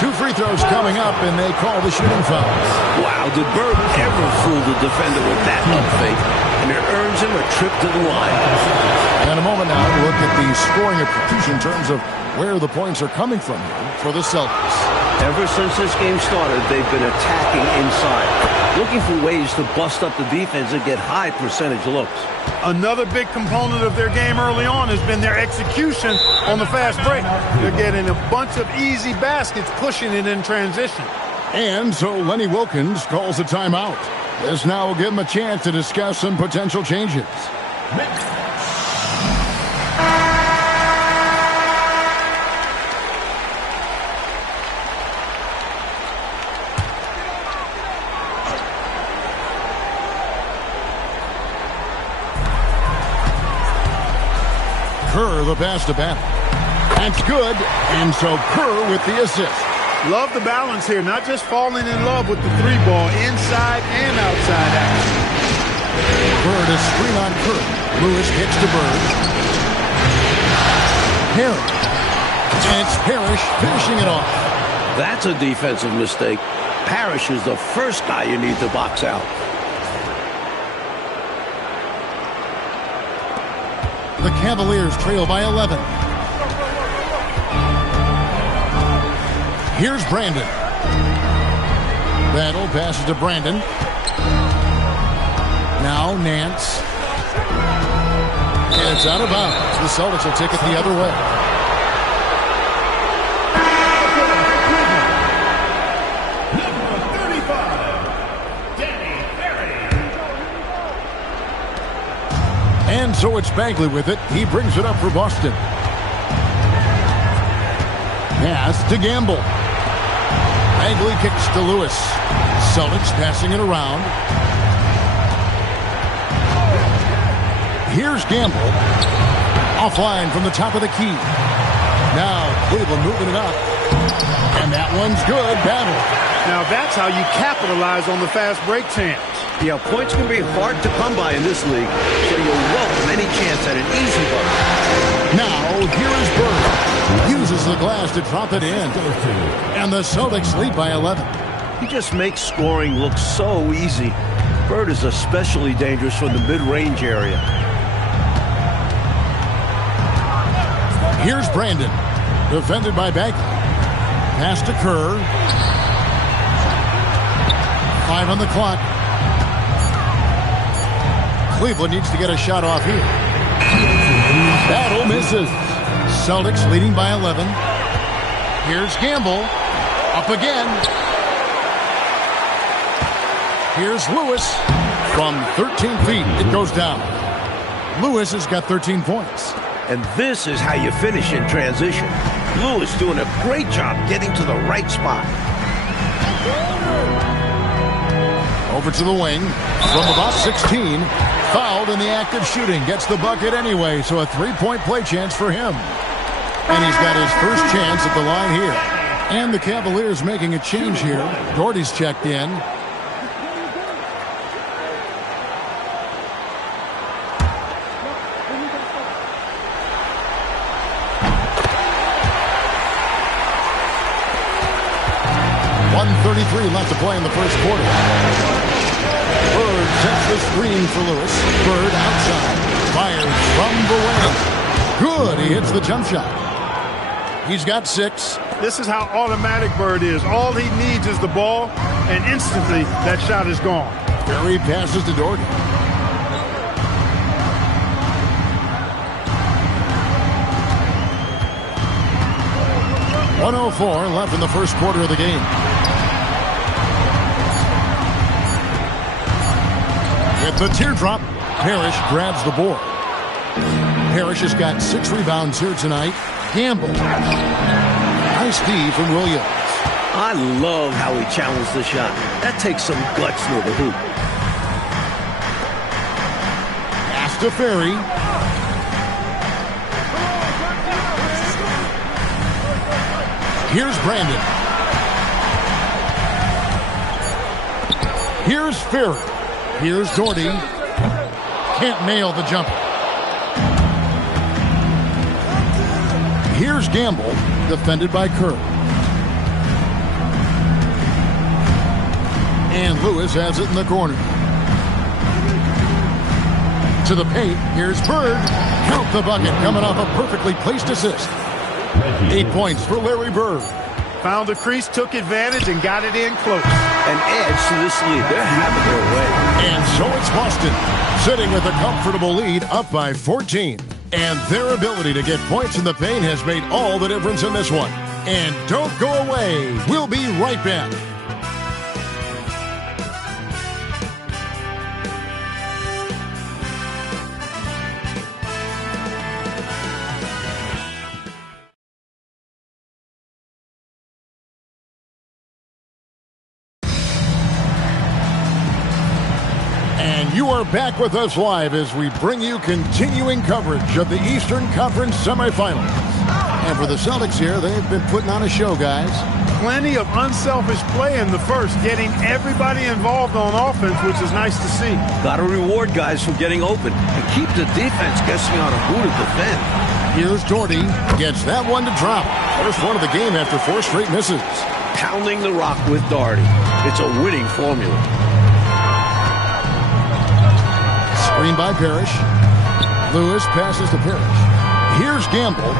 2 free throws coming up, and they call the shooting foul. Wow, did Bird ever fool the defender with that pump fake? And it earns him a trip to the line. And a moment now to look at the scoring approach in terms of where the points are coming from here for the Celtics. Ever since this game started, they've been attacking inside, looking for ways to bust up the defense and get high percentage looks. Another big component of their game early on has been their execution on the fast break. They're getting a bunch of easy baskets, pushing it in transition. And so Lenny Wilkens calls a timeout. This now will give him a chance to discuss some potential changes. the pass to Bennett. That's good, and so Kerr with the assist. Love the balance here, not just falling in love with the three ball, inside and outside action. Bird is screen on Kerr. Lewis kicks to Bird. Parrish. And it's Parrish finishing it off. That's a defensive mistake. Parrish is the first guy you need to box out. The Cavaliers trail by 11. Here's Brandon. Battle passes to Brandon. Now Nance. And it's out of bounds. The Celtics will take it the other way. And so it's Bagley with it. He brings it up for Boston. Pass to Gamble. Bagley kicks to Lewis. Celtics passing it around. Here's Gamble. Offline from the top of the key. Now Cleveland moving it up. And that one's good. Battle. Now that's how you capitalize on the fast break chance. Yeah, points can be hard to come by in this league, so you'll welcome any chance at an easy bucket. Now, here is Bird. Uses the glass to drop it in. And the Celtics lead by 11. He just makes scoring look so easy. Bird is especially dangerous from the mid-range area. Here's Brandon. Defended by Bagley. Pass to Kerr. 5 on the clock. Cleveland needs to get a shot off here. Battle misses. Celtics leading by 11. Here's Gamble. Up again. Here's Lewis. From 13 feet, it goes down. Lewis has got 13 points. And this is how you finish in transition. Lewis doing a great job getting to the right spot. Over to the wing. From about 16. Fouled in the act of shooting. Gets the bucket anyway, so a three-point play chance for him. And he's got his first chance at the line here. And the Cavaliers making a change here. Doherty's checked in. .133 left to play in the first quarter. Bird sets the screen for Lewis. Bird outside. Fires from the wing. Good. He hits the jump shot. He's got 6. This is how automatic Bird is. All he needs is the ball, and instantly that shot is gone. Ferry passes to Doherty. .104 left in the first quarter of the game. With the teardrop, Parrish grabs the board. Parrish has got 6 rebounds here tonight. Gamble. Nice D from Williams. I love how he challenged the shot. That takes some guts near the hoop. Pass to Ferry. Here's Brandon. Here's Ferry. Here's Doherty. Can't nail the jumper. Here's Gamble, defended by Kerr. And Lewis has it in the corner. To the paint, here's Bird. Count the bucket, coming off a perfectly placed assist. 8 points for Larry Bird. Found the crease, took advantage, and got it in close. An edge to this lead. They're having their way. And so it's Boston, sitting with a comfortable lead, up by 14. And their ability to get points in the paint has made all the difference in this one. And don't go away. We'll be right back. You are back with us live as we bring you continuing coverage of the Eastern Conference Semifinals. And for the Celtics here, they've been putting on a show, guys. Plenty of unselfish play in the first, getting everybody involved on offense, which is nice to see. Got to reward guys for getting open and keep the defense guessing on who to defend. Here's Doherty, gets that one to drop. First one of the game after 4 straight misses. Pounding the rock with Doherty. It's a winning formula. Screen by Parrish. Lewis passes to Parrish. Here's Gamble.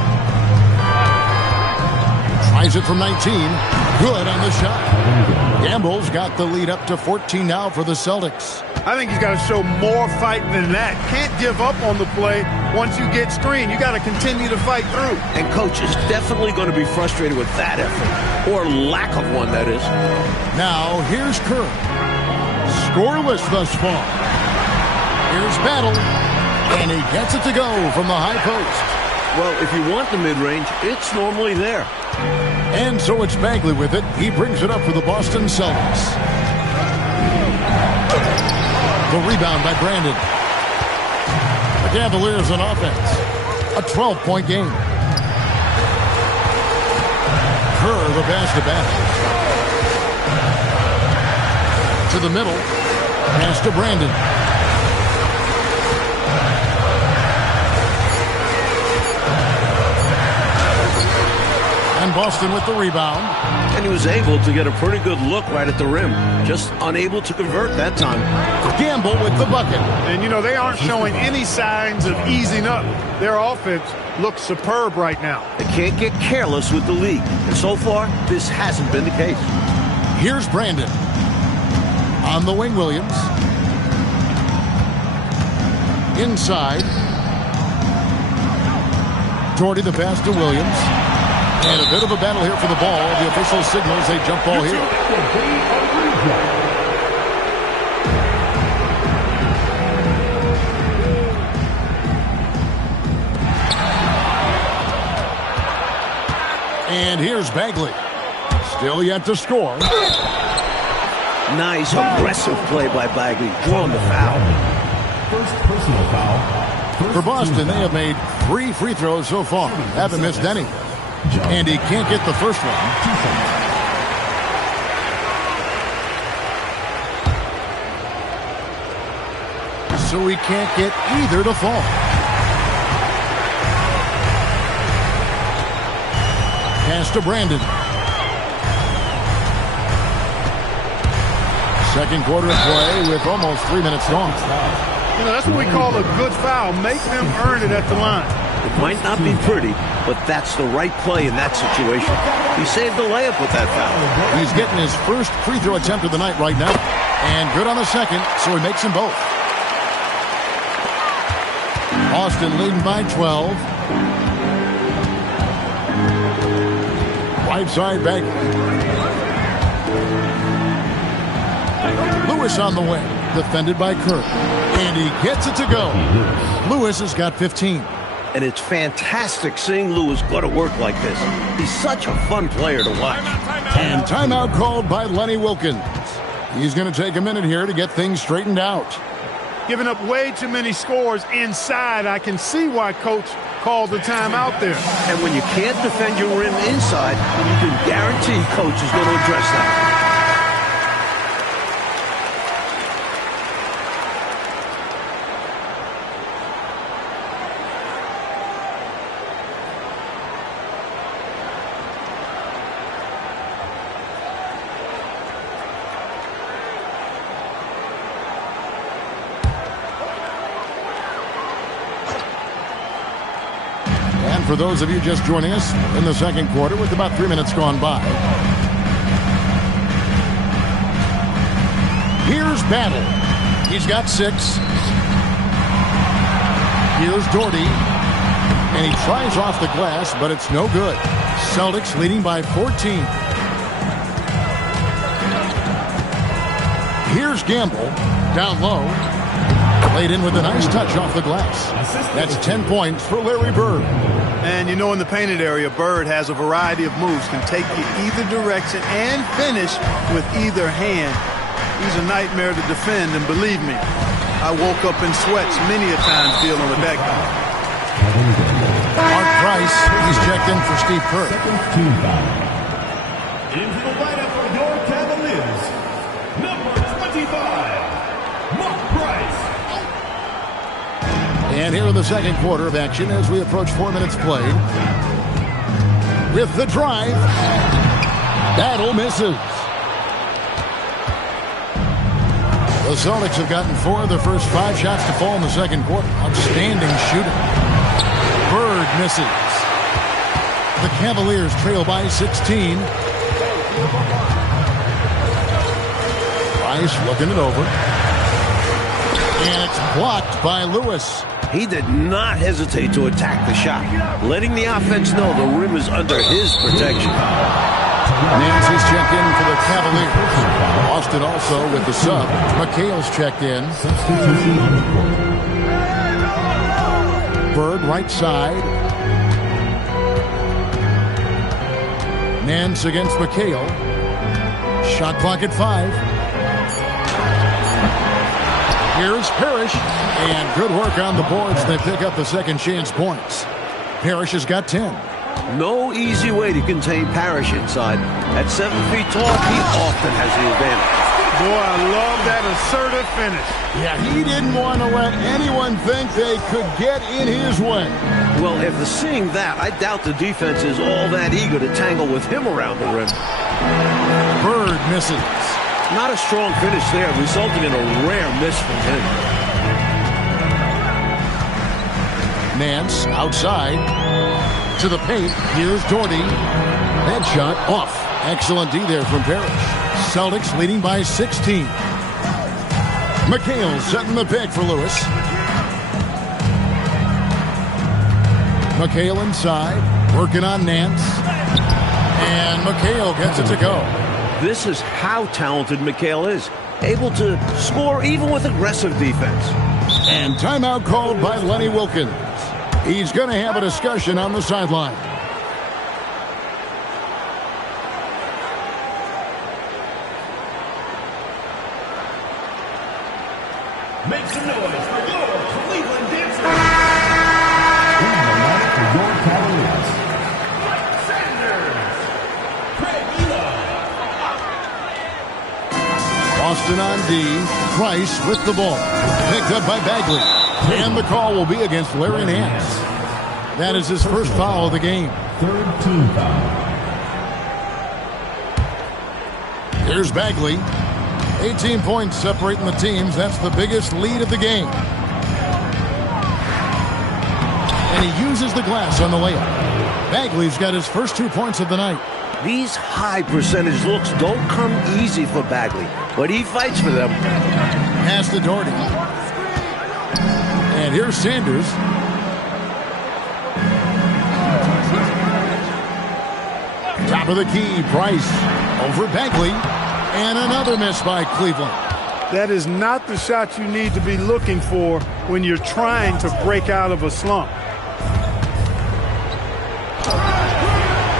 Tries it from 19. Good on the shot. Gamble's got the lead up to 14 now for the Celtics. I think he's got to show more fight than that. Can't give up on the play once you get screened. You got to continue to fight through. And coach is definitely going to be frustrated with that effort. Or lack of one, that is. Now, here's Kerr. Scoreless thus far. Here's Battle. And he gets it to go from the high post. Well, if you want the mid-range, it's normally there. And so it's Bagley with it. He brings it up for the Boston Celtics. The rebound by Brandon. The Cavaliers on offense. A 12-point game. Kerr the pass to Battle. To the middle. Pass to Brandon. And Boston with the rebound. And he was able to get a pretty good look right at the rim. Just unable to convert that time. Gamble with the bucket. And, you know, they aren't showing any signs of easing up. Their offense looks superb right now. They can't get careless with the league. And so far, this hasn't been the case. Here's Brandon. On the wing, Williams. Inside. Doherty the pass to Williams. And a bit of a battle here for the ball. The official signals a jump ball here. And here's Bagley. Still yet to score. Nice, aggressive play by Bagley. Drawing the foul. First personal foul. For Boston, they have made 3 free throws so far. Haven't missed any. And he can't get the first one. So he can't get either to fall. Pass to Brandon. Second quarter of play with almost 3 minutes gone. You know, that's what we call a good foul. Make them earn it at the line. It might not be pretty, but that's the right play in that situation. He saved the layup with that foul. He's getting his first free throw attempt of the night right now. And good on the second, so he makes them both. Boston leading by 12. Right side Bagley. Lewis on the wing, defended by Kirk. And he gets it to go. Lewis has got 15. And it's fantastic seeing Lewis go to work like this. He's such a fun player to watch. And timeout called by Lenny Wilkins. He's going to take a minute here to get things straightened out. Giving up way too many scores inside. I can see why Coach called the timeout there. And when you can't defend your rim inside, you can guarantee Coach is going to address that. For those of you just joining us in the second quarter with about 3 minutes gone by. Here's Battle. He's got 6. Here's Doherty. And he tries off the glass, but it's no good. Celtics leading by 14. Here's Gamble. Down low. Laid in with a nice touch off the glass. That's 10 points for Larry Bird. And you know, in the painted area, Bird has a variety of moves, can take you either direction and finish with either hand. He's a nightmare to defend, and believe me, I woke up in sweats many a times dealing with that guy. Mark Price, he's checked in for Steve Kerr. Into the lineup for your Cavaliers, number 25, Mark Price. And here in the second quarter of action as we approach 4 minutes played. With the drive. Battle misses. The Celtics have gotten 4 of their first 5 shots to fall in the second quarter. Outstanding shooting. Bird misses. The Cavaliers trail by 16. Price looking it over. And it's blocked by Lewis. He did not hesitate to attack the shot, letting the offense know the rim is under his protection. Nancy's checked in for the Cavaliers. Austin also with the sub. McHale's checked in. Bird right side. Nance against McHale. Shot clock at 5. Here's Parrish. And good work on the boards. They pick up the second chance points. Parrish has got 10. No easy way to contain Parrish inside. At 7 feet tall, he often has the advantage. Boy, I love that assertive finish. Yeah, he didn't want to let anyone think they could get in his way. Well, after seeing that, I doubt the defense is all that eager to tangle with him around the rim. Bird misses. Not a strong finish there, resulting in a rare miss from him. Nance outside to the paint. Here's Doherty. Headshot off. Excellent D there from Parrish. Celtics leading by 16. McHale setting the pick for Lewis. McHale inside, working on Nance. And McHale gets it to go. This is how talented McHale is. Able to score even with aggressive defense. And timeout called by Lenny Wilkins. He's going to have a discussion on the sideline. Make some noise for your Cleveland Dancers. In the lineup for your Cavaliers, Mike Sanders, Craig Elo. Austin on D. Price with the ball. Picked up by Bagley. And the call will be against Larry Nance. That is his first foul of the game. Third team foul. Here's Bagley. 18 points separating the teams. That's the biggest lead of the game. And he uses the glass on the layup. Bagley's got his first 2 points of the night. These high percentage looks don't come easy for Bagley, but he fights for them. Pass to Doherty. And here's Sanders. Top of the key, Price over Bagley. And another miss by Cleveland. That is not the shot you need to be looking for when you're trying to break out of a slump.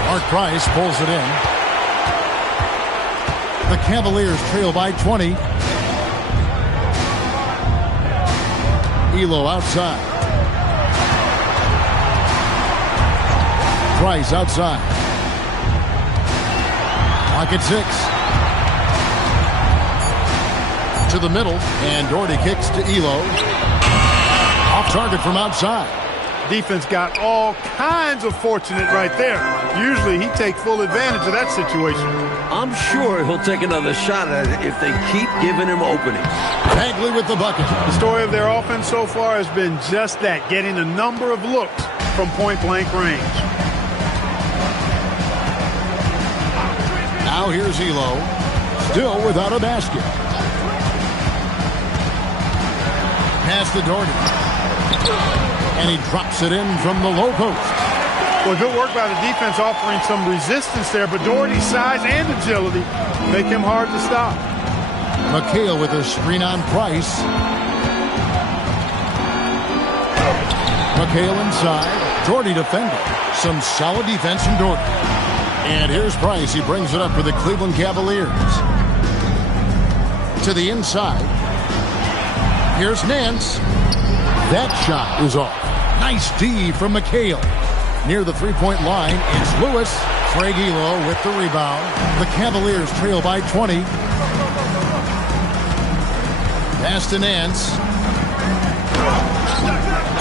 Mark Price pulls it in. The Cavaliers trail by 20. Elo outside. Price outside. Clock at 6. To the middle, and Doherty kicks to Elo. Off target from outside. Defense got all kinds of fortunate right there. Usually he takes full advantage of that situation. I'm sure he'll take another shot at it if they keep giving him openings. Bagley with the bucket. The story of their offense so far has been just that, getting a number of looks from point-blank range. Now here's Elo, still without a basket. Pass to Doherty. And he drops it in from the low post. Well, good work by the defense offering some resistance there, but Doherty's size and agility make him hard to stop. McHale with a screen on Price. McHale inside. Doherty defending. Some solid defense from Doherty. And here's Price. He brings it up for the Cleveland Cavaliers. To the inside. Here's Nance. That shot is off. Nice D from McHale. Near the three-point line, it's Lewis. Craig Elo with the rebound. The Cavaliers trail by 20. Pass to Nance.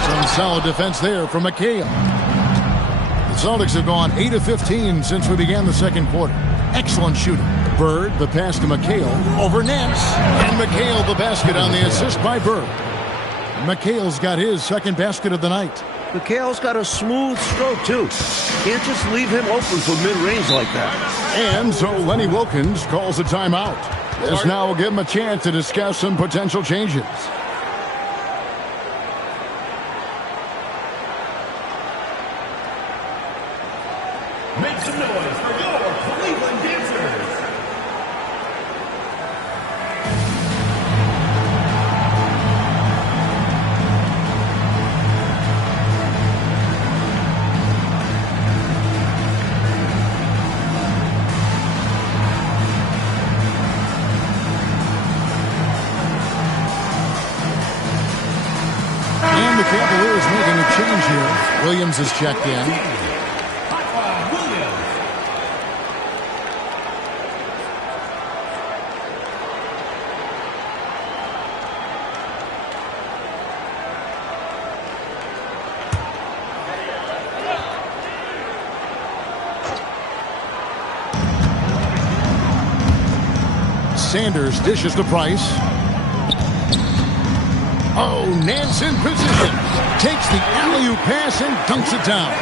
Some solid defense there from McHale. The Celtics have gone 8 of 15 since we began the second quarter. Excellent shooting. Bird, the pass to McHale over Nance. And McHale the basket on the assist by Bird. McHale's got his second basket of the night. McHale's got a smooth stroke, too. Can't just leave him open for mid-range like that. And so Lenny Wilkins calls a timeout. This now will give him a chance to discuss some potential changes. Make some noise for your Cleveland Dancers. And the Cavaliers making a change here. Williams is checked in. Sanders dishes to Price. Oh, Nance in position. Takes the alley-oop pass and dunks it down.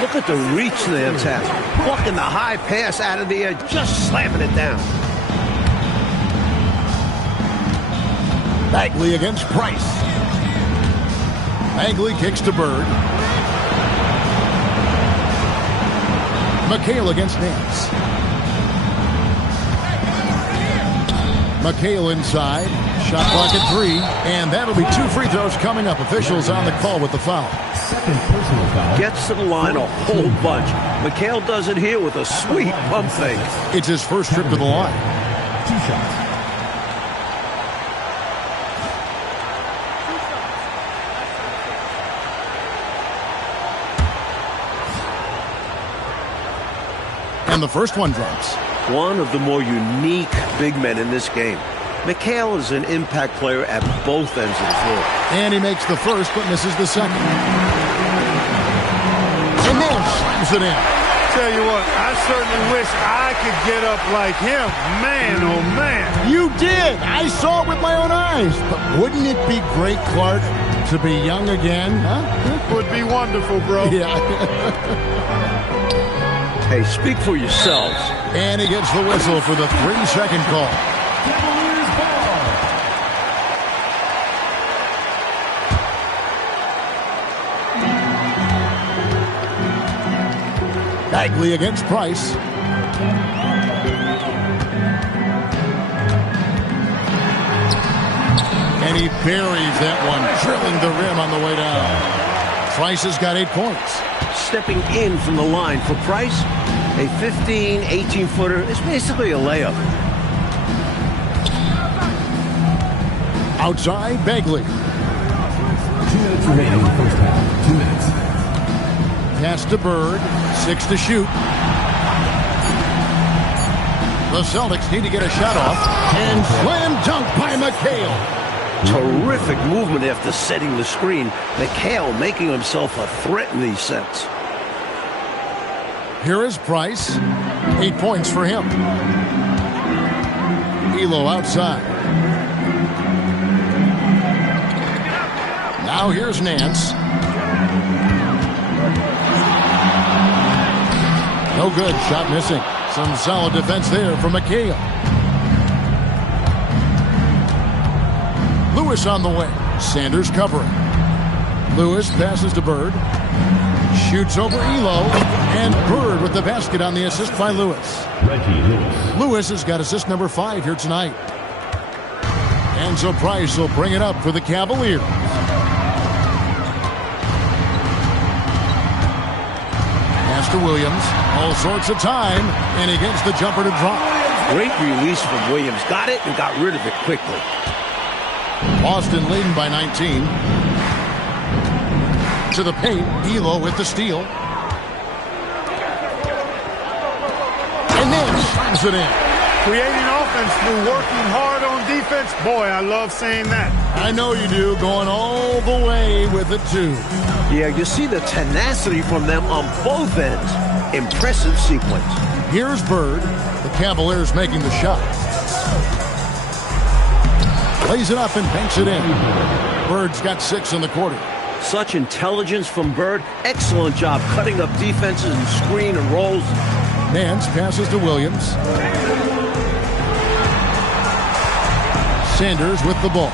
Look at the reach Nance has. Plucking the high pass out of the air, just slamming it down. Bagley against Price. Bagley kicks to Bird. McHale against Nance. McHale inside. Shot clock at 3. And that'll be 2 free throws coming up. Officials on the call with the foul. Second personal foul. Gets to the line a whole bunch. McHale does it here with a sweet pump fake. It's his first trip to the line. 2 shots. And the first one drops. One of the more unique big men in this game. McHale is an impact player at both ends of the floor. And he makes the first but misses the second. And then slams it in. Tell you what, I certainly wish I could get up like him. Man, oh man. You did. I saw it with my own eyes. But wouldn't it be great, Clark, to be young again? Huh? Would be wonderful, bro. Yeah. Hey, speak for yourselves. And he gets the whistle for the 3-second call. Cavaliers ball. Bagley against Price. And he buries that one, drilling the rim on the way down. Price has got 8 points. Stepping in from the line for Price, a 15, 18-footer is basically a layup. Outside, Bagley. 2 minutes remaining in the first half. 2 minutes. Pass to Bird. 6 to shoot. The Celtics need to get a shot off. And slam dunk by McHale. Terrific movement after setting the screen. McHale making himself a threat in these sets. Here is Price. 8 points for him. Elo outside. Now here's Nance. No good. Shot missing. Some solid defense there from McHale. Lewis on the way. Sanders covering. Lewis passes to Bird. Shoots over Elo. And Bird with the basket on the assist by Lewis. Reggie Lewis. Lewis has got assist number 5 here tonight. And so Price will bring it up for the Cavaliers. Pass to Williams. All sorts of time. And he gets the jumper to drop. Great release from Williams. Got it and got rid of it quickly. Boston leading by 19. To the paint. Elo with the steal. And then slams it in. Creating offense through working hard on defense. Boy, I love saying that. I know you do. Going all the way with it, too. Yeah, you see the tenacity from them on both ends. Impressive sequence. Here's Bird. The Cavaliers making the shot. Lays it up and banks it in. Bird's got 6 in the quarter. Such intelligence from Bird. Excellent job cutting up defenses and screen and rolls. Nance passes to Williams. Sanders with the ball.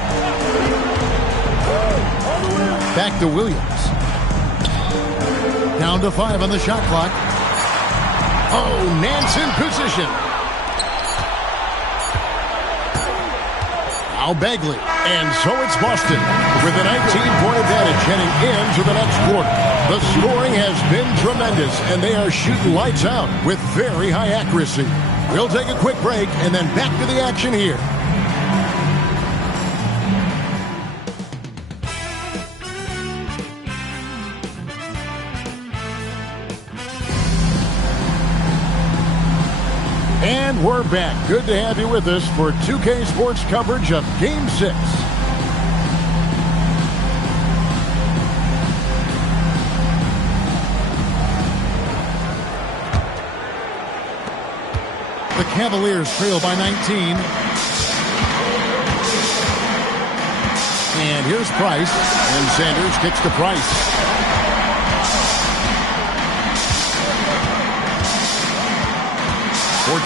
Back to Williams. Down to 5 on the shot clock. Oh, Nance in position. Now Bagley. And so it's Boston with a 19-point advantage heading into the next quarter. The scoring has been tremendous, and they are shooting lights out with very high accuracy. We'll take a quick break and then back to the action here. And we're back. Good to have you with us for 2K Sports coverage of Game 6. The Cavaliers trail by 19. And here's Price. And Sanders kicks to Price.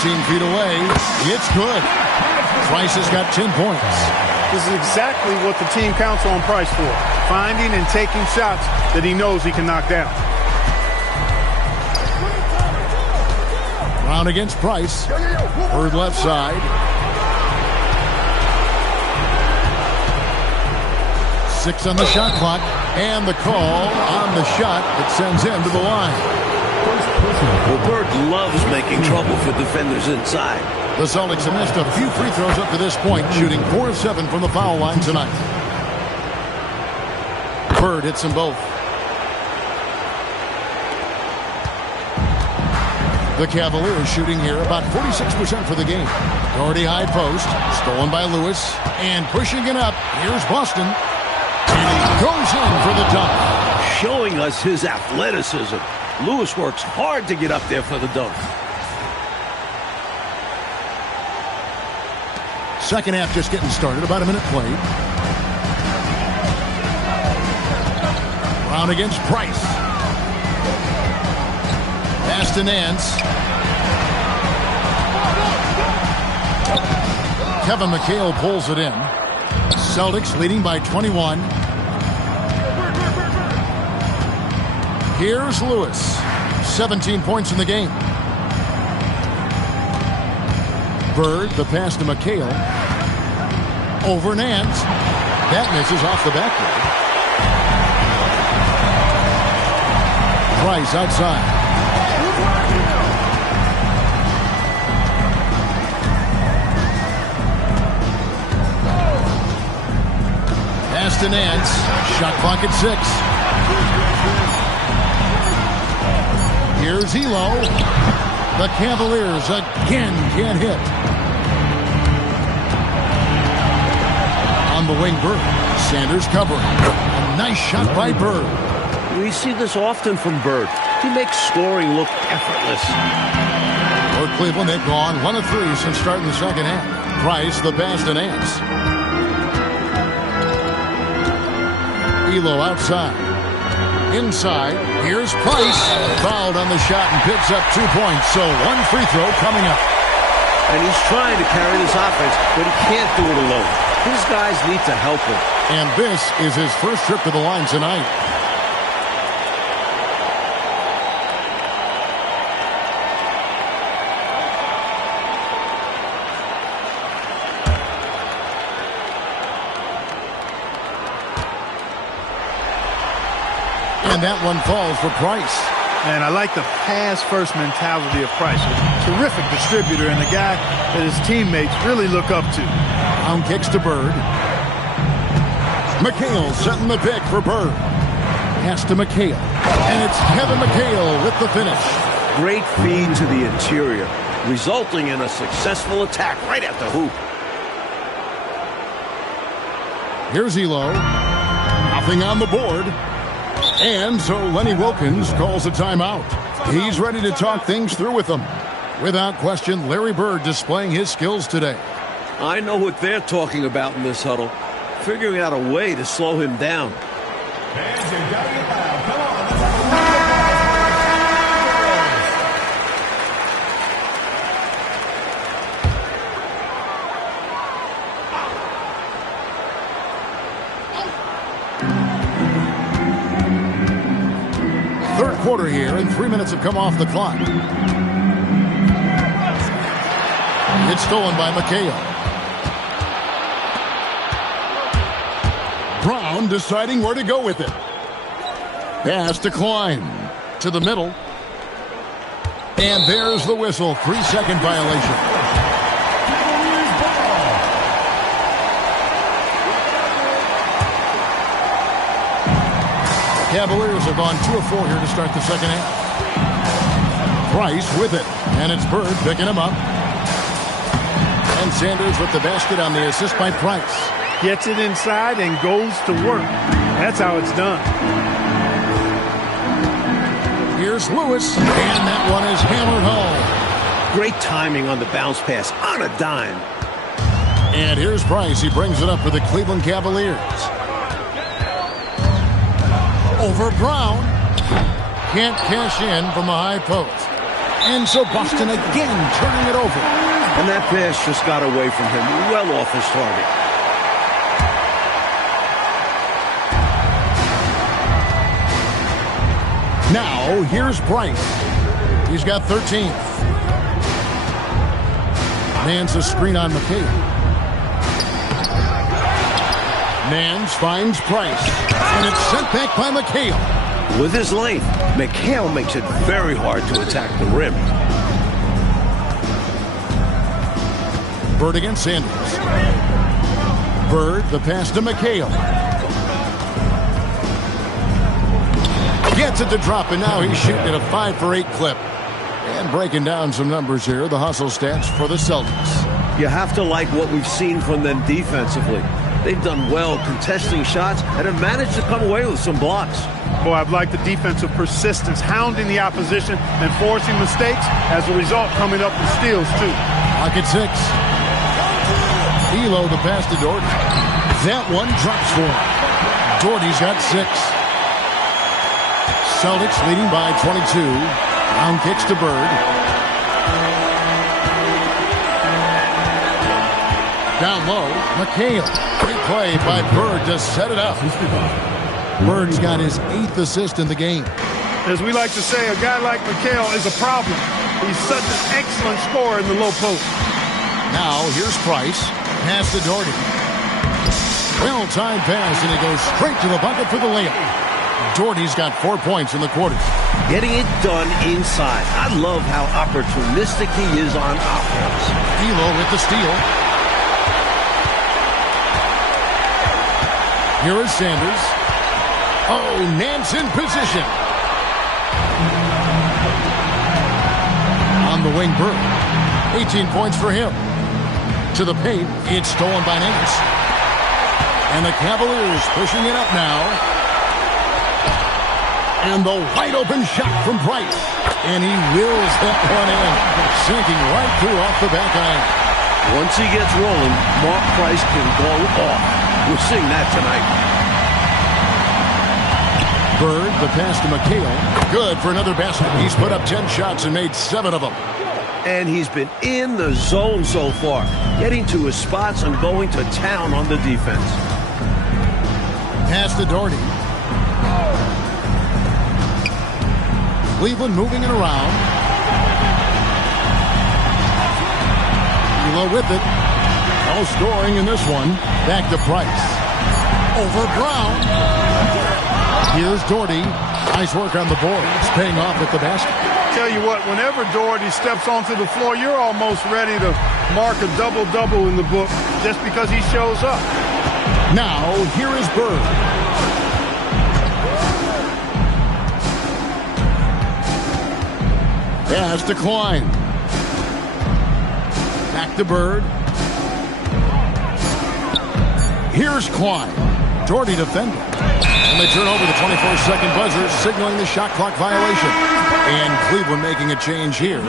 Feet away. It's good. Price has got 10 points. This is exactly what the team counts on Price for. Finding and taking shots that he knows he can knock down. Brown against Price. Bird left side. Six on the shot clock. And the call on the shot that sends him to the line. Well, Bird loves making trouble for defenders inside. The Celtics have missed a few free throws up to this point, shooting 4 of 7 from the foul line tonight. Bird hits them both. The Cavaliers shooting here about 46% for the game. Doherty high post, stolen by Lewis, and pushing it up. Here's Boston. And he goes in for the dunk. Showing us his athleticism. Lewis works hard to get up there for the dunk. Second half just getting started. About a minute played. Brown against Price. Pass to Nance. Kevin McHale pulls it in. Celtics leading by 21. Here's Lewis. 17 points in the game. Bird, the pass to McHale. Over Nance. That misses off the backboard. Price outside. Pass to Nance. Shot clock at 6. Here's Elo. The Cavaliers again can't hit. On the wing, Bird. Sanders covering. A nice shot by Bird. We see this often from Bird. He makes scoring look effortless. For Cleveland, they've gone 1 of 3 since starting the second half. Price, the pass to Nance. Elo outside. Inside, here's Price. Fouled on the shot and picks up 2 points. So 1 free throw coming up. And he's trying to carry this offense, but he can't do it alone. His guys need to help him. And this is his first trip to the line tonight. And that one falls for Price. And I like the pass-first mentality of Price. A terrific distributor and a guy that his teammates really look up to. Brown kicks to Bird. McHale setting the pick for Bird. Pass to McHale. And it's Kevin McHale with the finish. Great feed to the interior, resulting in a successful attack right at the hoop. Here's Elo. Nothing on the board. And so Lenny Wilkins calls a timeout. He's ready to talk things through with them. Without question, Larry Bird displaying his skills today. I know what they're talking about in this huddle. Figuring out a way to slow him down. Fans, you gotta get loud. Come on, let's have Third quarter here, and 3 minutes have come off the clock. It's stolen by McHale. Brown deciding where to go with it. Pass to Klein. To the middle. And there's the whistle. 3-second violation. Cavaliers have gone 2 of 4 here to start the second half. Price with it. And it's Bird picking him up. And Sanders with the basket on the assist by Price. Gets it inside and goes to work. That's how it's done. Here's Lewis, and that one is hammered home. Great timing on the bounce pass on a dime. And here's Price. He brings it up for the Cleveland Cavaliers. Over Brown. Can't cash in from the high post. And so Boston again turning it over. And that pass just got away from him, well off his target. Now, here's Price. He's got 13. Nance a screen on McHale. Nance finds Price. And it's sent back by McHale. With his length, McHale makes it very hard to attack the rim. Bird against Sanders. Bird, the pass to McHale. Gets it to drop, and now he's shooting at a 5 for 8 clip. And breaking down some numbers here, the hustle stats for the Celtics. You have to like what we've seen from them defensively. They've done well contesting shots and have managed to come away with some blocks. Boy, I've liked the defensive persistence, hounding the opposition and forcing mistakes. As a result, coming up with steals, too. Lock at 6. Elo the pass to Doherty. That one drops for him. Doherty's got 6. Celtics leading by 22. Brown kicks to Bird. Down low, McHale. Great play by Bird to set it up. Bird's got his 8th assist in the game. As we like to say, a guy like McHale is a problem. He's such an excellent scorer in the low post. Now, here's Price. Pass to Doherty. Well-timed pass, and he goes straight to the bucket for the layup. Doherty's got 4 points in the quarter. Getting it done inside. I love how opportunistic he is on offense. Elo with the steal. Here is Sanders. Oh, Nance in position. On the wing, Bird. 18 points for him. To the paint, it's stolen by Nance. And the Cavaliers pushing it up now. And the wide open shot from Price. And he wills that one in. Sinking right through off the back iron. Once he gets rolling, Mark Price can go off. We're seeing that tonight. Bird, the pass to McHale. Good for another basket. He's put up 10 shots and made 7 of them. And he's been in the zone so far, getting to his spots and going to town on the defense. Pass to Doherty. Cleveland moving it around. Elo with it. No scoring in this one. Back to Price. Over Brown. Here's Doherty. Nice work on the board. It's paying off at the basket. Tell you what, whenever Doherty steps onto the floor, you're almost ready to mark a double-double in the book just because he shows up. Now, here is Bird. Pass to Klein. Back to Bird. Here's Klein. Doherty defending. And they turn over the 24-second buzzer, signaling the shot clock violation. And Cleveland making a change here.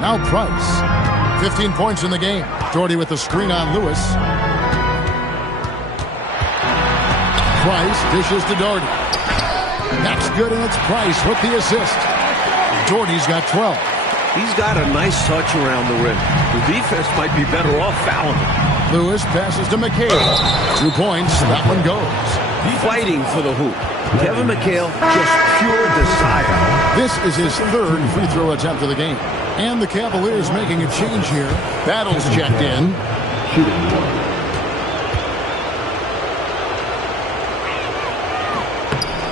Now Price. 15 points in the game. Doherty with the screen on Lewis. Price dishes to Doherty. That's good, and it's Price with the assist. Doherty's got 12. He's got a nice touch around the rim. The defense might be better off fouling him. Lewis passes to McHale. 2 points. That one goes. Fighting for the hoop. Kevin McHale, just pure desire. This is his third free throw attempt of the game. And the Cavaliers making a change here. Battles checked in.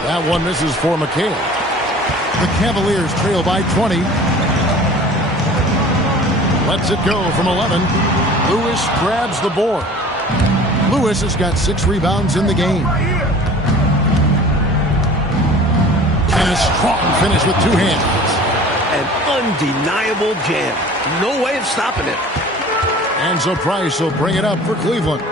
That one misses for McHale. The Cavaliers trail by 20. Lets it go from 11. Lewis grabs the board. Lewis has got 6 rebounds in the game. And a strong finish with 2 hands. An undeniable jam. No way of stopping it. And so Price will bring it up for Cleveland.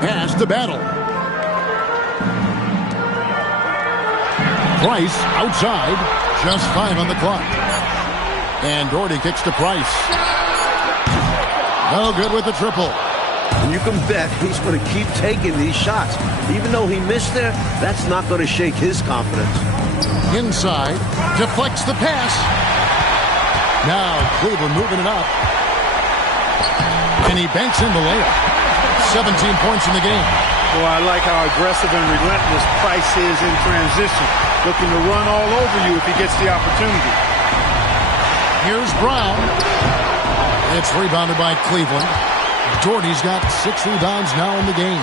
Pass to Battle. Price outside. Just 5 on the clock. And Doherty kicks to Price. No good with the triple. And you can bet he's going to keep taking these shots. Even though he missed there, that's not going to shake his confidence. Inside. Deflects the pass. Now Cleveland moving it up. And he banks in the layup. 17 points in the game. Well, I like how aggressive and relentless Price is in transition. Looking to run all over you if he gets the opportunity. Here's Brown. It's rebounded by Cleveland. Doherty's got 6 rebounds now in the game.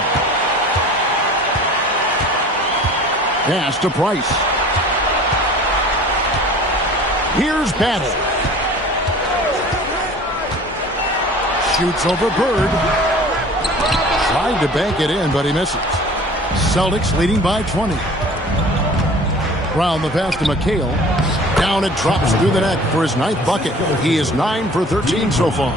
Pass to Price. Here's Battle. Shoots over Bird. Tried to bank it in, but he misses. Celtics leading by 20. Brown the pass to McHale. Down it drops through the net for his 9th bucket. He is 9 for 13 so far.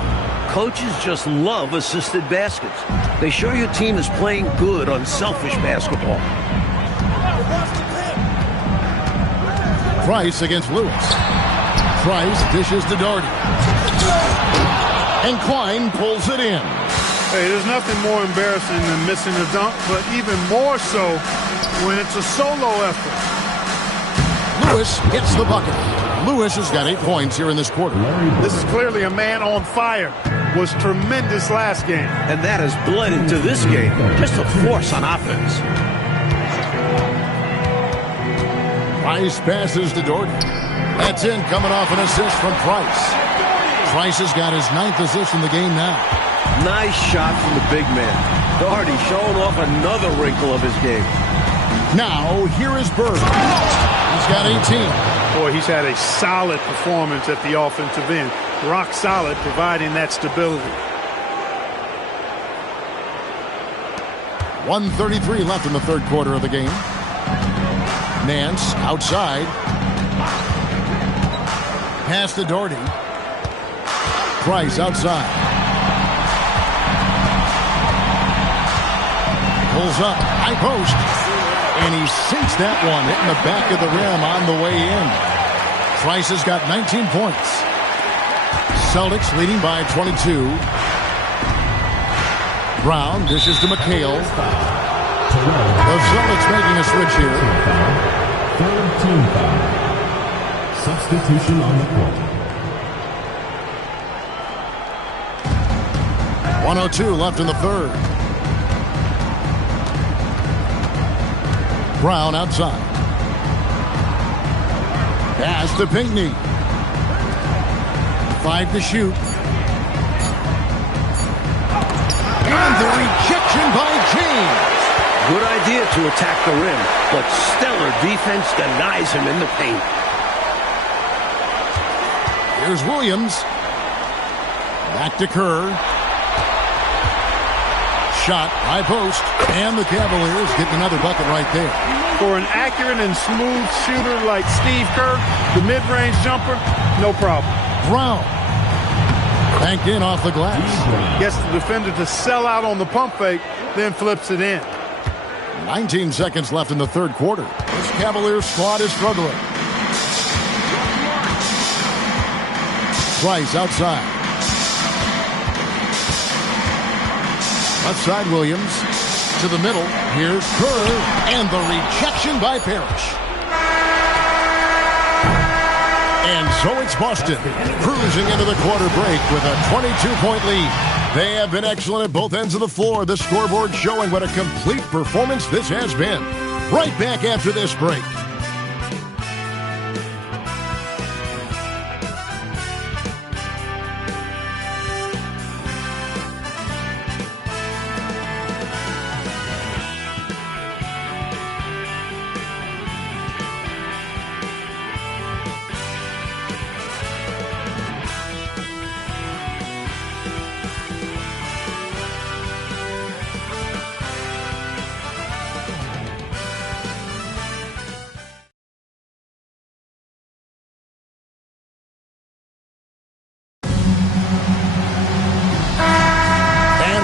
Coaches just love assisted baskets. They show your team is playing good, unselfish basketball. Price against Lewis. Price dishes to Doherty. And Klein pulls it in. Hey, there's nothing more embarrassing than missing a dunk, but even more so when it's a solo effort. Lewis gets the bucket. Lewis has got 8 points here in this quarter. This is clearly a man on fire. Was tremendous last game. And that has bled into this game. Just a force on offense. Price passes to Doherty. That's in, coming off an assist from Price. Price has got his 9th assist in the game now. Nice shot from the big man. Doherty showing off another wrinkle of his game. Now, here is Bird. He's got 18. Boy, he's had a solid performance at the offensive end. Rock solid, providing that stability. 1:33 left in the 3rd quarter of the game. Nance outside. Pass to Doherty. Price outside. Pulls up. High post. And he sinks that one, hitting the back of the rim on the way in. Price has got 19 points. Celtics leading by 22. Brown dishes to McHale. The Celtics making a switch here. 3rd team foul. Substitution on the court. 1:02 left in the 3rd. Brown outside. Pass to Pinckney. 5 to shoot. And the rejection by James. Good idea to attack the rim, but stellar defense denies him in the paint. Here's Williams. Back to Kerr. Shot, high post, and the Cavaliers getting another bucket right there. For an accurate and smooth shooter like Steve Kerr, the mid-range jumper, no problem. Brown. Banked in off the glass. Gets the defender to sell out on the pump fake, then flips it in. 19 seconds left in the third quarter. This Cavaliers squad is struggling. Price outside. Left side, Williams. To the middle. Here's Kerr. And the rejection by Parrish. And so it's Boston cruising into the quarter break with a 22-point lead. They have been excellent at both ends of the floor. The scoreboard showing what a complete performance this has been. Right back after this break.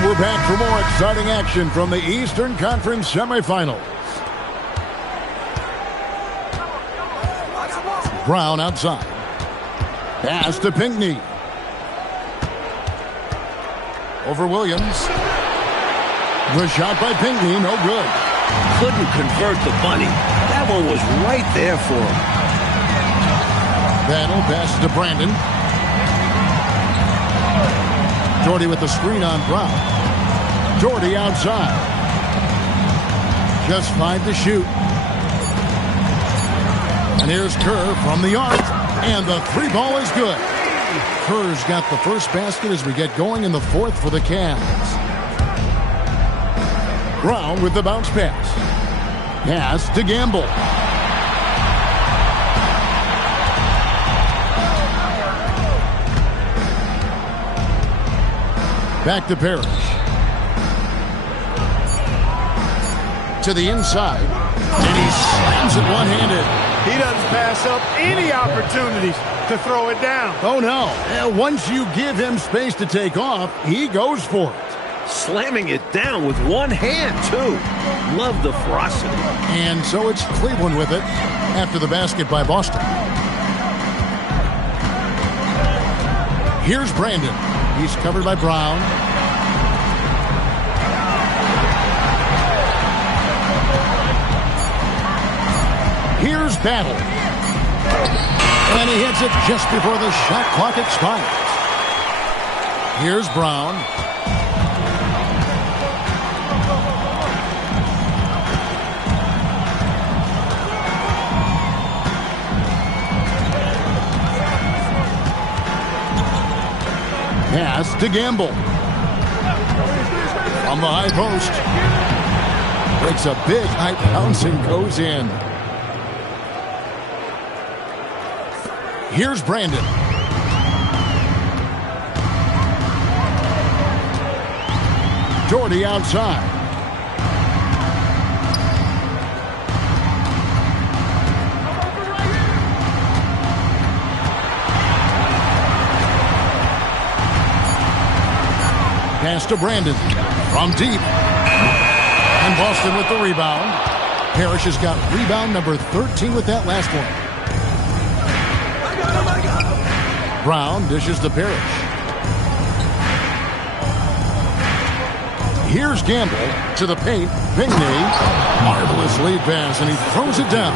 We're back for more exciting action from the Eastern Conference Semifinals. Brown outside. Pass to Pinckney. Over Williams. The shot by Pinckney, no good. Couldn't convert the bunny. That one was right there for him. Battle pass to Brandon. Doherty with the screen on Brown. Doherty outside. Just 5 to shoot. And here's Kerr from the arc. And the three ball is good. Kerr's got the first basket as we get going in the fourth for the Cavs. Brown with the bounce pass. Pass to Gamble. Back to Parrish. To the inside. And he slams it one-handed. He doesn't pass up any opportunities to throw it down. Oh, no. Once you give him space to take off, he goes for it. Slamming it down with one hand, too. Love the ferocity. And so it's Cleveland with it after the basket by Boston. Here's Brandon. He's covered by Brown. Here's Battle. And he hits it just before the shot clock expires. Here's Brown. Pass to Gamble. From the high post. Makes a big high bounce and goes in. Here's Brandon. Doherty outside. Pass to Brandon from deep. And Boston with the rebound. Parrish has got rebound number 13 with that last one. Brown dishes to Parrish. Here's Gamble to the paint. Pinckney. Marvelous lead pass, and he throws it down.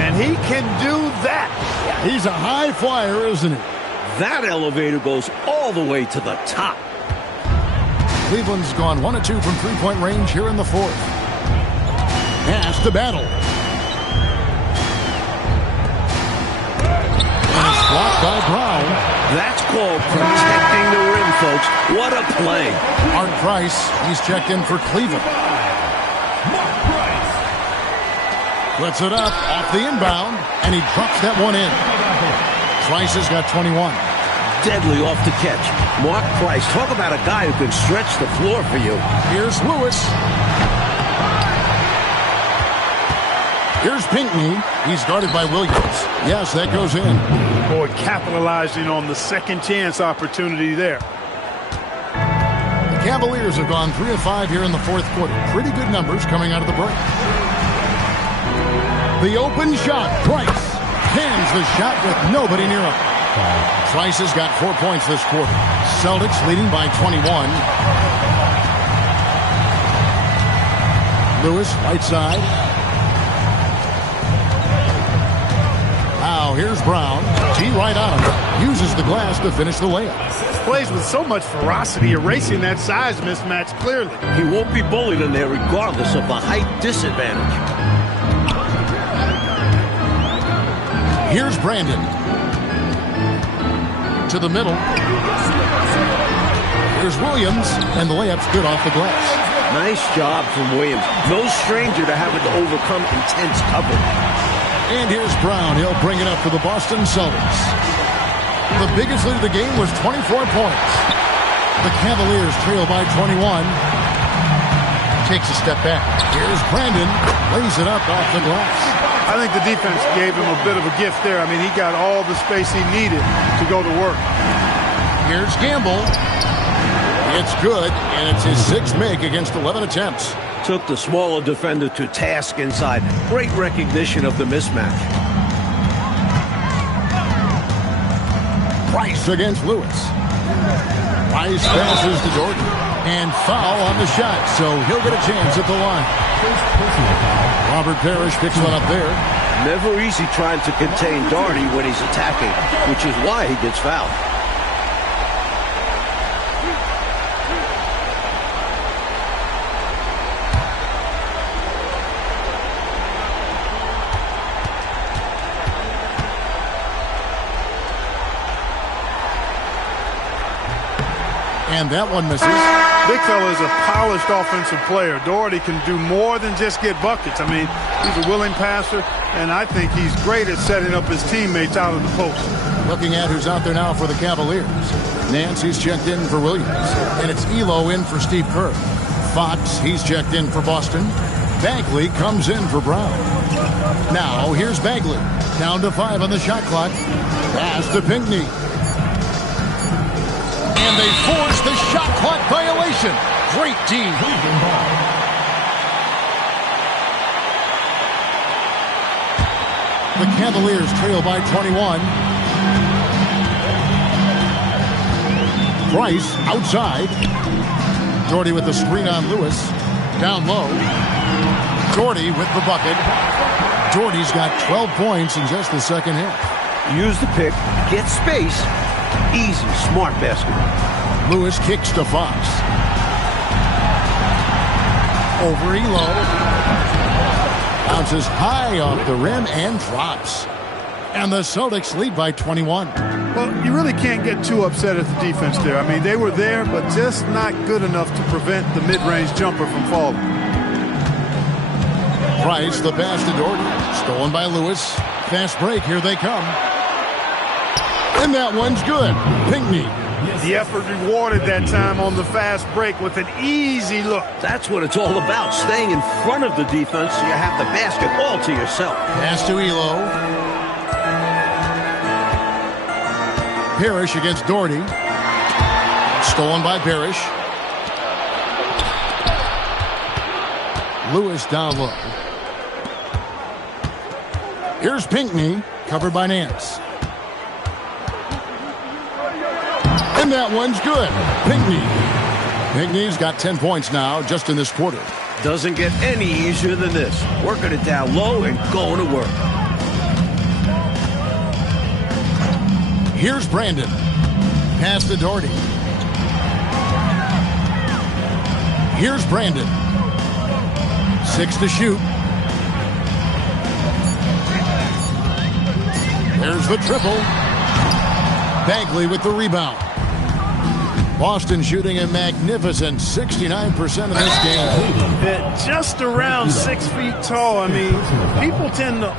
And he can do that. He's a high flyer, isn't he? That elevator goes all the way to the top. Cleveland's gone 1 of 2 from three-point range here in the fourth. Pass to Battle. And it's blocked by Brown. That's called protecting the rim, folks. What a play. Art Price, he's checked in for Cleveland. Puts it up off the inbound, and he drops that one in. Price has got 21. Deadly off the catch. Mark Price, talk about a guy who can stretch the floor for you. Here's Lewis. Here's Pinckney. He's guarded by Williams. Yes, that goes in. Boy, capitalizing on the second chance opportunity there. The Cavaliers have gone 3 of 5 here in the fourth quarter. Pretty good numbers coming out of the break. The open shot. Price cans the shot with nobody near him. Price has got 4 points this quarter. Celtics leading by 21. Lewis, right side. Now here's Brown. T right on him. Uses the glass to finish the layup. Plays with so much ferocity, erasing that size mismatch clearly. He won't be bullied in there regardless of the height disadvantage. Here's Brandon. To the middle. Here's Williams, and the layup's good off the glass. Nice job from Williams. No stranger to having to overcome intense coverage. And here's Brown. He'll bring it up for the Boston Celtics. The biggest lead of the game was 24 points. The Cavaliers trail by 21. Takes a step back. Here's Brandon. Lays it up off the glass. I think the defense gave him a bit of a gift there. I mean, he got all the space he needed to go to work. Here's Gamble. It's good, and it's his 6th make against 11 attempts. Took the smaller defender to task inside. Great recognition of the mismatch. Price against Lewis. Price passes to Jordan. And foul on the shot, so he'll get a chance at the line. Robert Parrish picks one up there. Never easy trying to contain Doherty when he's attacking, which is why he gets fouled. And that one misses. Big fella is a polished offensive player. Doherty can do more than just get buckets. I mean, he's a willing passer, and I think he's great at setting up his teammates out of the post. Looking at who's out there now for the Cavaliers. Nancy's checked in for Williams. And it's Elo in for Steve Kerr. Fox, he's checked in for Boston. Bagley comes in for Brown. Now, here's Bagley. Down to 5 on the shot clock. Pass to Pinckney. And they force the shot clock violation. Great D. The Cavaliers trail by 21. Price outside. Doherty with the screen on Lewis. Down low. Doherty with the bucket. Doherty's got 12 points in just the second half. Use the pick, get space. Easy, smart basket. Lewis kicks to Fox. Over Elo. Bounces high off the rim and drops. And the Celtics lead by 21. Well, you really can't get too upset at the defense there. I mean, they were there, but just not good enough to prevent the mid-range jumper from falling. Price, the pass to Doherty. Stolen by Lewis. Fast break, here they come. And that one's good. Pinckney. The effort rewarded that time on the fast break with an easy look. That's what it's all about, staying in front of the defense so you have the basket all to yourself. Pass to Elo. Parrish against Doherty. Stolen by Parrish. Lewis down low. Here's Pinckney, covered by Nance. And that one's good. Pinckney. Pinckney's got 10 points now just in this quarter. Doesn't get any easier than this. Working it down low and going to work. Here's Brandon. Pass to Doherty. Here's Brandon. 6 to shoot. There's the triple. Bagley with the rebound. Boston shooting a magnificent 69% in this game. At just around 6 feet tall, I mean, people tend to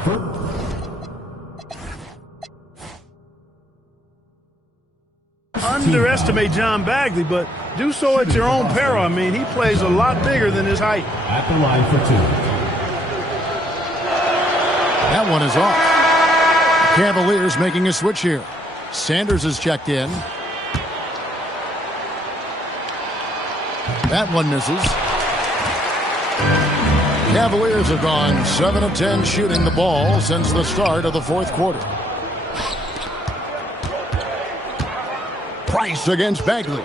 underestimate John Bagley, but do so at your own peril. I mean, he plays a lot bigger than his height. At the line for 2. That one is off. Cavaliers making a switch here. Sanders is checked in. That one misses. Cavaliers have gone 7 of 10 shooting the ball since the start of the fourth quarter. Price against Bagley.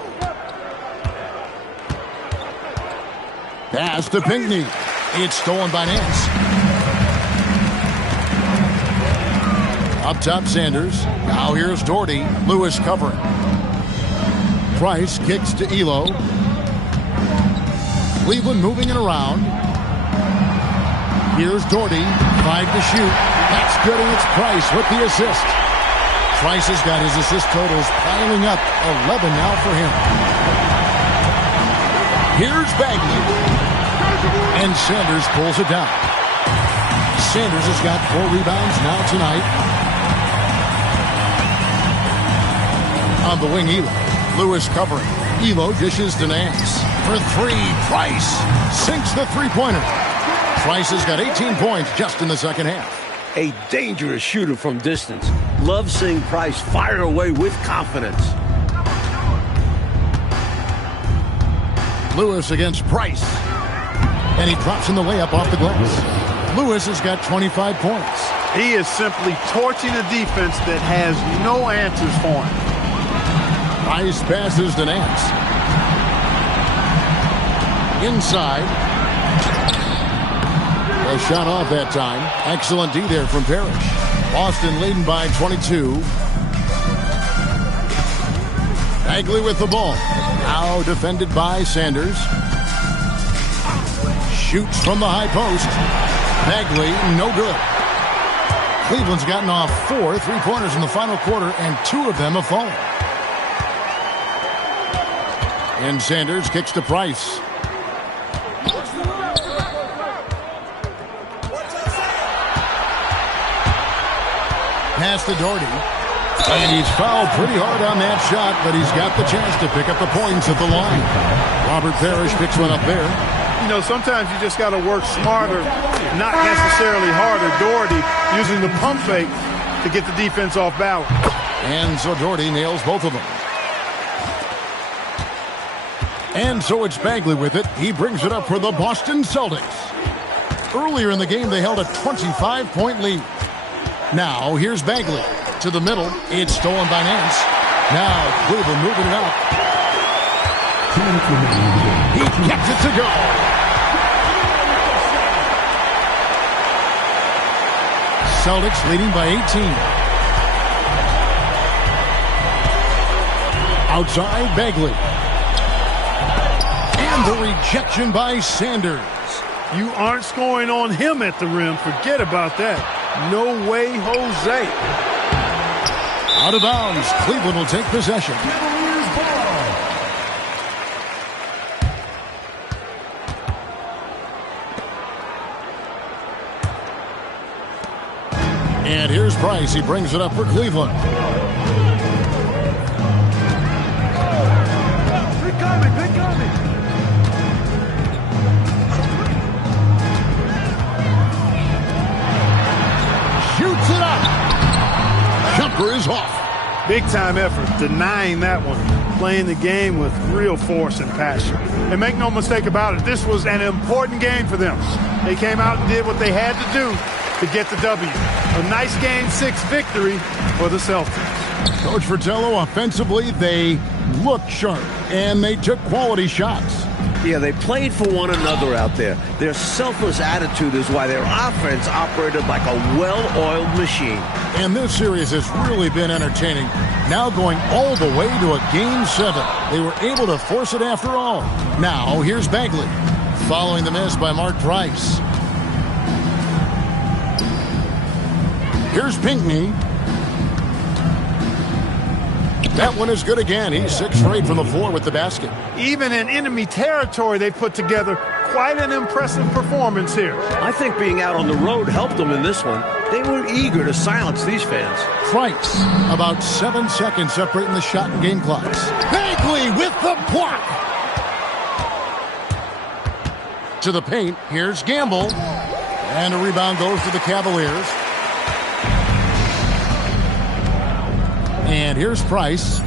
Pass to Pinckney. It's stolen by Nance. Up top, Sanders. Now here's Doherty. Lewis covering. Price kicks to Elo. Cleveland moving it around. Here's Doherty. 5 to shoot. That's good, and it's Price with the assist. Price has got his assist totals piling up. 11 now for him. Here's Bagley. And Sanders pulls it down. Sanders has got 4 rebounds now tonight. On the wing, Elo. Lewis covering. Elo dishes to Nance. For 3, Price sinks the three-pointer. Price has got 18 points just in the second half. A dangerous shooter from distance. Love seeing Price fire away with confidence. Lewis against Price. And he drops in the layup off the glass. Lewis has got 25 points. He is simply torching a defense that has no answers for him. Price passes to Nance. Inside. A shot off that time. Excellent D there from Parrish. Boston leading by 22. Bagley with the ball. Now defended by Sanders. Shoots from the high post. Bagley, no good. Cleveland's gotten off 4 3-pointers in the final quarter, and 2 of them have fallen. And Sanders kicks to Price. Pass to Doherty. And he's fouled pretty hard on that shot, but he's got the chance to pick up the points at the line. Robert Parrish picks one up there. You know, sometimes you just got to work smarter, not necessarily harder. Doherty using the pump fake to get the defense off balance. And so Doherty nails both of them. And so it's Bagley with it. He brings it up for the Boston Celtics. Earlier in the game, they held a 25-point lead. Now, here's Bagley. To the middle. It's stolen by Nance. Now, Cleveland moving it up. He gets it to go. Celtics leading by 18. Outside, Bagley. And the rejection by Sanders. You aren't scoring on him at the rim. Forget about that. No way, Jose. Out of bounds. Cleveland will take possession. And here's Price. He brings it up for Cleveland. Shoots it up. Jumper is off. Big time effort, denying that one. Playing the game with real force and passion. And make no mistake about it, this was an important game for them. They came out and did what they had to do to get the W. A nice Game 6 victory for the Celtics. Coach Fratello, offensively, they looked sharp, and they took quality shots. Yeah, they played for one another out there. Their selfless attitude is why their offense operated like a well-oiled machine. And this series has really been entertaining. Now going all the way to a Game 7. They were able to force it after all. Now, here's Bagley. Following the miss by Mark Price. Here's Pinckney. That one is good again. He's 6 for 8 from the floor with the basket. Even in enemy territory, they put together quite an impressive performance here. I think being out on the road helped them in this one. They were eager to silence these fans. Price, about 7 seconds separating the shot and game clocks. Bagley with the block. To the paint, here's Gamble. And a rebound goes to the Cavaliers. And here's Price.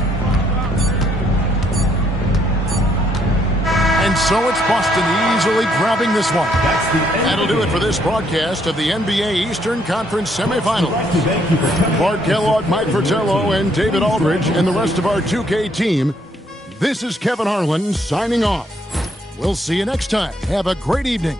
And so it's Boston easily grabbing this one. That'll do it for this broadcast of the NBA Eastern Conference Semifinals. Bart Kellogg, Mike Fratello, and David Aldridge, and the rest of our 2K team. This is Kevin Harlan signing off. We'll see you next time. Have a great evening.